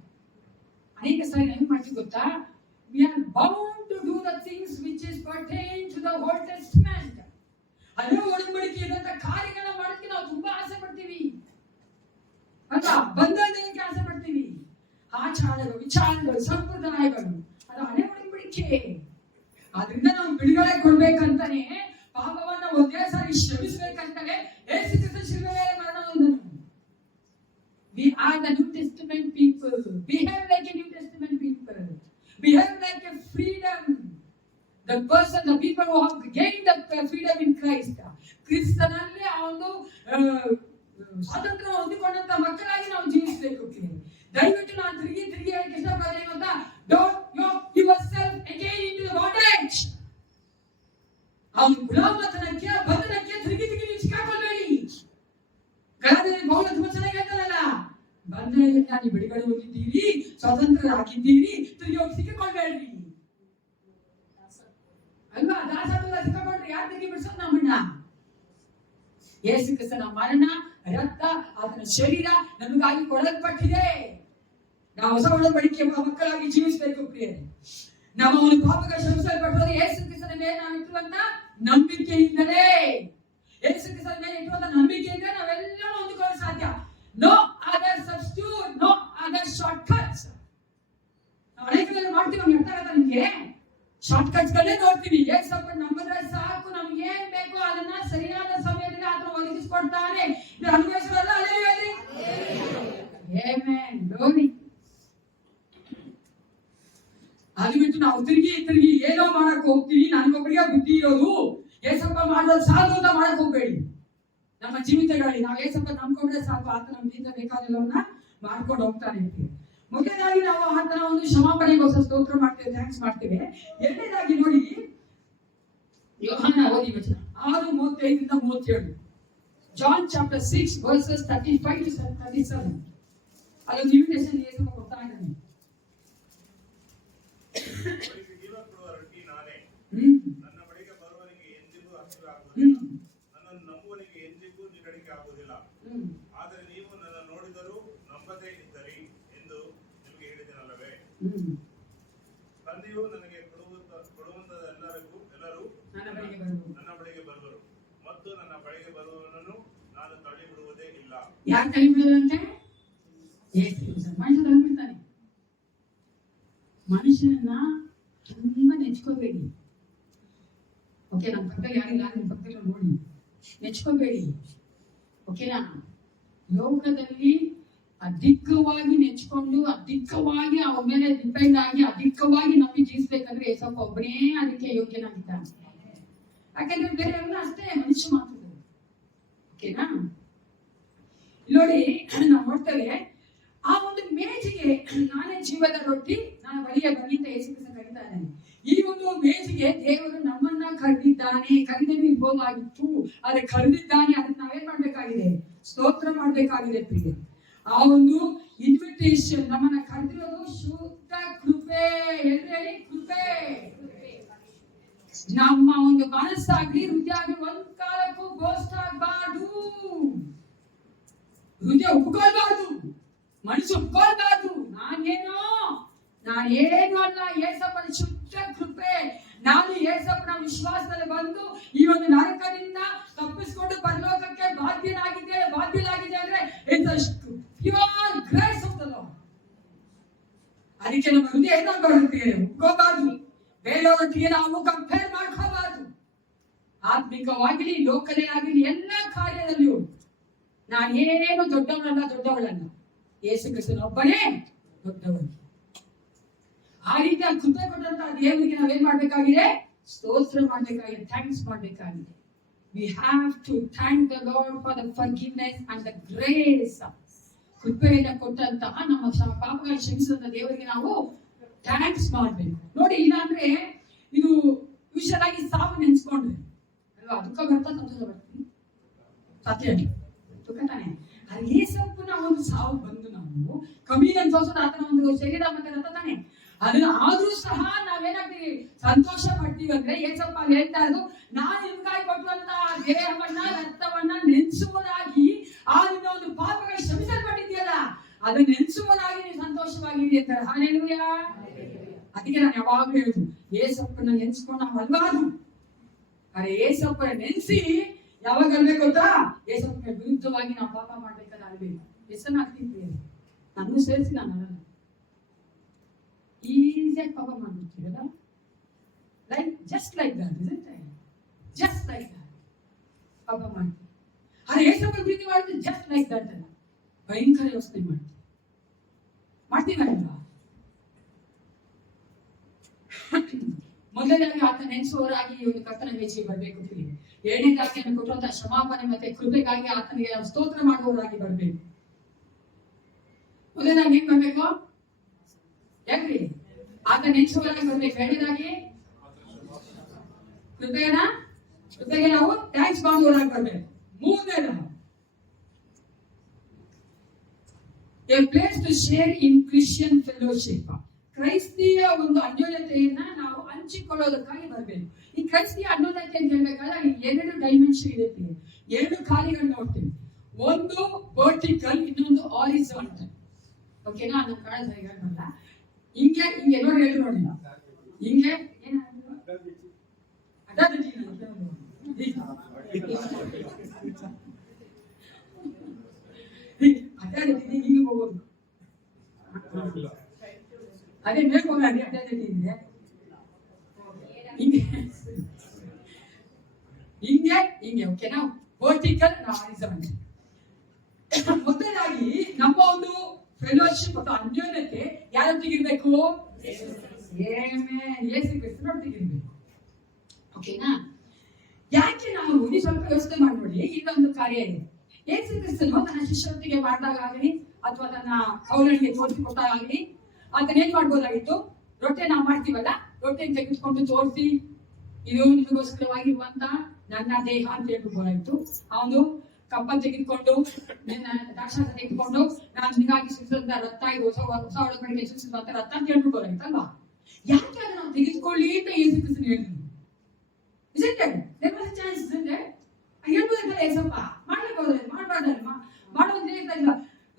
ಅನೇಕ ಸಾರಿ ಏನ್ ಮಾಡ್ತೀವಿ ಗೊತ್ತಾ? We are bound to do the things which is pertain to the Old Testament. ಅದೇ ಒಡಂಬಡಿಕೆ ಇರುವಂತ ಕಾರ್ಯಗಳನ್ನ ಮಾಡೋದಕ್ಕೆ ನಾವು ತುಂಬಾ ಆಸೆ ಪಡ್ತೀವಿ ಅಲ್ಲ? ಬಂಧನಕ್ಕೆ ಆಸೆ ಪಡ್ತೀವಿ. ಆಚಾರಗಳು, ವಿಚಾರಗಳು, ಸಂಪ್ರದಾಯಗಳು, ಅದು ಹಳೆ ಒಡಂಬಡಿಕೆ. ಆದ್ರಿಂದ ನಾವು ಬಿಡುಗಡೆ ಕೊಡ್ಬೇಕಂತಾನೆ, ಪಾಪವನ್ನ ಒಂದೇ ಸಾರಿ ಶ್ರಮಿಸ್ಬೇಕಂತಾನೆ ಯೇಸು ಕ್ರಿಸ್ತ ಶಿಲುಬೆಯ ಮರಣ ಹೊಂದನು. We are the New Testament people. Behave like a New Testament people. Behave like a freedom. The person, the people who have gained the freedom in Christ. ಕ್ರಿಸ್ತನಲ್ಲಿ ಆ ಒಂದು ಸ್ವಾತಂತ್ರ್ಯ ಹೊಂದಿಕೊಂಡಂತ ಮಕ್ಕಳಾಗಿ ನಾವು ಜೀವಿಸಬೇಕು. ದಯವಿಟ್ಟು ನಾನು ತಿರುಗಿ ಹೇಳಕ್ಕೆ ಇಷ್ಟಪಡ್ತೀನಿ ಅಂತ, don't yoke yourself again into the bondage. ಅವನು ಗುಲಾಮತನಕ್ಕೆ, ಬಂಧನಕ್ಕೆ ತಿರುಗಿ ಸಿಕ್ಕಾಕೊಳ್ಬೇಡಿ. ಗಲಾತ್ಯರಲ್ಲಿ ಪೌಲ ತುಂಬಾ ಚೆನ್ನಾಗಿ ಹೇಳ್ತಾರಲ್ಲ, ಬಂಧನದಿಂದ ನೀವು ಬಿಡುಗಡೆ ಹೊಂದಿದ್ದೀರಿ, ಸ್ವತಂತ್ರರಾಗಿದ್ದೀರಿ, ತಿರುಗಿ ಹೋಗಿ ಸಿಕ್ಕಿಕೊಳ್ಬೇಡ್ರಿ ಅಲ್ವಾ? ದಾಸತ್ವದ ಸಿಕ್ಕಾಕೊಂಡ್ರೆ ಯಾರು ತಿರುಗಿ ಬಿಡಿಸೋದು? ನಮ್ಮಣ್ಣ ಯೇಸು ಕ್ರಿಸ್ತನ ಮರಣ, ರಕ್ತ, ಆತನ ಶರೀರ ನಮಗಾಗಿ ಕೊಡಲ್ಪಟ್ಟಿದೆ. ನಾವು ಹೊಸ ಒಡಂಬಡಿಕೆಯ ಮಕ್ಕಳಾಗಿ ಜೀವಿಸಬೇಕು. ಪ್ರಿಯರೇ, ನಮ್ಮ ಒಂದು ಪಾಪಗಳ ಶ್ರಮಿಸಲ್ಪಟ್ಟರೆ ಯೇಸು ಕ್ರಿಸ್ತನ ಮೇಲೆ ನಾವು ಇಟ್ಟುವಂತ ನಂಬಿಕೆಯಿಂದಲೇ, ಯೇಸು ಕ್ರಿಸ್ತನ ಮೇಲೆ ಇಟ್ಟುವಂತ ನಂಬಿಕೆಯಿಂದ ನಾವೆಲ್ಲರೂ ಹೊಂದಿಕೊಳ್ಳಲು ಸಾಧ್ಯ. No other substitute, no other shortcuts. ನಾವು ಅನೇಕರಲ್ಲಿ ಮಾಡ್ತೀವಿ. ನಮ್ಗೆ ಅರ್ಥ ಆಗತ್ತ? ನಿಮ್ಗೆ ಶಾರ್ಟ್ ಕಟ್ಸ್ ಗಳೇ ನೋಡ್ತೀವಿ. ಸ್ವಲ್ಪ ನಂಬಿದ್ರೆ ಸಾಕು, ನಮ್ಗೆ ಏನ್ ಬೇಕೋ ಅದನ್ನ ಸರಿಯಾದ ಸಮಯದಲ್ಲಿ ಆತನು ಒದಗಿಸಿಕೊಡ್ತಾನೆ. ಇದು ಅನ್ವೇಷಣೆಲ್ಲ ಅಲೆಯಲ್ಲಿ ಆಮೆನ್. ನೋಡಿ, ಅದು ಬಿಟ್ಟು ನಾವು ತಿರುಗಿ ಏನೋ ಮಾಡಕ್ ಹೋಗ್ತೀವಿ. ನನಗೊಬ್ಬರಿಗೆ ಬುದ್ಧಿ ಇರೋದು, ಏಸಪ್ಪ ಮಾಡೋದು ಸಾಕು ಅಂತ ಮಾಡಕ್ ಹೋಗ್ಬೇಡಿ. ನಮ್ಮ ಜೀವಿತಗಳಲ್ಲಿ ನಾವು ಏಸಪ್ಪ ನಂಬ್ಕೊಂಡ್ರೆ ಸಾಕು, ಆತ ನಮ್ಮ ಜೀವಿತ ಬೇಕಾದೆಲ್ಲವನ್ನ ಮಾಡ್ಕೊಂಡು ಹೋಗ್ತಾನೆ. ಮೊದಲನೇದಾಗಿ ನಾವು ಆತನ ಒಂದು ಕ್ಷಮಾಪಣೆಗೋಸ್ಕರ ಸ್ತೋತ್ರ ಮಾಡ್ತೇವೆ, ಥ್ಯಾಂಕ್ಸ್ ಮಾಡ್ತೇವೆ. ಎರಡನೇದಾಗಿ ನೋಡಿ, ಯೋಹಾನ ಓದಿ ವಚನ 6:35-37. John chapter 6 verses 35-37. ಅದೊಂದು ಇನ್ವಿಟೇಷನ್ ಏಸಪ್ಪ ಕೊಡ್ತಾ ಇದ್ದಾನೆ. ನನ್ನ ಬಳಿಗೆ ಬರುವವನಿಗೆ ಎಂದಿಗೂ ಹಸಿವಾಗುವುದಿಲ್ಲ, ನನ್ನನ್ನು ನಂಬುವವನಿಗೆ ಎಂದಿಗೂ ನೀರಡಿಕೆ ಆಗುವುದಿಲ್ಲ. ಆದರೆ ನೀವು ನನ್ನ ನೋಡಿದರೂ ನಂಬದೇ ಇದ್ದರಿ ಎಂದು ನಿಮಗೆ ಹೇಳಿದನಲ್ಲವೇ? ತಂದೆಯು ನನಗೆ ಕೊಡುವಂತದೆಲ್ಲರೂ ನನ್ನ ಬಳಿಗೆ ಬರುವರು, ಮತ್ತು ನನ್ನ ಬಳಿಗೆ ಬರುವವನನ್ನು ನಾನು ತಳ್ಳಿಬಿಡುವುದೇ ಇಲ್ಲ. ಯಾರು ತಳ್ಳಿಬಿಡುವುದಂತೆ? ಮನುಷ್ಯ ತಳ್ಳಿಬಿಡ್ತಾನೆ. ಮನುಷ್ಯನನ್ನ ತುಂಬಾ ನೆಚ್ಕೋಬೇಡಿ. ಓಕೆ, ನಮ್ಮ ಪಕ್ಕದಲ್ಲಿ ಯಾರಿಲ್ಲ, ನಿಮ್ಮ ಪಕ್ಕದಲ್ಲಿ ನೋಡಿ, ನೆಚ್ಕೋಬೇಡಿ. ಓಕೆನಾ? ಲೋಕದಲ್ಲಿ ಅಧಿಕವಾಗಿ ನೆಚ್ಕೊಂಡು ಅಧಿಕವಾಗಿ ಅವನ ಮೇಲೆ ಡಿಪೆಂಡ್ ಆಗಿ ಅಧಿಕವಾಗಿ ನಮಗೆ ಜೀವಿಸ್ಬೇಕಂದ್ರೆ ಏಸಪ್ಪ ಒಬ್ಬನೇ ಅದಕ್ಕೆ ಯೋಗ್ಯನಾಗಿದ್ದಾನೆ. ಯಾಕಂದ್ರೆ ಬೇರೆಯವ್ರನ್ನ ಅಷ್ಟೇ ಮನುಷ್ಯ ಮಾತುಗಳು. ಓಕೆನಾ? ನೋಡಿ, ನಾವು ನೋಡ್ತೇವೆ ಆ ಒಂದು ಮೇಜಿಗೆ ನಾನೇ ಜೀವದ ರೊಟ್ಟಿ, ನಾನು ಬಳಿಯ ಬನ್ನಿಂದ ಯೇಸು ಕ್ರಿಸ್ತ ಕರೀತಾನೆ. ಈ ಒಂದು ಮೇಜಿಗೆ ದೇವರು ನಮ್ಮನ್ನ ಕರೆದಿದ್ದಾನೆ. ಕರೆದೇನು ಇರ್ಬೋದಾಗಿತ್ತು, ಆದ್ರೆ ಕರೆದಿದ್ದಾನೆ. ಅದಕ್ಕೆ ನಾವೇನ್ ಮಾಡ್ಬೇಕಾಗಿದೆ? ಸ್ತೋತ್ರ ಮಾಡ್ಬೇಕಾಗಿದೆ ಪ್ರಿಯ. ಆ ಒಂದು ಇನ್ವಿಟೇಷನ್ ನಮ್ಮನ್ನ ಕರೆದಿರೋದು ಶುದ್ಧ ಕೃಪೆ. ಹೇಳಿ ಕೃಪೆ. ನಮ್ಮ ಒಂದು ಮನಸ್ಸಾಗ್ಲಿ ಹೃದಯ ಆಗ್ಲಿ ಒಂದ್ ಕಾಲಕ್ಕೂ ಗೋಸ್ಟ್ ಆಗ್ಬಾರ್ದು. ಹೃದಯ ಒಪ್ಕೊಳ್ಬಾರ್ದು, ಮನಸ್ಸು ಒಪ್ಕೊಳ್ಬಾರ್ದು. ನಾನೇನು ಅಲ್ಲ, ಏಸಪ್ಪನ ಶುದ್ಧ ಕೃಪೆ. ನಾನು ಏಸಪ್ಪನ ವಿಶ್ವಾಸದಲ್ಲಿ ಬಂದು ಈ ಒಂದು ನರಕದಿಂದ ತಪ್ಪಿಸಿಕೊಂಡು ಪರಲೋಕಕ್ಕೆ ಬಾಧ್ಯನಾಗಿದೆ ಅಂದ್ರೆ pure grace of the lord. ಅದಕ್ಕೆ ನಮ್ಮ ಹೃದಯ ಏನಾಗಬಾರ್ದು? ಒಪ್ಕೋಬಾರ್ದು. ಬೇರೆಯವರೊಟ್ಟಿಗೆ ನಾವು ಕಂಪೇರ್ ಮಾಡ್ಕೋಬಾರ್ದು. ಆತ್ಮಿಕವಾಗಲಿ ಲೋಕದಲ್ಲಿ ಆಗಲಿ ಎಲ್ಲ ಕಾರ್ಯದಲ್ಲಿಯೂ ನಾನೇನು ದೊಡ್ಡವಳಲ್ಲ. ಯೇಸು ಕ್ರಿಸ್ತನ ಒಬ್ಬನೇ ದೊಡ್ಡವನು. ಆ ರೀತಿ ಆ ಕೃಪೆ ಕೊಟ್ಟಂತ ದೇವರಿಗೆ ನಾವೇನ್ ಮಾಡ್ಬೇಕಾಗಿದೆ? ಸ್ತೋತ್ರ ಮಾಡ್ಬೇಕಾಗಿದೆ, ಥ್ಯಾಂಕ್ಸ್ ಮಾಡ್ಬೇಕಾಗಿದೆ. We have to thank the Lord for the forgiveness and the grace. ಕೃಪೆಯನ್ನು ಕೊಟ್ಟಂತಹ ನಮ್ಮ ಪಾಪಗಳನ್ನು ಕ್ಷಮಿಸಿದಂತ ದೇವರಿಗೆ ನಾವು ಥ್ಯಾಂಕ್ಸ್ ಮಾಡ್ಬೇಕು. ನೋಡಿ, ಇಲ್ಲಾಂದ್ರೆ ಇದು ವಿಷಯವಾಗಿ ಸಾವು ನೆನ್ಸ್ಕೊಂಡ್ರೆ ಅಲ್ವಾ, ದುಃಖ ಬರ್ತಾ ಸಂತೋಷ ಬರ್ತೀನಿ, ಸತ್ಯ ದುಃಖ ತಾನೆ. ಅಲ್ಲಿ ಏಸಪ್ಪನ ಒಂದು ಸಾವು ಬಂದು ನಾವು ಕಮ್ಮಿನ ತೋರ್ಸೋದು ಆತನ ಒಂದು ಶರೀರ ಮತ್ತೆ ರಥ ತಾನೆ. ಅದನ್ನ ಆದ್ರೂ ಸಹ ನಾವೇನಾಗ್ತೀವಿ? ಸಂತೋಷ ಪಡ್ತೀವಿ. ಅಂದ್ರೆ ಏಸಪ್ಪ ಅಲ್ಲಿ ಹೇಳ್ತಾ ಇರೋದು, ನಾನು ನಿಮ್ಗಾಗಿ ಕೊಟ್ಟುವಂತ ದೇಹವನ್ನ ರಕ್ತವನ್ನ ನೆನ್ಸುವುದಾಗಿ ಆ ನಿಮ್ಮ ಒಂದು ಪಾಪಗಳು ಕ್ಷಮಿಸಲ್ಪಟ್ಟಿದೆಯಲ್ಲ, ಅದನ್ನ ನೆನ್ಸುವುದಾಗಿ ನೀವು ಸಂತೋಷವಾಗಿರಿ ಅಂತಾರೆ. ಹಲ್ಲೆಲೂಯಾ. ಅದಕ್ಕೆ ನಾನು ಯಾವಾಗ್ಲೂ ಹೇಳುದು, ಏಸಪ್ಪನ ನೆನ್ಸ್ಕೊಂಡು ನಾವು ಅಲ್ಬಾರ್ದು. ಅರೆ ಏಸಪ್ಪನ ನೆನ್ಸಿ ಯಾವಾಗ ಅಲ್ಬೇಕು ಗೊತ್ತಾ? ಏಸಪ್ಪನ ವಿರುದ್ಧವಾಗಿ ನಾವು ಪಾಪ ಮಾಡ್ಬೇಕಾದ್ರೆ ಅಲ್ಬೇಕು. ಎಷ್ಟನ್ನಾಗ್ತಿದ್ವಿ ನಾನು ಸೇರಿಸಿ ನಾನು ಅಲ್ಲ, ಈಸಿಯಾಗಿ ಪಾಪ ಮಾಡ್ಬಿಡ್ತೀರಲ್ಲ. ಜಸ್ಟ್ ಲೈಕ್ ದಟ್ ಪಾಪ ಮಾಡ್ತೀವಿ. ಆದ್ರೆ ಏಸಪ್ಪನ ಪ್ರೀತಿ ಮಾಡಿದ್ರೆ ಜಸ್ಟ್ ಲೈಕ್ ದಟ್ ಅಲ್ಲ, ಭಯಂಕರ ಯೋಚನೆ ಮಾಡ್ತೀವಲ್ಲ. ಮೊದಲನೇದಾಗಿ ಆತ ನೆನೆಸುವವರಾಗಿ ಒಂದು ಕರ್ತನ ಮೇಜಿಗೆ ಬರಬೇಕು. ಎರಡನೇದಾಗಿ ಅವನು ಕೊಟ್ಟಂತಹ ಕ್ಷಮಾಪಣೆ ಮತ್ತೆ ಕೃಪೆಗಾಗಿ ಆತನಿಗೆ ನಾವು ಸ್ತೋತ್ರ ಮಾಡುವವರಾಗಿ ಬರಬೇಕು. ಮೊದಲನೇದಾಗಿ ಏನ್ ಬರ್ಬೇಕು? ಯಾಕ್ರಿ? ಆತ ನೆನೆಸುವವರಾಗಿ ಬರ್ಬೇಕು. ಎರಡನೇದಾಗಿ ಕೃಪೆಗೆ ನಾವು ಥ್ಯಾಂಕ್ಸ್ ಮಾಡುವವರಾಗಿ ಬರ್ಬೇಕು. ಮೂರನೇದು a place to share in Christian fellowship. ಕ್ರೈಸ್ತಿಯ ಒಂದು ಅನ್ಯೋನ್ಯತೆಯನ್ನ ನಾವು ಹಂಚಿಕೊಳ್ಳೋದಕ್ಕಾಗಿ ಬರಬೇಕು. ಈ ಕ್ರೈಸ್ತಿಯ ಅನ್ಯೋನ್ಯತೆ ಅಂತ ಹೇಳ್ಬೇಕಾದ್ರೆ ಎರಡು ಡೈಮೆನ್ಷನ್ ಇದೆ, ಎರಡು ಕಾರ್ಯಗಳು ನೋಡ್ತೀವಿ. ಒಂದು ವರ್ಟಿಕಲ್, ಇನ್ನೊಂದು ಹಾರಿಜಾಂಟಲ್. ಓಕೆನಾ? ನಾನು ಕನ್ನಡ ಸರಿ ಹೇಳ್ಬಲ್ಲ. ಹಿಂಗೆ ನೋಡಿ, ಹೇಳಿ ನೋಡಿ, ಹಿಂಗೆ ಹಿಂಗೆ ಹೋಗೋದು, ಅದೇ ಮೇಲ್ಕೋಗ ಅಡ್ಡಾಡಿದ್ರೆ ಹಿಂಗೆ ಓಕೆನಾ? Vertical, horizontal. ಮೊದಲಾಗಿ ನಮ್ಮ ಒಂದು ಫೆಲೋಶಿಪ್ ಅಥವಾ ಅನ್ಯೋನ್ಯತೆ ಯಾರೊಟ್ಟಿಗಿರ್ಬೇಕು? ಯೇಸು ಕ್ರಿಸ್ತನೊಟ್ಟಿಗಿರ್ಬೇಕು. ಓಕೆನಾ? ಯಾಕೆ ನಾವು ನೀವು ಸ್ವಲ್ಪ ಯೋಚನೆ ಮಾಡಿ, ಇದೊಂದು ಕಾರ್ಯ ಇದೆ. ಯೇಸು ಕ್ರಿಸ್ತನು ತನ್ನ ಶಿಷ್ಯರೊಟ್ಟಿಗೆ ಮಾಡಿದಾಗಲಿ ಅಥವಾ ತನ್ನ ಕೌಲನಿಗೆ ತೋರಿಸಿಕೊಟ್ಟಾಗಲಿ ಅದನ್ನ ಏನ್ ಮಾಡ್ಬೋದಾಗಿತ್ತು? ರೊಟ್ಟೆ ನಾವು ಮಾಡ್ತೀವಲ್ಲ, ರೊಟ್ಟೆ ತೆಗೆದುಕೊಂಡು ತೋರಿಸಿ ಇದು ನಿಮಗೋಸ್ಕರವಾಗಿರುವಂತ ನನ್ನ ದೇಹ ಅಂತ ಹೇಳ್ಬೋದಾಗಿತ್ತು. ಅವನು ಕಪ್ಪ ತೆಗೆದುಕೊಂಡು ದಾಕ್ಷಾಸ ತೆಗೆದುಕೊಂಡು ನಾನು ನಿನಗಾಗಿ ಸುರಿಸಿದಂತ ರಕ್ತ, ಇದು ಹೊಸ ಒಡಂಬಡಿಕೆ ಸುರಿಸಿದಂತ ರಕ್ತ ಅಂತ ಹೇಳ್ಬೋದಾಗಿತ್ತಲ್ವಾ? ಯಾಕೆ ಅದನ್ನ ನಾವು ತೆಗೆದುಕೊಳ್ಳಿ ಅಂತ ಯೇಸು ಕ್ರಿಸ್ತನು ಹೇಳಿದ್ರು? ಹೇಳ್ಬೋದಿಲ್ಲ ಏಸಪ್ಪ, ಮಾಡ್ಲಿಕ್ಕೆ ಹೋದ್ರೆ ಮಾಡ್ಬಾರ್ದಲ್ವಾ? ಮಾಡೋದು ಇಲ್ಲ.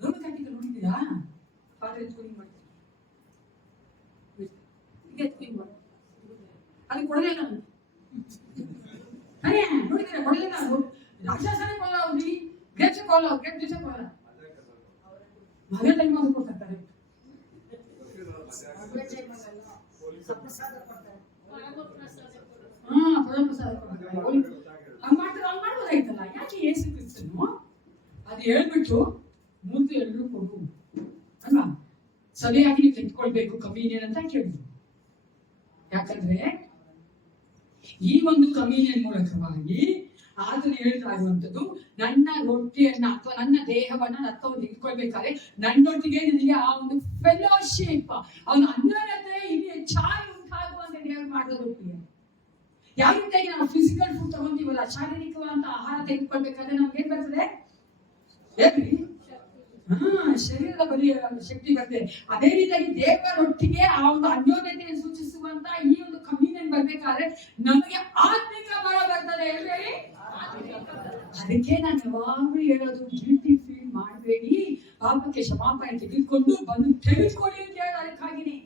ರೋಗ ಕಟ್ಟಿಗೆ ನೋಡಿದ್ದೀರಾ? ಫಾದರ್ ಎತ್ಕೊಂಡು ಮಾಡ್ತೀವಿ, ಅದು ಕೊಡಲೇ ನಾನು ಅದೇ ನೋಡಿದ್ರೆ ಕೊಡಲೇ ನಾನು ರಾಕ್ಷಸನೇ ಕೊಲ್ಲ, ಅವ್ರಿ ಗ್ರೇಪ್ಸ್ ಕೊಲ್ಲ, ಗ್ರೇಪ್ ಜ್ಯೂಸೇ ಕೊಲ್ಲ. ಮದುವೆ ಟೈಮ್ ಅದು ಕೊಡ್ತಾರೆ. ಪ್ರಸಾದ ಕೊಡ್ತಾರೆ. ಹಂಗ್ ಮಾಡ್ಬೋದಾಯ್ತಲ್ಲ, ಯಾಕೆ ಯೇಸು ಕ್ರಿಸ್ತನು ಅದು ಹೇಳ್ಬಿಟ್ಟು ಮುಂದೆ ಎಲ್ರು ಕೊಡು ಅಲ್ವಾ, ಸರಿಯಾಗಿ ನೀವು ತೆಗೆದುಕೊಳ್ಬೇಕು ಕಮ್ಯುನಿಯನ್ ಅಂತ ಕೇಳಿದ್ರು. ಯಾಕಂದ್ರೆ ಈ ಒಂದು ಕಮ್ಯುನಿಯನ್ ಮೂಲಕವಾಗಿ ಆತನು ಹೇಳ್ತಾ ಇರುವಂತದ್ದು, ನನ್ನ ರೊಟ್ಟಿಯನ್ನ ಅಥವಾ ನನ್ನ ದೇಹವನ್ನ ರಕ್ತವನ್ನು ತೆಗೆದುಕೊಳ್ಬೇಕಾದ್ರೆ ನನ್ನೊಟ್ಟಿಗೆ ನಿನಗೆ ಆ ಒಂದು ಫೆಲೋಶಿಪ್, ಅವನ ಅನ್ಯೋನ್ಯತೆ ಇಲ್ಲಿ ಹೆಚ್ಚಾಗಿ ಉಂಟಾಗುವಂತ ದೇವರು ಮಾಡೋದು. ಯಾವ ರೀತಿಯಾಗಿ ನಾವು ಫಿಸಿಕಲ್ ಫುಡ್ ತಗೊಂತೀವಲ್ಲ, ಶಾರೀರಿಕವಾದಂತ ಆಹಾರ ತೆಗೆದುಕೊಳ್ಬೇಕಾದ್ರೆ ನಮ್ಗೆ ಏನ್ ಬರ್ತದೆ ಹೇಳ್ರಿ, ಶರೀರದ ಬಲಿಯ ಶಕ್ತಿ ಬರ್ತದೆ. ಅದೇ ರೀತಿಯಾಗಿ ದೇವರೊಟ್ಟಿಗೆ ಆ ಒಂದು ಅನ್ಯೋನ್ಯತೆಯನ್ನು ಸೂಚಿಸುವಂತ ಈ ಒಂದು ಕಮ್ಯುನಿಯನ್ ಬರ್ಬೇಕಾದ್ರೆ ನಮಗೆ ಆತ್ಮಿಕ ಬಲ ಬರ್ತದೆ. ಹೇಳಿ, ಅದಕ್ಕೆ ನಾನು ಯಾವಾಗ್ಲೂ ಹೇಳೋದು, ಗಿಲ್ಟಿ ಫೀಲ್ ಮಾಡಬೇಡಿ, ಪಾಪಕ್ಕೆ ಕ್ಷಮಾಪಣೆ ತೆಗೆದುಕೊಂಡು ಬಂದು ತೆಗೆದುಕೊಳ್ಳಿ ಅಂತ ಹೇಳೋದು ಅದಕ್ಕಾಗಿನೇ.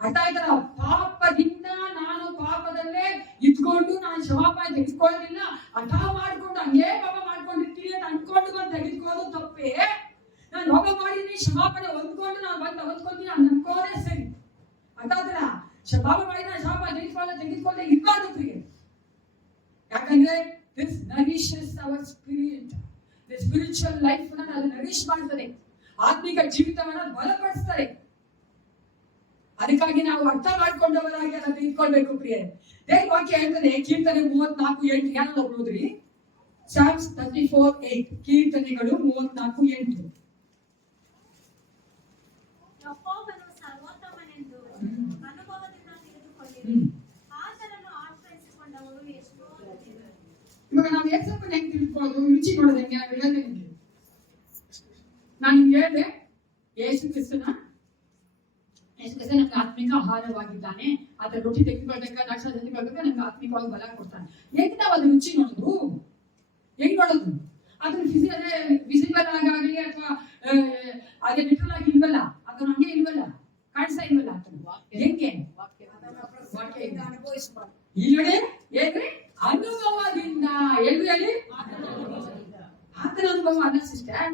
ಅರ್ಥ ಆಯ್ತಲ್ಲ? ಪಾಪದಿಂದ ನಾನು ಪಾಪದಲ್ಲೇ ಇದ್ಕೊಂಡು ನಾನು ಕ್ಷಮಾಪಣೆ ತೆಗೆದುಕೊಳ್ಳಲಿಲ್ಲ, ಹಠ ಮಾಡ್ಕೊಂಡು ಹಂಗೇ ಪಾಪ ಮಾಡ್ಕೊಂಡಿರ್ತೀನಿ ಅಂತ ಅನ್ಕೊಂಡು ಬಂದು ತೆಗೆದುಕೊಳ್ಳೋದು ತಪ್ಪೇ. ನಾನು ಪಾಪ ಮಾಡಿದೀನಿ, ಕ್ಷಮಾಪಣೆ ಹೊಂದ್ಕೊಂಡು ನಾನು ಬಂದು ಹೊಂದ್ಕೊಂತೀನಿ ನಾನು ಅನ್ಕೋದೇ ಸರಿ. ಅರ್ಥ ಆಯ್ತಲ್ಲ? ಪಾಪ ಮಾಡಿ ನಾನು ಕ್ಷಮಾಪಣೆ ತೆಗೆದುಕೊಳ್ಳದೆ ಇರಬಾರ್ದು ಪ್ರಿಯೆ. ಯಾಕಂದ್ರೆ this nourishes our spirit, the spiritual life ಅನ್ನು ಅದು ನರಿಶ್ ಮಾಡ್ತದೆ, ಆತ್ಮಿಕ ಜೀವಿತವನ್ನ ಬಲಪಡಿಸ್ತದೆ. ಅದಕ್ಕಾಗಿ ನಾವು ಅರ್ಥ ಮಾಡ್ಕೊಂಡವರಾಗಿ ಅದನ್ನು ತೆಗೆದುಕೊಳ್ಬೇಕು ಪ್ರಿಯರೇ. ದೇವರ ವಾಕ್ಯ ಹೇಳ್ತದೆ, ಕೀರ್ತನೆ 34:8 ಯಾರು ಓದ್ರಿ? Psalms 34:8, ಕೀರ್ತನೆಗಳು 34:8. ಯೆಹೋವನು ಸರ್ವೋತ್ತಮನೆಂದು ಅನುಭವದಿಂದ ತಿಳಿದುಕೊಂಡಿರಿ, ಆತನನ್ನು ಆಶ್ರಯಿಸಿಕೊಂಡವರು ಎಷ್ಟೋ ಮಂದಿ. ಇವಾಗ ನಾವು ಯೇಸಪ್ಪನ ಹೆಂಗ್ ತಿಳ್ಕೊಳ್ಳೋದು, ರುಚಿ ನೋಡೋದು ಹೆಂಗೆ? ನಾನು ನಿಮ್ಗೆ ಹೇಳಿದೆ, ಯೇಸು ಕ್ರಿಸ್ತನ ನಮ್ಗೆ ಆತ್ಮಿಕ ಆಹಾರವಾಗಿದ್ದಾನೆ. ಅದರ ರೊಟ್ಟಿ ತೆಗೆದುಕೊಳ್ಬೇಕಾ, ದ್ರಾಕ್ಷ ತೆಗೆದುಕೊಳ್ಬೇಕಾ, ನಮ್ಗೆ ಆತ್ಮಿಕವಾಗಿ ಬಲ ಕೊಡ್ತಾನೆ. ಹೆಂಗ್ ನಾವು ಅದನ್ನ ರುಚಿ ನೋಡೋದು? ಹೆಂಗ್ ನೋಡೋದು? ಅದನ್ನ ವಿಸಿಬಲ್ ಆಗಾಗಲಿ ಅಥವಾ ಅದೇ ಲಿಟರಲ್ ಆಗಿ ಇಲ್ವಲ್ಲ, ಅದು ನಮ್ಗೆ ಇಲ್ವಲ್ಲ, ಕಾಣಿಸ್ತಾ ಇಲ್ವಲ್ಲ. ಹೆಂಗೆ ಅನುಭವಿಸಬಾರ್ದು. ಈ ನೋಡಿ ಏನ್ರಿ? ಅನುಭವದಿಂದ. ಎಲ್ಲಿ ಹೇಳಿ? ಆತನ ಅನುಭವ ಅಲ್ಲ ಸಿಸ್ಟರ್,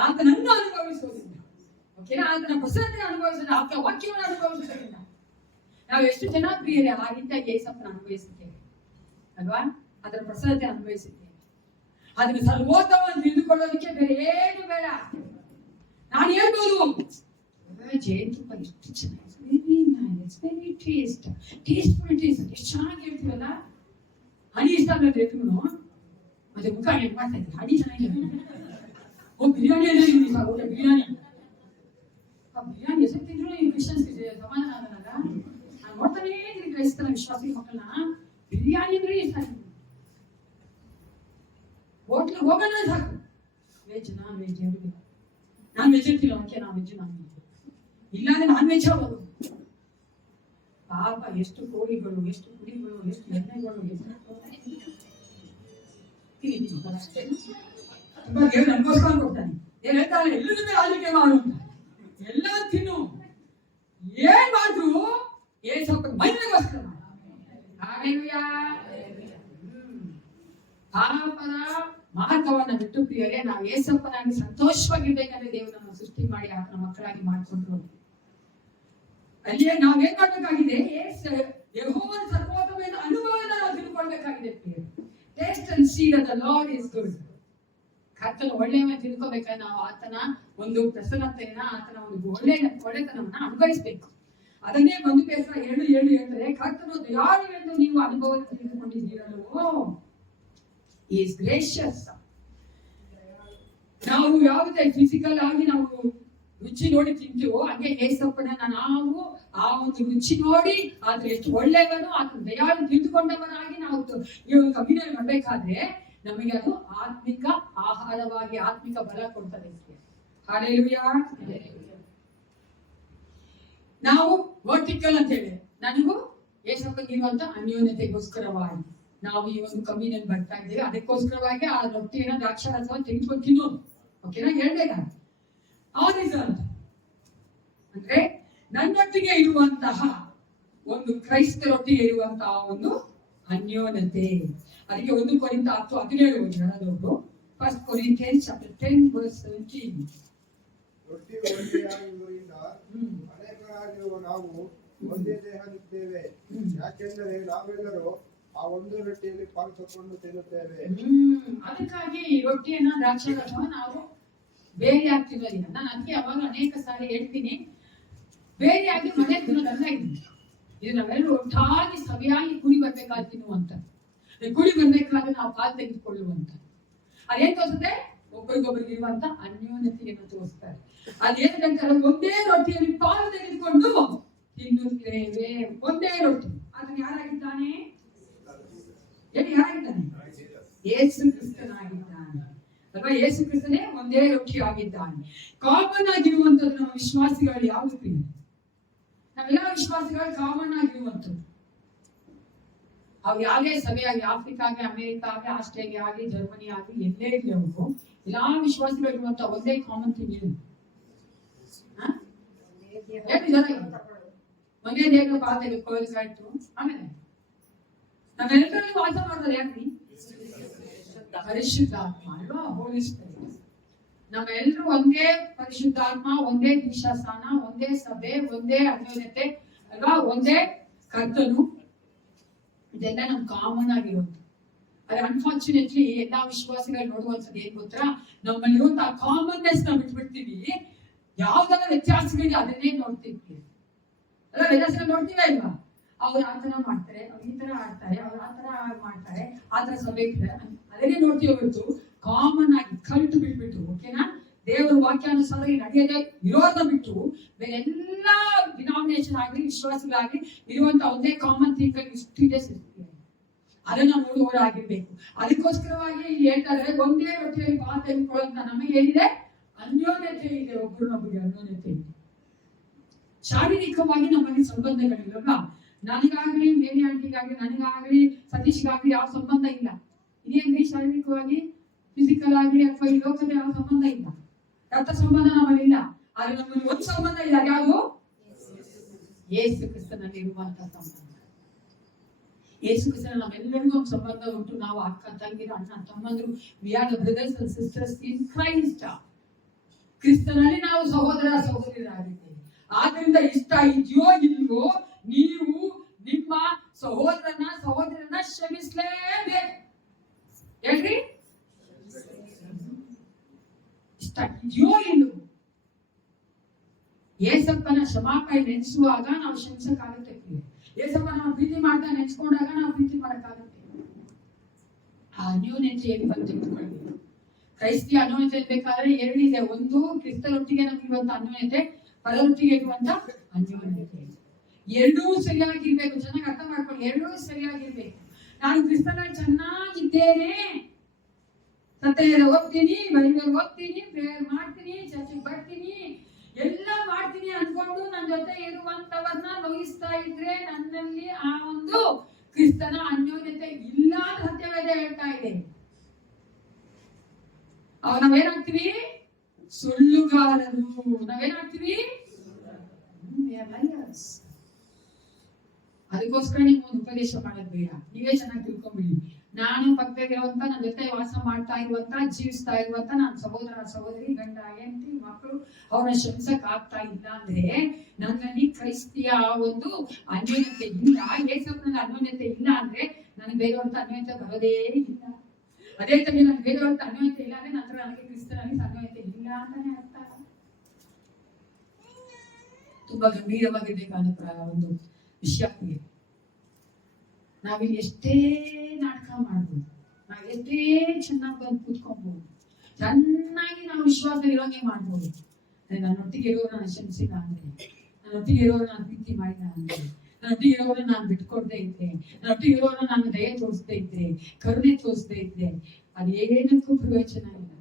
ಆತನನ್ನು ಅನುಭವಿಸುವುದಿಲ್ಲ. ಓಕೆನಾ? ಆತನ ಪ್ರಸನ್ನತೆ ಅನುಭವಿಸೋದು, ಆತನ ವಾಕ್ಯವನ್ನು ಅನುಭವಿಸೋದ್ರಿಂದ ನಾವು ಎಷ್ಟು ಜನ ಪ್ರಿಯರೇ ಆ ರೀತಿಯಾಗಿ ಯೇಸಪ್ಪನ ಅನುಭವಿಸುತ್ತೇವೆ ಅಲ್ವಾ? ಅದರ ಪ್ರಸನ್ನತೆ ಅನುಭವಿಸುತ್ತೇವೆ. ಅದನ್ನು ಸರ್ವೋತ್ತಮವನ್ನು ತಿಳಿದುಕೊಳ್ಳೋದಕ್ಕೆ ಬೇರೆ ಏನು ಬೇಡ. ನಾನು ಹೇಳ್ಬೋದು, ಜೇನುತುಪ್ಪ ಎಷ್ಟು ಚೆನ್ನಾಗಿ, ವೆರಿ ಟೇಸ್ಟ್ಫುಲ್ ಎಷ್ಟು ಚೆನ್ನಾಗಿ ಹೇಳ್ತೀವಲ್ಲ. ಹನಿ ಇಷ್ಟ ಆಗತ್ತೆ ಎಲ್ರಿಗೂ, ಮತ್ತೆ ಮುಖ ಏನು ಮಾಡ್ತಾ ಇದ್ದೆ, ಹನಿ ಚೆನ್ನಾಗಿ ಬಿರಿಯಾನಿ ಊಟ ಬಿರಿಯಾನಿ ಹೆಸರು ತಿಂದ್ರು ಈ ಕ್ರಿಶ್ಚಿಯನ್ಸ್ ಸಮಾಧಾನ ಆಗಲ್ಲ. ನಾನು ನೋಡ್ತಾನೇ ಇದ್ದೀನಿ ಕ್ರೈಸ್ತರ ವಿಶ್ವಾಸಿ ಮಕ್ಕಳನ್ನ, ಬಿರಿಯಾನಿ ಅಂದ್ರೆ ಇಷ್ಟ ಆಗ್ತದೆ. ಹೋಟ್ಲಿಗೆ ಹೋಗೋಣ ಸಾಕು, ವೆಜ್ ನಾನ್ ವೆಜ್ ಎರಡು. ನಾನ್ ವೆಜ್ ಇರ್ತಿಲ್ಲ, ಓಕೆ ನಾನ್ ವೆಜ್ ಇಲ್ಲಾಂದ್ರೆ ನಾನ್ ವೆಜ್ ಆಗೋದು. ಪಾಪ ಎಷ್ಟು ಕೋಳಿಗಳು, ಎಷ್ಟು ಕುರಿಗಳು, ಎಷ್ಟು ಎಣ್ಣೆಗಳು, ತುಂಬಾ ದೇವ್ರು ನಮಗೋಸ್ಕರ ಕೊಡ್ತಾನೆ. ಏನ್ ಹೇಳ್ತಾನೆ? ಎಲ್ಲರಿಂದ ಆಳ್ವಿಕೆ ಮಾಡು, ಎಲ್ಲ ತಿನ್ನು, ಏನ್ ಮಾಡಿದ್ರು ಏನ್ ಸ್ವಲ್ಪ ಮೈಗೋಸ್ಕರ. ಪಾಪದ ಮಾರ್ಗವನ್ನ ಬಿಟ್ಟು ಪ್ರಿಯರೇ ನಾವು ಏಸಪ್ಪನಾಗಿ ಸಂತೋಷವಾಗಿರ್ಬೇಕಂದ್ರೆ ದೇವರು ನಮ್ಮ ಸೃಷ್ಟಿ ಮಾಡಿ ಆತನ ಮಕ್ಕಳಾಗಿ ಮಾಡಿಕೊಂಡ್ರು. ಅಲ್ಲಿಯೇ ನಾವೇನ್ ಮಾಡ್ಬೇಕಾಗಿದೆ? ಯೆಹೋವನ ಸರ್ವೋತ್ತಮವಾದ ಅನುಭವವನ್ನು ನಾವು ತಿಳ್ಕೊಳ್ಬೇಕಾಗಿದೆ ಪ್ರಿಯರೇ. Taste and sea that the lord is good. ಕರ್ತನ ಒಳ್ಳೆಯವ ತಿಳ್ಕೊಬೇಕಾದ್ರೆ ನಾವು ಆತನ ಒಂದು ಪ್ರಸನ್ನತೆಯನ್ನ, ಆತನ ಒಂದು ಒಳ್ಳೆತನವನ್ನ ಅನುಭವಿಸ್ಬೇಕು. ಅದನ್ನೇ 1 ಪೇತ್ರ 7:7 ಹೇಳ್ತಾರೆ, ಕರ್ತನು ದಯಾಳುವೆಂದು ನೀವು ಅನುಭವ ತಿಳಿದುಕೊಂಡಿದ್ದೀರಲ್ವೋ, ಈಸ್ ಗ್ರೇಷಿಯಸ್. ನಾವು ಯಾವುದೇ ಫಿಸಿಕಲ್ ಆಗಿ ನಾವು ರುಚಿ ನೋಡಿ ತಿಂತೀವೋ, ಹಾಗೆ ಏಸಪ್ಪನ ನಾವು ಆ ಒಂದು ರುಚಿ ನೋಡಿ ಆದ್ರೆ ಎಷ್ಟು ಒಳ್ಳೆಯವನು, ಆತನ ದಯಾಳು ತಿಳಿದುಕೊಂಡವರಾಗಿ ನಾವು ಈ ಒಂದು ಕಮ್ಯುನಿಯನ್ ಮಾಡ್ಬೇಕಾದ್ರೆ ನಮಗೆ ಅದು ಆತ್ಮಿಕ ಆಹಾರವಾಗಿ ಆತ್ಮಿಕ ಬಲ ಕೊಡ್ತದೆ. ಹಲ್ಲೆಲೂಯಾ. ನಾವು ವರ್ಟಿಕಲ್ ಅಂತ ಹೇಳಿ ನನಗೂ ಏಸಪ್ಪನಿರುವಂತ ಅನ್ಯೋನ್ಯತೆಗೋಸ್ಕರವಾಗಿ ನಾವು ಈ ಒಂದು ಕಮ್ಯುನಿಯನ್ ಬರ್ತಾ ಇದ್ದೇವೆ. ಅದಕ್ಕೋಸ್ಕರವಾಗಿ ಆ ರೊಟ್ಟಿನ ದ್ರಾಕ್ಷಾರಸವನ್ನು ತೆಗೆದುಕೊಂಡು ತಿನ್ನೋದು. ಓಕೆನಾ? ಹೇಳ್ಬೇಕ ಅಂದ್ರೆ ನನ್ನೊಟ್ಟಿಗೆ ಇರುವಂತಹ ಒಂದು ಕ್ರೈಸ್ತರೊಟ್ಟಿಗೆ ಇರುವಂತಹ ಒಂದು ಅನ್ಯೋನ್ಯತೆ. ಅದಕ್ಕೆ 1 ಕೊರಿಂಥ 10:17 ಹೇಳೋದು. 1 Corinthians chapter 10:17. ರೊಟ್ಟಿ ಒಂಟಿಯಾಗಿರುವುದರಿಂದ ಅನೇಕರಾಗಿರುವ ನಾವು ಒಂದೇ ದೇಹವಿದ್ದೇವೆ. ಯಾಕೆಂದರೆ ನಾವೆಲ್ಲರೂ ಆ ಒಂದು ರೊಟ್ಟಿಯಲ್ಲಿ ಪಾಲ್ಗೊಂಡು ತಿನ್ನುತ್ತೇವೆ. ಅದಕ್ಕಾಗಿ ಈ ರೊಟ್ಟಿಯನ್ನ ದ್ರಾಕ್ಷಾರಸವ ನಾವು ಬೇರೆಯಾಗಿ ತಿನ್ನೋದಿಲ್ಲ. ನಾನು ಅದಕ್ಕೆ ಅವಾಗ ಅನೇಕ ಸಾರಿ ಹೇಳ್ತೀನಿ, ಬೇರೆಯಾಗಿ ಮನೆ ತಿನ್ನೋದಲ್ಲ ಇದು ನಾವೆಲ್ಲರೂ ಒಟ್ಟಾಗಿ ಸವಿಯಾಗಿ ಕುಡಿ ಬರ್ಬೇಕಾದ್ರೆ ತಿನ್ನುವಂತ, ಕುಡಿ ಬರ್ಬೇಕಾದ್ರೆ ನಾವು ಪಾಲು ತೆಗೆದುಕೊಳ್ಳುವಂತ. ಅದೇನ್ ತೋರಿಸುತ್ತೆ? ಒಬ್ಬರಿಗೊಬ್ಬರಿಗೆ ಇರುವಂತ ಅನ್ಯೋನ್ಯತೆಯನ್ನು ತೋರಿಸ್ತಾರೆ. ಅದೇನಂತಾರೆ? ಒಂದೇ ರೊಟ್ಟಿಯಲ್ಲಿ ಪಾಲು ತೆಗೆದುಕೊಂಡು ತಿನ್ನುತ್ತೇವೆ. ಒಂದೇ ರೊಟ್ಟಿ. ಅದನ್ನು ಯಾರಾಗಿದ್ದಾನೆ? ಯಾರಾಗಿದ್ದಾನೆ? ಯೇಸು ಕ್ರಿಸ್ತನಾಗಿದ್ದಾನೆ ಅಲ್ವಾ? ಯೇಸು ಕ್ರಿಸ್ತನೇ ಒಂದೇ ರೊಟ್ಟಿ ಆಗಿದ್ದಾನೆ. ಕಾಮನ್ ಆಗಿರುವಂತದ್ದು ನಮ್ಮ ವಿಶ್ವಾಸಿಗಳು ಯಾವುದು? ನಾವೆಲ್ಲ ವಿಶ್ವಾಸಿಗಳು ಕಾಮನ್ ಆಗಿರುವಂತದ್ದು. ಅವು ಯಾವುದೇ ಸಭೆಯಾಗಿ, ಆಫ್ರಿಕಾಗೆ, ಅಮೆರಿಕಾಗೆ, ಆಸ್ಟ್ರೇಲಿಯಾ ಆಗಲಿ, ಜರ್ಮನಿ ಆಗಲಿ, ಎಲ್ಲೇ ಇರಲಿ, ಅವರು ಎಲ್ಲಾ ವಿಶ್ವಾಸಿಗಳು ಇರುವಂತ ಒಂದೇ ಕಾಮನ್ ಥಿಂಗ್ ಏನು? ಒಂದೇ ದೇವರ ಪಾದ ತೆಗೆದುಕೊಳ್ಳೋದಕ್ಕಾಯ್ತು. ಆಮೇಲೆ ನಾವೆಲ್ಲರಲ್ಲಿ ವಾಸ ಮಾಡೋದು ಯಾಕ್ರಿ? ಪರಿಶುದ್ಧಾತ್ಮ ಅಲ್ವಾ? ಹೋಲಿ ಸ್ಪಿರಿಟ್. ನಮ್ಮೆಲ್ಲರೂ ಒಂದೇ ಪರಿಶುದ್ಧಾತ್ಮ, ಒಂದೇ ದೀಕ್ಷಾಸ್ಥಾನ, ಒಂದೇ ಸಭೆ, ಒಂದೇ ಅನ್ಯೋನ್ಯತೆ ಅಲ್ವಾ? ಒಂದೇ ಕರ್ತನು. ಇದೆಲ್ಲ ನಮ್ ಕಾಮನ್ ಆಗಿರೋದು. ಆದ್ರೆ ಅನ್ಫಾರ್ಚುನೇಟ್ಲಿ ಎಲ್ಲಾ ವಿಶ್ವಾಸಿಗಳು ನೋಡುವಂಥದ್ದು ಏನ್ ಗೊತ್ತಾ? ನಮ್ಮಲ್ಲಿರುವಂತಹ ಕಾಮನ್ನೆಸ್ ನಾವು ಬಿಟ್ಬಿಡ್ತೀವಿ. ಯಾವ್ದೆಲ್ಲ ವ್ಯತ್ಯಾಸಗಳಿದೆ ಅದನ್ನೇ ನೋಡ್ತೀವಿ ಅಲ್ಲ? ವ್ಯತ್ಯಾಸ ನೋಡ್ತೀವ ಇಲ್ವಾ? ಅವ್ರು ಆತರ ಮಾಡ್ತಾರೆ, ಅವ್ರು ಈ ತರ ಆಡ್ತಾರೆ, ಅವ್ರು ಆತರ ಮಾಡ್ತಾರೆ, ಆತರ ಸಭೆ ಇರ್ತಾರೆ, ಅದನ್ನೇ ನೋಡ್ತೀವಿ ಹೊರತು ಕಾಮನ್ ಆಗಿ ಕಲ್ಟ್ ಬಿಟ್ಬಿಟ್ಟು, ಓಕೆನಾ, ದೇವರ ವಾಕ್ಯಾನುಸಾರ ನಡೆಯದೆ ಇರೋದನ್ನ ಬಿಟ್ಟು ಬೇರೆ ಎಲ್ಲಾ ಡಿನಾಮಿನೇಷನ್ ಆಗಲಿ ವಿಶ್ವಾಸಗಳಾಗ್ಲಿ ಇರುವಂತ ಒಂದೇ ಕಾಮನ್ ಥಿಂಗ್ ಇಷ್ಟಿದೆ ಸಿಗ್ತೀವಿ. ಅದನ್ನ ನೋಡುವವರಾಗಿರ್ಬೇಕು. ಅದಕ್ಕೋಸ್ಕರವಾಗಿ ಇಲ್ಲಿ ಹೇಳ್ತಾರೆ, ಒಂದೇ ರೊಟ್ಟಿಯಲ್ಲಿ ಪಾಲು ತೆಗೆದುಕೊಳ್ಳುವಂತ ನಮಗೆ ಏನಿದೆ? ಅನ್ಯೋನ್ಯತೆ ಇದೆ. ಒಬ್ಬರನ್ನೊಬ್ಬರಿಗೆ ಅನ್ಯೋನ್ಯತೆ ಇದೆ. ಶಾರೀರಿಕವಾಗಿ ನಮ್ಮಲ್ಲಿ ಸಂಬಂಧಗಳಿಲ್ಲ. ನನಗಾಗ್ಲಿ, ಮೇರಿ ಆಂಟಿಗಾಗ್ಲಿ, ನನಗಾಗ್ಲಿ, ಸತೀಶ್ಗಾಗ್ಲಿ ಯಾವ ಸಂಬಂಧ ಇಲ್ಲ. ಇದೇನ್ರಿ ಶಾರೀರಿಕವಾಗಿ, ಫಿಸಿಕಲ್ ಆಗ್ಲಿ ಅಥವಾ ಈ ಲೋಕದ ಯಾವ ಸಂಬಂಧ ಇಲ್ಲ. ರಕ್ತ ಸಂಬಂಧ ನಮ್ಮಲ್ಲಿ ಇಲ್ಲ. ಆದ್ರೆ ನಮ್ಮಲ್ಲಿ ಒಂದು ಸಂಬಂಧ ಇಲ್ಲ. ಯಾವುದು? ಯೇಸು ಕ್ರಿಸ್ತನಲ್ಲಿ ಇರುವಂತಹ ಸಂಬಂಧ. ಯೇಸು ಕ್ರಿಸ್ತನ ನಾವೆಲ್ಲರಿಗೂ ಒಂದು ಸಂಬಂಧ ಉಂಟು. ನಾವು ಅಕ್ಕ ತಂಗಿರು, ಅಣ್ಣ ತಮ್ಮಂದ್ರು, we are the brothers and sisters in Christ. ಕ್ರಿಸ್ತನಲ್ಲಿ ನಾವು ಸಹೋದರ ಸಹೋದರಿಯರಾಗಿದ್ದೇವೆ. ಆದ್ರಿಂದ ಇಷ್ಟ ಇದೆಯೋ ಇಲ್ವೋ, ನೀವು ನಿಮ್ಮ ಸಹೋದರನ ಕ್ಷಮಿಸಲೇಬೇಕು. ಹೇಳ್ರಿ, ಇಷ್ಟ ಇದೆಯೋ ಇಲ್ವೋ. ಏಸಪ್ಪನ ಕ್ಷಮಾಕಾಯಿ ನೆನೆಸುವಾಗ ನಾವು ಕ್ಷಮಿಸಕ್ಕಾಗುತ್ತೆ. ಏಸಪ್ಪ ನಾವು ಪ್ರೀತಿ ಮಾಡ್ತಾ ನೆನೆಸ್ಕೊಂಡಾಗ ನಾವು ಪ್ರೀತಿ ಮಾಡಕ್ಕಾಗುತ್ತೆ. ಆ ಅನ್ಯೋನ್ಯತೆಯಲ್ಲಿ ಬಂದು ತೆಗೆದುಕೊಳ್ಬೇಕು. ಕ್ರೈಸ್ತಿಯ ಅನ್ಯೋನ್ಯತೆ ಬೇಕಾದ್ರೆ ಎರಡಿದೆ. ಒಂದು ಕ್ರಿಸ್ತರೊಟ್ಟಿಗೆ ನಮಗಿರುವಂತ ಅನ್ಯೋನ್ಯತೆ, ಪರರೊಟ್ಟಿಗೆ ಇರುವಂತ ಅನ್ಯೋನ್ಯತೆ. ಎರಡೂ ಸರಿಯಾಗಿರ್ಬೇಕು. ಚೆನ್ನಾಗಿ ಅರ್ಥ ಮಾಡ್ಕೊಳ್ಳಿ, ಎರಡೂ ಸರಿಯಾಗಿರ್ಬೇಕು. ನಾನು ಕ್ರಿಸ್ತನಲ್ಲಿ ಚೆನ್ನಾಗಿದ್ದೇನೆ, ಸತ್ಯ ಓದ್ತೀನಿ, ಬೈಬಲ್ ಓದ್ತೀನಿ, ಪ್ರೇಯರ್ ಮಾಡ್ತೀನಿ, ಚರ್ಚಿಗೆ ಬರ್ತೀನಿ, ಎಲ್ಲ ಮಾಡ್ತೀನಿ ಅನ್ಕೊಂಡು ನನ್ನ ಜೊತೆ ಇರುವಂತವನ್ನ ನೋಯಿಸ್ತಾ ಇದ್ರೆ ನನ್ನಲ್ಲಿ ಆ ಒಂದು ಕ್ರಿಸ್ತನ ಅನ್ಯೋನ್ಯತೆ ಇಲ್ಲ ಅಂತ ಸತ್ಯವೇದ ಹೇಳ್ತಾ ಇದೆ. ನಾವೇನಾಗ್ತೀವಿ? ಸುಳ್ಳುಗಾರರು. ನಾವೇನಾಗ್ತೀವಿ? ಅದಕ್ಕೋಸ್ಕರ ನೀವು ಒಂದು ಉಪದೇಶ ಮಾಡೋದು ಬೇಡ. ನೀವೇ ಚೆನ್ನಾಗಿ ತಿಳ್ಕೊಂಬಿಡಿ. ನಾನು ಪಕ್ಕದಲ್ಲಿರುವಂತ, ನನ್ನ ಜೊತೆ ವಾಸ ಮಾಡ್ತಾ ಇರುವಂತ, ಜೀವಿಸ್ತಾ ಇರುವಂತ ನನ್ನ ಸಹೋದರ ಸಹೋದರಿ, ಗಂಡ ಹೆಂಡತಿ, ಮಕ್ಕಳು, ಅವ್ರನ್ನ ಶ್ರಮಿಸಕ್ ಆಗ್ತಾ ಇಲ್ಲ ಅಂದ್ರೆ ನನ್ನಲ್ಲಿ ಕ್ರೈಸ್ತಿಯ ಒಂದು ಅನ್ಯೋನ್ಯತೆ ಇಲ್ಲ, ಏಸಪ್ಪನಲ್ಲಿ ಅನ್ಯೋನ್ಯತೆ ಇಲ್ಲ ಅಂದ್ರೆ ನನಗೆ ಬೇರೆಯವ್ರಂತ ಅನ್ಯೋನ್ಯತೆ ಬರೋದೇ ಇಲ್ಲ. ಅದೇ ತರ ನನಗೆ ಬೇರೆಯವ್ರಂತ ಅನ್ಯೋನ್ಯತೆ ಇಲ್ಲ ಅಂದ್ರೆ ನಂತರ ನನಗೆ ಕ್ರಿಸ್ತನಲ್ಲಿ ಅನ್ಯೋನ್ಯತೆ ಇಲ್ಲ ಅಂತಾನೆ ಅರ್ಥ. ತುಂಬಾ ಗಂಭೀರವಾಗಿರ್ಬೇಕಾದ ಒಂದು ವಿಷಯ. ನಾವಿಲ್ಲಿ ಎಷ್ಟೇ ನಾಟಕ ಮಾಡ್ಬೋದು, ನಾವ್ ಎಷ್ಟೇ ಚೆನ್ನಾಗಿ ಬಂದು ಕೂತ್ಕೊಬಹುದು, ಚೆನ್ನಾಗಿ ನಾವು ವಿಶ್ವಾಸ ಇರೋಂಗೆ ಮಾಡ್ಬೋದು. ನನ್ನೊಟ್ಟಿಗೆ ಇರೋರು ನಾನು ಕ್ಷಮಿಸಿಲ್ಲ ಅಂದ್ರೆ, ನನ್ನೊಟ್ಟಿಗೆ ಇರೋರು ನಾನು ಪ್ರೀತಿ ಮಾಡಿಲ್ಲ ಅಂದ್ರೆ, ನನ್ನೊಟ್ಟಿಗೆ ಇರೋರು ನಾನು ಬಿಟ್ಕೊಡ್ದೇ ಇದ್ದೆ, ನನ್ನೊಟ್ಟಿಗೆ ಇರೋರು ನಾನು ದಯೆ ತೋರಿಸದೇ ಇದ್ದೆ, ಕರುಣೆ ತೋರಿಸದೇ ಇದ್ದೆ, ಅದೇನಕ್ಕೂ ಪ್ರಯೋಜನ ಇಲ್ಲ.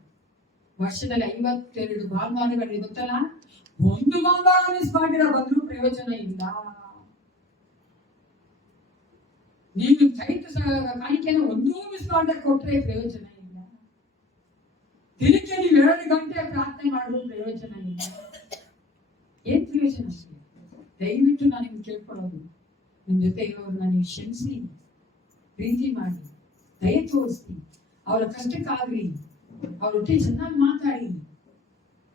ವರ್ಷದಲ್ಲಿ 52 ಭಾನುವಾರಗಳು ಗೊತ್ತಲ್ಲ, ಒಂದು ಭಾನುವಾರ ಮಿಸ್ ಮಾಡಿರ ಬಂದ್ರೂ ಪ್ರಯೋಜನ ಇಲ್ಲ. ನೀವು ಕಾಣಿಕೆಯನ್ನು ಒಂದೂ ಮಿಸ್ ಮಾಡಕ್ಕೆ ಕೊಟ್ರೆ ಪ್ರಯೋಜನ ಇಲ್ಲ. ದಿನಕ್ಕೆ ನೀವು 2 ಗಂಟೆ ಪ್ರಾರ್ಥನೆ ಮಾಡೋದು ಪ್ರಯೋಜನ ಇಲ್ಲ. ಏನ್ ಪ್ರಯೋಜನ? ದಯವಿಟ್ಟು ನಾನು ನಿಮ್ಗೆ ಕೇಳ್ಕೊಳ್ಳೋದು, ನಿಮ್ ಜೊತೆ ಇರೋರನ್ನ ನೀವು ಕ್ಷಮಿಸಿ, ಪ್ರೀತಿ ಮಾಡಿ, ದಯೆ ತೋರಿಸಿ, ಅವರ ಕಷ್ಟಕ್ಕಾಗ್ಲಿ ಅವ್ರೊಟ್ಟಿಗೆ ಚೆನ್ನಾಗಿ ಮಾತಾಡಿ,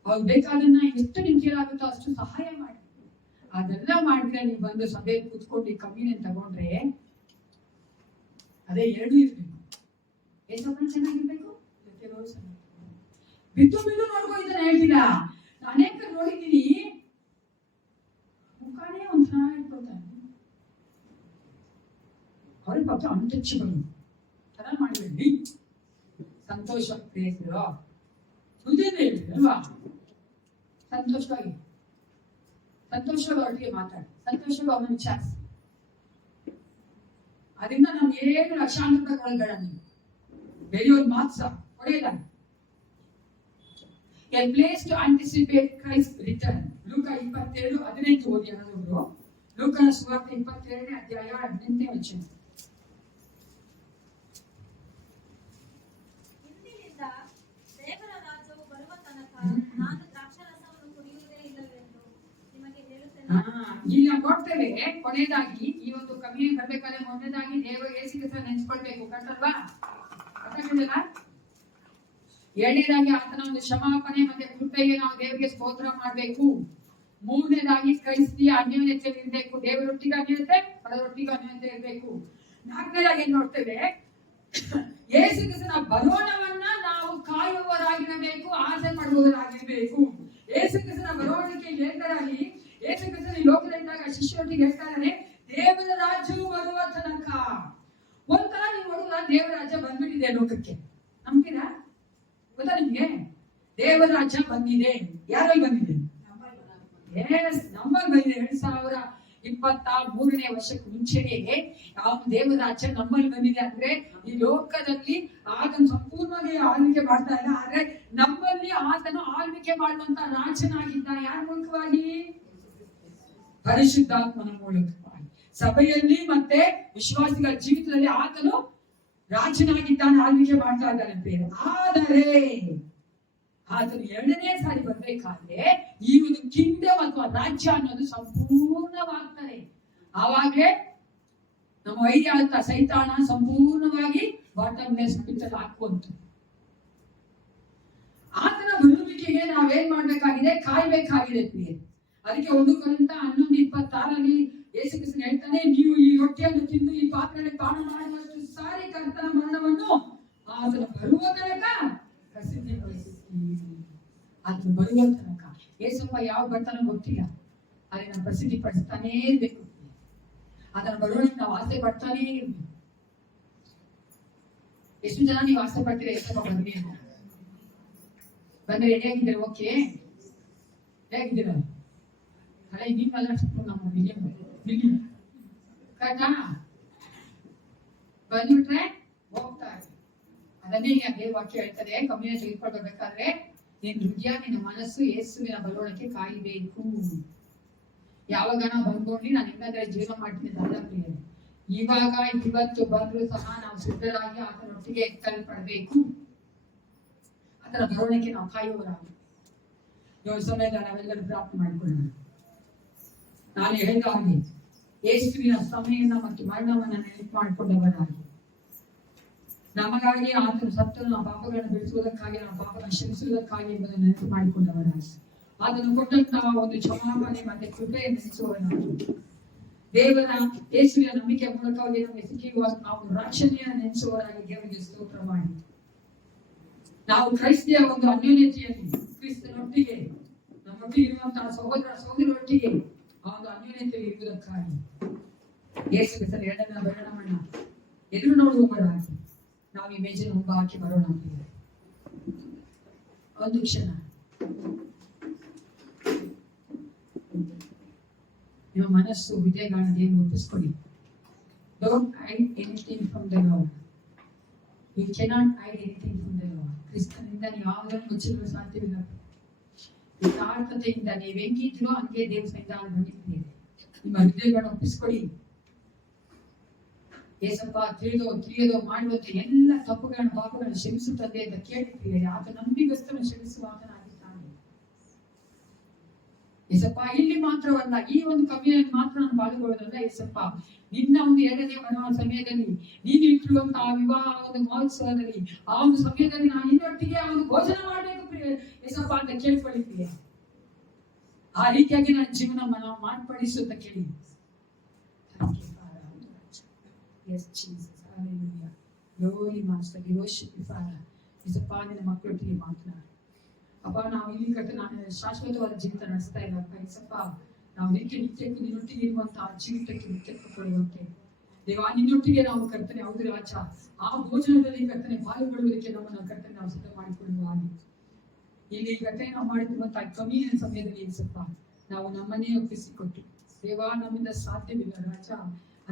ಅವ್ರು ಬೇಕಾದನ್ನ ಎಷ್ಟು ನಿಮ್ಗೆ ಕೇಳಾಗುತ್ತೋ ಅಷ್ಟು ಸಹಾಯ ಮಾಡಿ. ಅದೆಲ್ಲ ಮಾಡಿದ್ರೆ ನೀವು ಬಂದು ಸಭೆಯಲ್ಲಿ ಕೂತ್ಕೊಂಡು ಈ ಕಮ್ಯುನಿಯನ್ ತಗೊಂಡ್ರೆ ಅದೇ ಎರಡೂ ಇರ್ಬೇಕು. ಏಸಪ್ಪನ ಚೆನ್ನಾಗಿರ್ಬೇಕು, ಕೆಲವರು ಚೆನ್ನಾಗಿರ್ಬೇಕು. ಬಿದ್ದು ನೋಡ್ಕೊ ಇದನ್ನ ಹೇಳ್ತಿಲ್ಲ, ಅನೇಕ ನೋಡಿದೀನಿ ಮುಖಾನೇ ಒಂಥರ ಇಟ್ಕೊಳ್ತಾರೆ. ಅವ್ರಿಗೆ ಪಾಪ ಅನ್ಟಚಬಲ್ ತರ ಮಾಡಿಬಿಡಿ. ಸಂತೋಷ ಪ್ರೇಸಿರೋ ಸುದ್ದಿನ ಹೇಳ್ತೀವಿ ಅಲ್ವಾ, ಸಂತೋಷವಾಗಿ ಒಟ್ಟಿಗೆ ಮಾತಾಡಿ, ಸಂತೋಷವಾಗಿ ಅವನ ವಿಚಾರಿಸಿ. ಅದರಿಂದ ನಮ್ಗೆ ಏನು ಲಕ್ಷಾಂತರ ಕೊಡಬೇಡ, ನೀವು ಬೆಳೆಯೋದು ಮಾತ್ರ ಕೊಡೆಯಲ್ಲ. A place to anticipate Christ's return. ಲೂಕ 22:18 ಓದಿ ಅನ್ನೋದು. ಲೂಕನ ಸುವಾರ್ತೆ 22ನೇ ಅಧ್ಯಾಯ 18ನೇ ವಚನ. ಇಂದಿನಿಂದ ದೇವರ ರಾಜ್ಯವು ಬರುವ ತನಕ ನಾನು ದ್ರಾಕ್ಷಾರಸವನ್ನು ಕುಡಿಯುವುದೇ ಇಲ್ಲವೆಂದು ನಿಮಗೆ ಹೇಳುತ್ತೇನೆ. ಇಲ್ಲಿ ನಾವು ನೋಡ್ತೇವೆ ಕೊನೆಯದಾಗಿ ಈ ಒಂದು ಕಮ್ಯುನಿಯನ್ ಬರ್ಬೇಕಾದ್ರೆ ಮೊದಲನೇದಾಗಿ ದೇವರ ಯೇಸು ಕ್ರಿಸ್ತನ ನೆನೆಸ್ಕೊಳ್ಬೇಕು. ಕರ್ತಲ್ವಾ? ಅರ್ಥಾಗಿಲ್ಲ? ಎರಡನೇದಾಗಿ ಆತನ ಒಂದು ಕ್ಷಮಾಪಣೆ ಮತ್ತೆ ಕೃಪೆಗೆ ನಾವು ದೇವರಿಗೆ ಸ್ತೋತ್ರ ಮಾಡ್ಬೇಕು. ಮೂರನೇದಾಗಿ ಕ್ರೈಸ್ತಿಯ ಅನ್ಯೋನ್ಯತೆ ಇರಬೇಕು. ದೇವರೊಟ್ಟಿಗೆ ಅನ್ಯೋನ್ಯತೆ, ಪರರೊಟ್ಟಿಗೆ ಅನ್ಯೋನ್ಯತೆ ಇರಬೇಕು. ನಾಲ್ಕನೇದಾಗಿ ಏನ್ ನೋಡ್ತೇವೆ, ಯೇಸು ಕ್ರಿಸ್ತನ ಬರೋಣವನ್ನ ನಾವು ಕಾಯುವವರಾಗಿರಬೇಕು, ಆಸೆ ಪಡುವವರಾಗಿರ್ಬೇಕು. ಯೇಸು ಕ್ರಿಸ್ತನ ಬರೋಣಕ್ಕೆ ಹೇಳ್ತಾರಲ್ಲಿ, ಯೇಸು ಕ್ರಿಸ್ತನ ಈ ಲೋಕದಲ್ಲಿದ್ದಾಗ ಶಿಷ್ಯರೊಟ್ಟಿಗೆ ಹೇಳ್ತಾರೆ, ದೇವರ ರಾಜ್ಯವು ಬರುವ ತನಕ. ಒಂಥರ ನೀವು ನೋಡುವ ದೇವರ ರಾಜ್ಯ ಬಂದ್ಬಿಟ್ಟಿದೆ ಲೋಕಕ್ಕೆ. ನಂಬ್ತೀರಾ? ಗೊತ್ತಾ ನಿಮ್ಗೆ? ದೇವರ ರಾಜ್ಯ ಬಂದಿದೆ. ಯಾರಲ್ಲಿ ಬಂದಿದೆ? ನಮ್ಮಲ್ಲಿ ಬಂದಿದೆ. 2023ನೇ ವರ್ಷಕ್ಕೆ ಮುಂಚೆನೆ ಯಾವ ದೇವರ ರಾಜ್ಯ ನಮ್ಮಲ್ಲಿ ಬಂದಿದೆ ಅಂದ್ರೆ, ಈ ಲೋಕದಲ್ಲಿ ಆತನು ಸಂಪೂರ್ಣವಾಗಿ ಆಳ್ವಿಕೆ ಮಾಡ್ತಾ ಇಲ್ಲ, ಆದ್ರೆ ನಮ್ಮಲ್ಲಿ ಆತನು ಆಳ್ವಿಕೆ ಮಾಡುವಂತ ರಾಜನಾಗಿದ್ದಾನೆ. ಯಾರ ಮೂಲಕವಾಗಿ? ಪರಿಶುದ್ಧಾತ್ಮನ ಮೂಲಕವಾಗಿ. ಸಭೆಯಲ್ಲಿ ಮತ್ತೆ ವಿಶ್ವಾಸಿಗಳ ಜೀವಿತದಲ್ಲಿ ಆತನು ರಾಜನಾಗಿದ್ದಾನೆ, ಆಳ್ವಿಕೆ ಮಾಡ್ತಾ ಇದ್ದಾನೆ ಬೇರೆ. ಆದರೆ ಆತನು ಎರಡನೇ ಸಾರಿ ಬರ್ಬೇಕಾದ್ರೆ ಈ ಒಂದು ಕಿಂಗ್ಡಮ್ ಅಥವಾ ರಾಜ್ಯ ಅನ್ನೋದು ಸಂಪೂರ್ಣವಾಗ್ತಾರೆ. ಆವಾಗ್ಲೇ ನಮ್ಮ ವೈದ್ಯ ಅಂತ ಸೈತಾನ ಸಂಪೂರ್ಣವಾಗಿ ಬಾಟಮ್ಲೆಸ್ ಪಿತ್ತಲ್ಲಿ ಹಾಕುವಂತ. ಆತನ ಬರುವಿಕೆಗೆ ನಾವೇನ್ ಮಾಡ್ಬೇಕಾಗಿದೆ? ಕಾಯ್ಬೇಕಾಗಿದೆ ಪ್ರಿಯೆ. ಅದಕ್ಕೆ 1 ಕೊರಿಂಥ 11:26 ಯೇಸು ಕ್ರಿಸ್ತನು ಹೇಳ್ತಾನೆ, ನೀವು ಈ ರೊಟ್ಟಿಯನ್ನು ತಿಂದು ಈ ಪಾತ್ರೆಯಲ್ಲಿ ಪಾನ ಮಾಡುವಷ್ಟು ಸಾರಿ ಕರ್ತನ ಮರಣವನ್ನು ಆತನ ಬರುವ ತನಕ ಪ್ರಸಿದ್ಧಿಪಡಿಸುತ್ತೀರಿ. ಆತನ ಬರುವ ತನಕ ಯೇಸಪ್ಪ ಯಾವ ಬರ್ತಾನೋ ಗೊತ್ತಿಲ್ಲ, ಅಲ್ಲಿ ನಾವು ಪ್ರಸಿದ್ಧಿ ಪಡಿಸ್ತಾನೇ ಇರ್ಬೇಕು. ಅದನ್ನ ಬರೋಣಕ್ಕೆ ನಾವು ಆಸೆ ಪಡ್ತಾನೇ ಇರ್ಬೇಕು. ಎಷ್ಟು ಜನ ನೀವು ಆಸೆ ಪಡ್ತೀರಾ ಯೇಸಪ್ಪ ಬರ್ಲಿ ಅಂತ? ಬಂದ್ರೆ ಹೇಗಿದ್ದೀರ? ಓಕೆ, ಹೇಗಿದ್ದೀರ? ಅಲ್ಲ ನಿಮ್ಮೆಲ್ಲ ನಮ್ಮ ಕರೆಕ್ಟಾ? ಬಂದ್ಬಿಟ್ರೆ ಹೋಗ್ತಾರೆ. ಅದನ್ನೇ ಅದೇ ವಾಕ್ಯ ಹೇಳ್ತಾರೆ, ಕಮ್ಯುನಿಯನ್ ತೆಗೆದುಕೊಳ್ಬೇಕಾದ್ರೆ ನಿನ್ನ ಹೃದಯ, ನಿನ್ನ ಮನಸ್ಸು ಯೇಸುವಿನ ಬರೋಣಕ್ಕೆ ಕಾಯಬೇಕು. ಯಾವಾಗ ನಾವು ಬಂದ್ಕೊಂಡು ನಾನು ಹೆಂಗಾದ್ರೆ ಜೀವನ ಮಾಡ್ತೀನಿ ಅಲ್ಲ ಪ್ರಿಯರೇ, ಇವಾಗ ಇವತ್ತು ಬಂದ್ರು ಸಹ ನಾವು ಸಿದ್ಧರಾಗಿ ಆತನೊಟ್ಟಿಗೆ ಎತ್ತಲ್ಪಡ್ಬೇಕು. ಆತನ ಬರೋಣಕ್ಕೆ ನಾವು ಕಾಯುವವರಾಗಬೇಕು. ಈ ಸಮಯದಲ್ಲಿ ನಾವೆಲ್ಲರೂ ಪ್ರಾರ್ಥನೆ ಮಾಡಿಕೊಳ್ಳೋಣ. ನಾನು ಹೇಳಿದ ಹಾಗೆ ಯೇಸುವಿನ ಸಮಯನ ಮತ್ತು ಮರಣವನ್ನ ನೆನಪು ಮಾಡಿಕೊಂಡವರಾಗಿ, ನಮಗಾಗಿ ಆತನು ಸತ್ತನು, ನಮ್ಮ ಪಾಪಗಳನ್ನು ಬಿಡಿಸುವುದಕ್ಕಾಗಿ, ನಮ್ಮ ಪಾಪಗಳನ್ನು ಕ್ಷಮಿಸುವುದಕ್ಕಾಗಿ ಎಂಬುದನ್ನು ನೆನಪು ಮಾಡಿಕೊಂಡವರಾಗಿ, ಆತನು ಕೊಟ್ಟಂತಹ ಒಂದು ಕ್ಷಮಾಪಣೆ ಮತ್ತೆ ಕೃಪೆ ನೆನೆಸುವವರಾಗಿ, ದೇವರ ಯೇಸುವಿನ ನಂಬಿಕೆ ಮೂಲಕವಾಗಿ ನಮಗೆ ಸಿಕ್ಕಿರುವ ನಾವು ರಕ್ಷಣೆಯನ್ನು ನೆನೆಸುವವರಾಗಿ ದೇವರಿಗೆ ಸ್ತೋತ್ರ ಮಾಡಿ, ನಾವು ಕ್ರೈಸ್ತಿಯ ಒಂದು ಅನ್ಯೋನ್ಯತೆಯಲ್ಲಿ ಕ್ರಿಸ್ತನೊಟ್ಟಿಗೆ ನಮ್ಮೊಟ್ಟಿಗೆ ಇರುವಂತಹ ಸಹೋದರೊಟ್ಟಿಗೆ ಆ ಒಂದು ಅನ್ಯೋನ್ಯತೆಯಲ್ಲಿ ಇರುವುದಕ್ಕಾಗಿ ಯೇಸು ಕ್ರಿಸ್ತನ ಎರಡನೇ ಬರೋಣವನ್ನ ಎದುರು ನೋಡುವವರಾಗಿ ನಾವು ಈ ಮೇಜಿನ ಮುಂದೆ ಹಾಕಿ ಬರೋಣ. ಒಂದು ಕ್ಷಣ ನಿಮ್ಮ ಮನಸ್ಸು ವಿಜಯಗಾಣನೆಯನ್ನು ಒಪ್ಪಿಸ್ಕೊಳ್ಳಿ. Don't hide anything from the Lord. You cannot hide anything from the Lord. ಕ್ರಿಸ್ತನಿಂದ ನೀವು ಯಾವುದನ್ನು ಮುಚ್ಚಲು ಸಾಧ್ಯವಿಲ್ಲ. ಯಥಾರ್ಥತೆಯಿಂದ ನೀವು ಹೆಂಗಿದ್ರು ಹಂಗೆ ದೇವ್ರ ಸನ್ನಿಧಾನ ಬಂದಿದ್ದೀರಿ. ನಿಮ್ಮ ಹೃದಯಗಳನ್ನು ಒಪ್ಪಿಸ್ಕೊಳ್ಳಿ. ಏಸಪ್ಪ ತಿಳಿಯದೋ ಮಾಡುವಂತ ಎಲ್ಲ ತಪ್ಪುಗಳನ್ನು ಪಾಪಗಳನ್ನು ಕ್ಷಮಿಸುತ್ತದೆ ಅಂತ ಕೇಳ್ತೀರಿ. ಆತ ನಂಬಿಗಸ್ತನ್ನು ಕ್ಷಮಿಸುವಾತನಾಗಿದ್ದಾನೆ. ಏಸಪ್ಪ ಇಲ್ಲಿ ಮಾತ್ರವಲ್ಲ, ಈ ಒಂದು ಕಮ್ಯುನಿಯನ್ ಮಾತ್ರ ನಾನು ಪಾಲ್ಗೊಳ್ಳೋದಲ್ಲ ಏಸಪ್ಪ, ನಿನ್ನ ಒಂದು ಎರಡನೇ ಬರುವ ಸಮಯದಲ್ಲಿ ನೀನು ಇಟ್ಟಿರುವಂತಹ ವಿವಾಹ ಒಂದು ಮಹೋತ್ಸವದಲ್ಲಿ ಆ ಒಂದು ಸಮಯದಲ್ಲಿ ನಾನು ಇನ್ನೊಟ್ಟಿಗೆ ಆ ಒಂದು ಭೋಜನ ಮಾಡಬೇಕು ಏಸಪ್ಪ ಅಂತ ಕೇಳ್ಕೊಳ್ಳಿದ್ದೀಯ. ಆ ರೀತಿಯಾಗಿ ನನ್ನ ಜೀವನ ಮಾರ್ಪಡಿಸುತ್ತ ಕೇಳಿ. Yes, Jesus. Hallelujah. Glory, Master. We worship you, Father. ಇಸಪ್ಪ ನಿನ್ನ ಮಕ್ಕಳೊಟ್ಟಿಗೆ ಮಾತನಾಡು ಅಪ್ಪ. ನಾವು ಇಲ್ಲಿ ನಾನು ಶಾಶ್ವತವಾದ ಜೀವಿತ ನಡೆಸ್ತಾ ಇಲ್ಲಪ್ಪ ಇಸಪ್ಪ. ನಾವು ನಿತ್ಯಕ್ಕೂ ನಿನ್ನೊಟ್ಟಿಗೆ ಇರುವಂತಹ ಜೀವಿತಕ್ಕೆ ನಿತ್ಯಕ್ಕೆ ಕೊಡುವಂತೆ ದೇವ ನಿನ್ನೊಟ್ಟಿಗೆ ನಾವು ಕರ್ತನೆ ಹೌದು ರಾಜ ಆ ಭೋಜನದಲ್ಲಿ ಕರ್ತನೆ ಪಾಲ್ಗೊಳ್ಳುವುದಕ್ಕೆ ನಮ್ಮನ್ನು ಕರ್ತನೆ ನಾವು ಸಿದ್ಧ ಮಾಡಿಕೊಳ್ಳುವ ಹಾಗೆ ಇಲ್ಲಿ ಕರ್ತನೆ ನಾವು ಮಾಡಿರುವಂತಹ ಕಮ್ಮಿಯ ಸಮಯದಲ್ಲಿ ಇಸಪ್ಪ ನಾವು ನಮ್ಮನ್ನೇ ಒಪ್ಪಿಸಿಕೊಟ್ಟು ದೇವ ನಮ್ಮಿಂದ ಸಾಧ್ಯವಿಲ್ಲ ರಾಜ.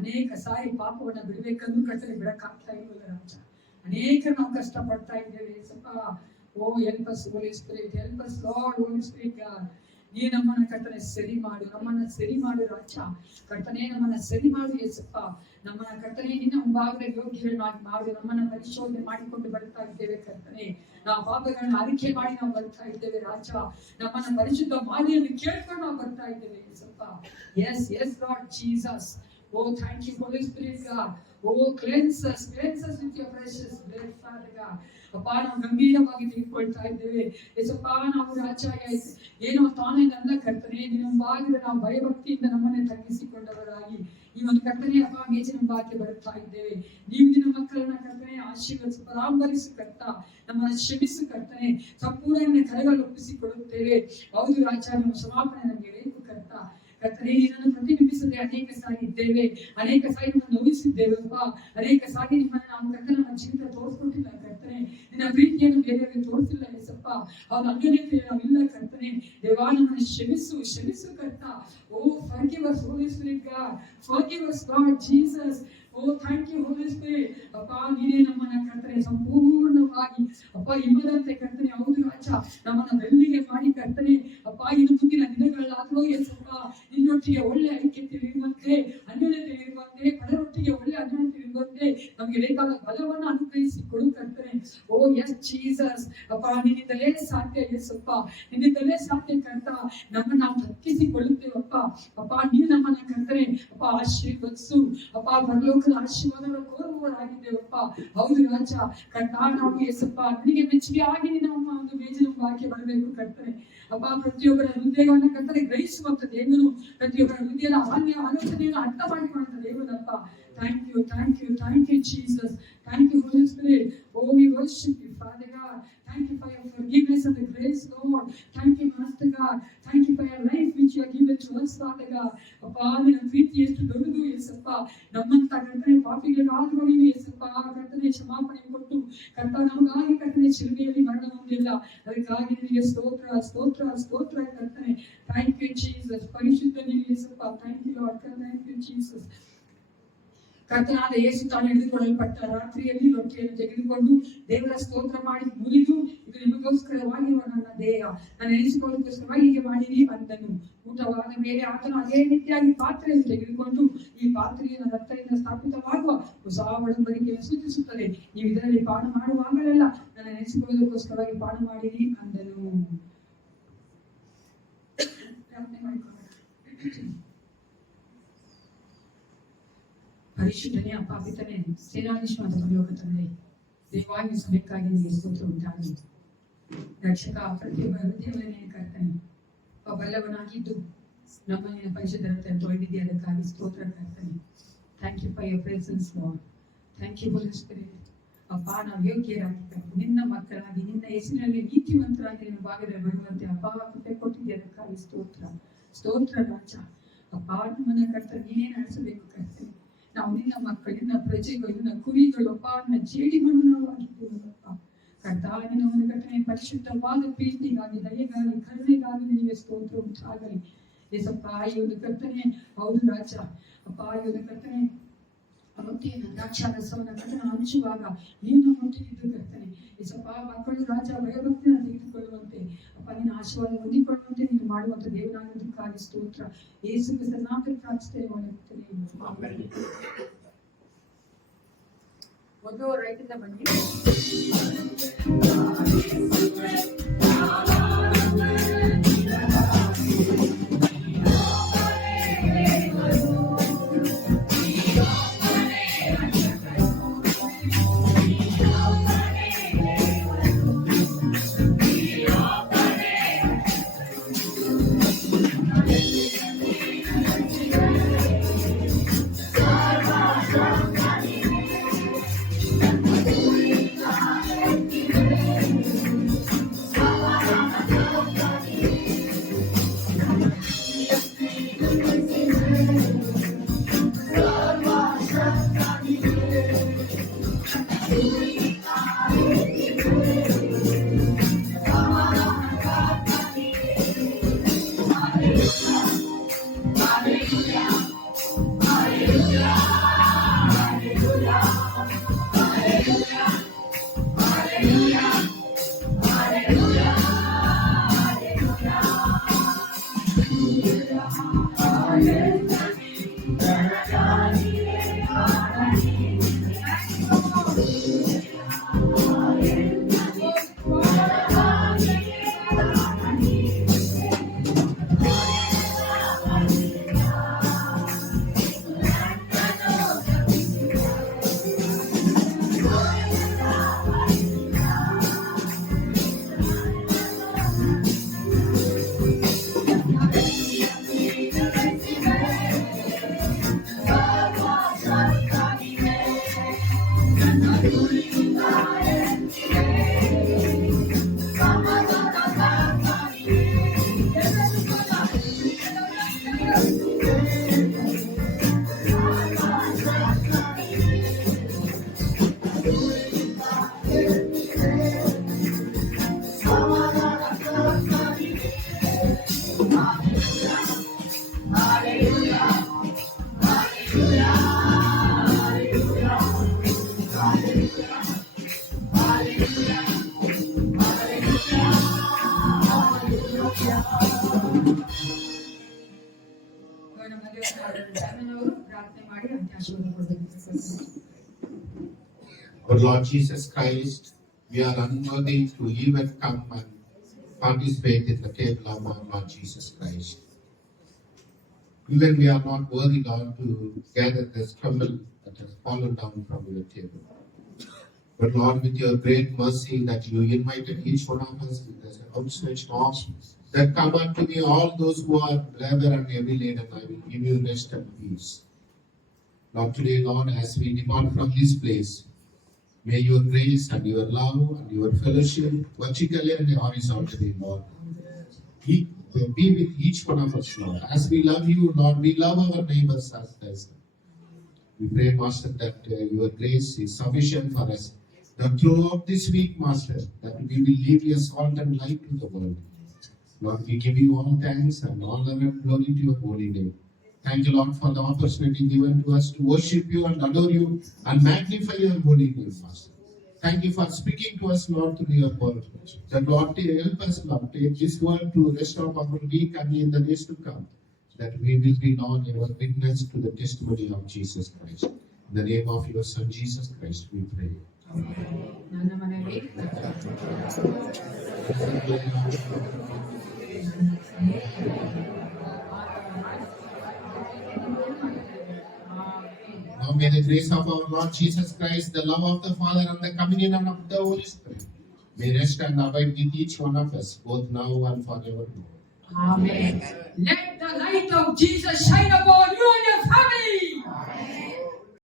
ಅನೇಕ ಸಾರಿ ಪಾಪವನ್ನ ಬಿಡಬೇಕಂದ್ರೂ ಕರ್ತನೆ ಬಿಡಕ್ಕಾಗ್ತಾ ಇಲ್ವಲ್ಲ ರಾಜ. ಅನೇಕ ನಾವು ಕಷ್ಟ ಪಡ್ತಾ ಇದ್ದೇವೆ ಸ್ವಲ್ಪ. ಓ ಹೆಲ್ಪ್ ಅಸ್ ಹೋಲಿ ಸ್ಪಿರಿಟ್, ಹೆಲ್ಪ್ ಅಸ್ ಲಾರ್ಡ್ ಹೋಲಿ ಸ್ಪಿರಿಟ್ ಗಾಡ್. ನೀ ನಮ್ಮನ್ನ ಕರ್ತನೆ ಸರಿ ಮಾಡು, ನಮ್ಮನ್ನ ಸರಿ ಮಾಡು ರಾಜ. ಕರ್ತನೆ ನಮ್ಮನ್ನ ಸರಿ ಮಾಡು ಯೇಸಪ್ಪ. ನಮ್ಮನ್ನ ಕರ್ತನೆ ನಿನ್ನ ಮುಂಭಾಗದ ಯೋಗ್ಯರನ್ನಾಗಿ ಮಾಡು. ನಮ್ಮನ್ನ ಪರಿಶೋಧನೆ ಮಾಡಿಕೊಂಡು ಬರ್ತಾ ಇದ್ದೇವೆ ಕರ್ತನೆ. ನಾವು ಪಾಪಗಳನ್ನ ಅರಿಕೆ ಮಾಡಿ ನಾವು ಬರ್ತಾ ಇದ್ದೇವೆ ರಾಜ. ನಮ್ಮನ್ನ ಪರಿಶುದ್ಧ ಮಾಡಿ ಎಂದು ಕೇಳ್ಕೊಂಡು ನಾವು ಬರ್ತಾ ಇದ್ದೇವೆ Yesappa. Yes yes Lord Jesus. Oh, thank you, Holy Spirit, God. Oh, cleanse us with your precious blood, Father God. ಅಪ್ಪ ನಾವು ಗಂಭೀರವಾಗಿ ತೆಗೆದುಕೊಳ್ತಾ ಇದ್ದೇವೆ ಯೇಸಪ್ಪ. ನಾವು ರಾಜ ಏನೋ ತಾನೇ ನನ್ನ ಕರ್ತನೆ ನಿನ್ನ ಮುಂಭಾಗದ ನಾವು ಭಯಭಕ್ತಿಯಿಂದ ನಮ್ಮನ್ನೇ ತಗ್ಗಿಸಿಕೊಂಡವರಾಗಿ ಈ ಒಂದು ಕರ್ತನೆ ಅಪ್ಪ ಮೇಜಿನ ಮುಂಭಾಗಕ್ಕೆ ಬರುತ್ತಾ ಇದ್ದೇವೆ. ನೀವು ನಿನ್ನ ಮಕ್ಕಳನ್ನ ಕರ್ತನೆ ಆಶೀರ್ವದಿಸಿ ಪರಾಂಬರಿಸಿ ಕರ್ತ, ನಮ್ಮನ್ನ ಕ್ಷಮಿಸು ಕರ್ತನೆ. ಸಂಪೂರ್ಣ ಕರೆಗಳು ಒಪ್ಪಿಸಿಕೊಡುತ್ತೇವೆ. ಹೌದು ರಾಜ, ನಿಮ್ಮ ಕ್ಷಮಾಪಣೆ ನಮಗೆ ಬೇಕು ಕರ್ತ. ಕರ್ತನೆ ನಿನ್ನನ್ನು ಪ್ರತಿಬಿಂಬಿಸದೆ ಅನೇಕ ಸಾರಿ ಇದ್ದೇವೆ, ಅನೇಕ ಸಾರಿ ನಮ್ಮನ್ನು ನೋವಿಸಿದ್ದೇವಪ್ಪ. ಅನೇಕ ಸಾರಿ ನಿಮ್ಮನ್ನು ನಾವು ಕರ್ತನೆ ನಮ್ಮ ಜೀವಿತ ತೋರಿಸ್ಕೊಟ್ಟಿಲ್ಲ ಕರ್ತನೆ. ನಿನ್ನ ಪ್ರೀತಿಯನ್ನು ಬೇರೆಯವರಿಗೆ ತೋರಿಸಿಲ್ಲ ಯೇಸಪ್ಪ. ಅವನ ಅನ್ಯೋನ್ಯತೆ ನಾವಿಲ್ಲ ಕರ್ತನೆ. ದೇವಾ ನಮ್ಮನ್ನು ಕ್ಷಮಿಸು ಕರ್ತ. ಓ forgive us Holy Spirit God, forgive us Lord Jesus. Oh, thank you Holy Spirit. ಅಪ್ಪ ನೀನೇ ನಮ್ಮನ್ನ ಕರ್ತನೆ ಸಂಪೂರ್ಣವಾಗಿ ಅಪ್ಪ ಇಮ್ಮದಂತೆ ಕರ್ತನೆ ಹೌದು ರಾಜ ನಮ್ಮನ್ನ ಬೆಳ್ಳಿಗೆ ಮಾಡಿ ಕರ್ತನೆ ಅಪ್ಪ ಇನ್ನು ಮುಂದಿನ ದಿನಗಳಾದರೂ ಯೇಸಪ್ಪ ನಿನ್ನೊಟ್ಟಿಗೆ ಒಳ್ಳೆ ಐಕ್ಯತೆ ಇರುವಂತೆ, ಅನ್ಯೋನ್ಯತೆ ಇರುವಂತೆ, ಪಡರೊಟ್ಟಿಗೆ ಒಳ್ಳೆ ಅನ್ಯೋನ್ಯತೆ ಇರುವಂತೆ ನಮಗೆ ಬೇಕಾದ ಬಲವನ್ನು ಅನುಗ್ರಹಿಸಿ ಕೊಡು ಕರ್ತನೆ. ಓ ಎಸ್ ಜೀಸಸ್. ಅಪ್ಪ ನಿನ್ನಿಂದಲೇ ಸಾಧ್ಯ ಯೇಸಪ್ಪ, ನಿನ್ನಿಂದಲೇ ಸಾಧ್ಯ ಕರ್ತ. ನಮ್ಮನ್ನು ನಾವು ತಕ್ಕಿಸಿಕೊಳ್ಳುತ್ತೇವಪ್ಪ. ಅಪ್ಪ ನೀವು ನಮ್ಮನ್ನ ಕರ್ತನೆ ಅಪ್ಪ ಆಶೀರ್ವದಿಸು ಅಪ್ಪ. ಬರಲೋಕದ ಆಶೀರ್ವಾದಗಳ ಕೋರುವವರಾಗಿದ್ದೇವಪ್ಪ. ಹೌದು ರಾಜ ಕರ್ತ. ನಾವು ಯೇಸಪ್ಪ ನಿನಗೆ ಮೆಚ್ಚುಗೆ ಆಗಿ ನಮ್ಮ ಒಂದು ಮೇಜಿನ ಬಾಕಿ ಬರಬೇಕು ಕರ್ತನೆ ಅಪ್ಪ. ಪ್ರತಿಯೊಬ್ಬರ ಹೃದಯವನ್ನು ಕರ್ತನೆ ಗ್ರಹಿಸುವಂತ ದೇವರು, ಪ್ರತಿಯೊಬ್ಬರ ಹೃದಯದ ಆಲೋಚನೆಯನ್ನು ಅರ್ಥ ಮಾಡಿಕೊಳ್ಳುವಂತ Devarappa. Thank you Jesus. Thank you Holy Spirit. Oh, we worship you Father God. Thank you for your forgiveness and the grace Lord. Thank you Master God. Thank you for your life which you have given to us Father God. ಅಪ್ಪ ನಿನ್ನ ಪ್ರೀತಿ ಎಷ್ಟು ದೊಡ್ಡದು ಯೇಸಪ್ಪ. ನಮ್ಮಂತ ಕರ್ತನೆ ಪಾಪಿಗಳಿಗಾದರೂ ನೀನು ಯೇಸಪ್ಪ ಕರ್ತನೆ ಕ್ಷಮಾಪಣೆ ಕೊಟ್ಟು ಕರ್ತ ನಮಗಾಗಿ ಕರ್ತನೆ ಶಿಲುಬೆಯಲ್ಲಿ ಮರಣ ಹೊಂದಿಲ್ಲ. ಅದಕ್ಕಾಗಿ ನಿನಗೆ ಸ್ತೋತ್ರ ಕರ್ತನೆ. Thank you Jesus. ಪರಿಶುದ್ಧ ನೀನು Yesappa. Thank you Lord. Thank you Jesus. ಕರ್ತನಾದ ಯೇಸು ತಾನು ಹಿಡಿದುಕೊಳ್ಳಲ್ಪಟ್ಟ ರಾತ್ರಿಯಲ್ಲಿ ರೊಟ್ಟಿಯನ್ನು ತೆಗೆದುಕೊಂಡು ದೇವರ ಸ್ತೋತ್ರ ಮಾಡಿ ಮುರಿದು ಇದು ನಿಮಗೋಸ್ಕರವಾಗಿರುವ ನನ್ನ ದೇಹ, ನಾನು ಎನಿಸಿಕೊಳ್ಳೋದಕ್ಕೋಸ್ಕರವಾಗಿ ಹೀಗೆ ಮಾಡಿರಿ ಅಂದನು. ಊಟವಾದ ಮೇಲೆ ಆತನು ಅದೇ ರೀತಿಯಾಗಿ ಪಾತ್ರೆಯನ್ನು ತೆಗೆದುಕೊಂಡು ಈ ಪಾತ್ರೆಯನ್ನು ರಕ್ತದಿಂದ ಸ್ಥಾಪಿತವಾಗುವ ಹೊಸ ಒಡಂಬಡಿಕೆಯನ್ನು ಸೂಚಿಸುತ್ತದೆ. ನೀವು ಇದರಲ್ಲಿ ಪಾನ ಮಾಡುವಾಗಲೆಲ್ಲ ನನ್ನ ಎನಿಸಿಕೊಳ್ಳೋದಕ್ಕೋಸ್ಕರವಾಗಿ ಪಾನ ಮಾಡಿರಿ ಅಂದನು. ಪ್ರಾರ್ಥನೆ ಮಾಡಿಕೊಳ್ಳೋಣ. ಪರಿಶುದ್ಧನೇ ಅಪ್ಪ ಪಿತನೇ ಸೇನಾಧೀಶ್ವರ ಪರಲೋಕ ತಂದೆ, ದೇವಾನಿಸಬೇಕಾಗಿ ನಿಮಗೆ ಸ್ತೋತ್ರ ಉಂಟಾಗಲಿ. ರಕ್ಷಕ ಪ್ರತಿಯೊಬ್ಬ ಹೃದಯಗಳನ್ನೇ ಕರ್ತನೆ ಬಲ್ಲವನಾಗಿದ್ದು ನಮ್ಮಲ್ಲಿನ ಪರಿಶುದ್ಧತೆ ತೊಳೆದಿದೆ, ಅದಕ್ಕಾಗಿ ಸ್ತೋತ್ರ ಕರ್ತನೆ. Thank you for your presence Lord. Thank you Holy Spirit. ಅಪ್ಪ ನಾವು ಯೋಗ್ಯರಾಗಿ ನಿನ್ನ ಮಕ್ಕಳಾಗಿ ನಿನ್ನ ಹೆಸರಿನಲ್ಲಿ ನೀತಿವಂತರಾಗಿ ನಿನ್ನ ಭಾಗದಲ್ಲಿ ಬರುವಂತೆ ಅಪ್ಪ ಕೃಪೆ ಕೊಟ್ಟಿದ್ದೆ, ಅದಕ್ಕಾಗಿ ಸ್ತೋತ್ರ ರಾಜ. ಅಪ್ಪ ನಮ್ಮನ್ನ ಕರ್ತನೆ ನೀನೇ ನಡೆಸಬೇಕು ಕರ್ತನೆ. ನಾವು ನಿನ್ನ ಮಕ್ಕಳು, ನಿನ್ನ ಪ್ರಜೆಗಳು, ನಿನ್ನ ಕುರಿಗಳು ಅಪ್ಪ, ನಿನ್ನ ಜೇಡಿಗಳು ನಾವು ಆಗಿದ್ದೇವಪ್ಪ ಕರ್ತ. ನಿನ್ನ ಒಂದು ಕರ್ತನೆ ಪರಿಶುದ್ಧವಾದ ಪ್ರೀತಿಗಾಗಿ, ದಯೆಗಾಗಿ, ಕರುಣೆಗಾಗಿ ನಿನಗೆ ಸ್ತೋತ್ರ ಉಂಟಾಗಲಿ ಯೇಸಪ್ಪ. ಈ ಒಂದು ಕರ್ತನೆ ಹೌದು ರಾಜ ಅಪ್ಪ, ಈ ಒಂದು ಕರ್ತನೆ ರೊಟ್ಟಿಯನ್ನು ದ್ರಾಕ್ಷಾರಸವನ್ನು ಕರ್ತನ ಹಂಚುವಾಗ ನೀನು ನಮ್ಮೊಟ್ಟಿಗಿದ್ದು ಕರ್ತನೆ ಯೇಸಪ್ಪ. ಮಕ್ಕಳು ರಾಜ ಭಯಭಕ್ತಿಯನ್ನು ತೆಗೆದುಕೊಳ್ಳುವಂತೆ ಅಪ್ಪ ನಿನ್ನ ಆಶೀರ್ವಾದ ಹೊಂದಿಕೊಳ್ಳುವಂತೆ ನೀನು ಮಾಡುವಂತ ದೇವರಾಗಿದ್ದಕ್ಕಾಗಿ ಸ್ತೋತ್ರ. ಯೇಸು ಕ್ರಿಸ್ತನ ನಾಮದಲ್ಲಿ ಪ್ರಾರ್ಥಿಸ್ತೇವೆ. ಮೊದಲು ರೈತಿಂದ ಬನ್ನಿ. ಇವಾಗ ಮದುವೆ ಜಾಮೀನವರು ಪ್ರಾರ್ಥನೆ ಮಾಡಿ ಅಂತ ಆಶೀರ್ವಾದ ಕೊಡಬೇಕು. Our Lord Jesus Christ, we are unworthy to even come and participate in the table of our Lord Jesus Christ. Even we are not worthy, Lord, to gather this crumble that has fallen down from your table. But Lord, with your great mercy that you invited each one of us with this outstretched arms, that come unto me all those who are labor and heavy laden, I will give you rest and peace. Lord, today, Lord, as we depart from this place, may your grace and your love and your fellowship, vertically and horizontally, Lord, be with each one of us, Lord. As we love you, Lord, we love our neighbors as us. We pray, Master, that your grace is sufficient for us. That throughout this week, Master, that we will leave your salt and light to the world. Lord, we give you all thanks and all honor and glory to your holy name. Thank you, Lord, for the opportunity given to us to worship you and adore you and magnify your holy name, Master. Thank you for speaking to us, Lord, through your word. That, Lord, help us, Lord, take this word to rest of our week and in the days to come. That we will be, Lord, your witness to the testimony of Jesus Christ. In the name of your Son, Jesus Christ, we pray. ನನ್ನ ಮನೆಯಲ್ಲಿ Now may the grace of our Lord Jesus Christ, the love of the Father, and the communion of the Holy Spirit may rest and abide with each one of us, both now and forevermore. Amen. Let the light of Jesus shine upon you and your family.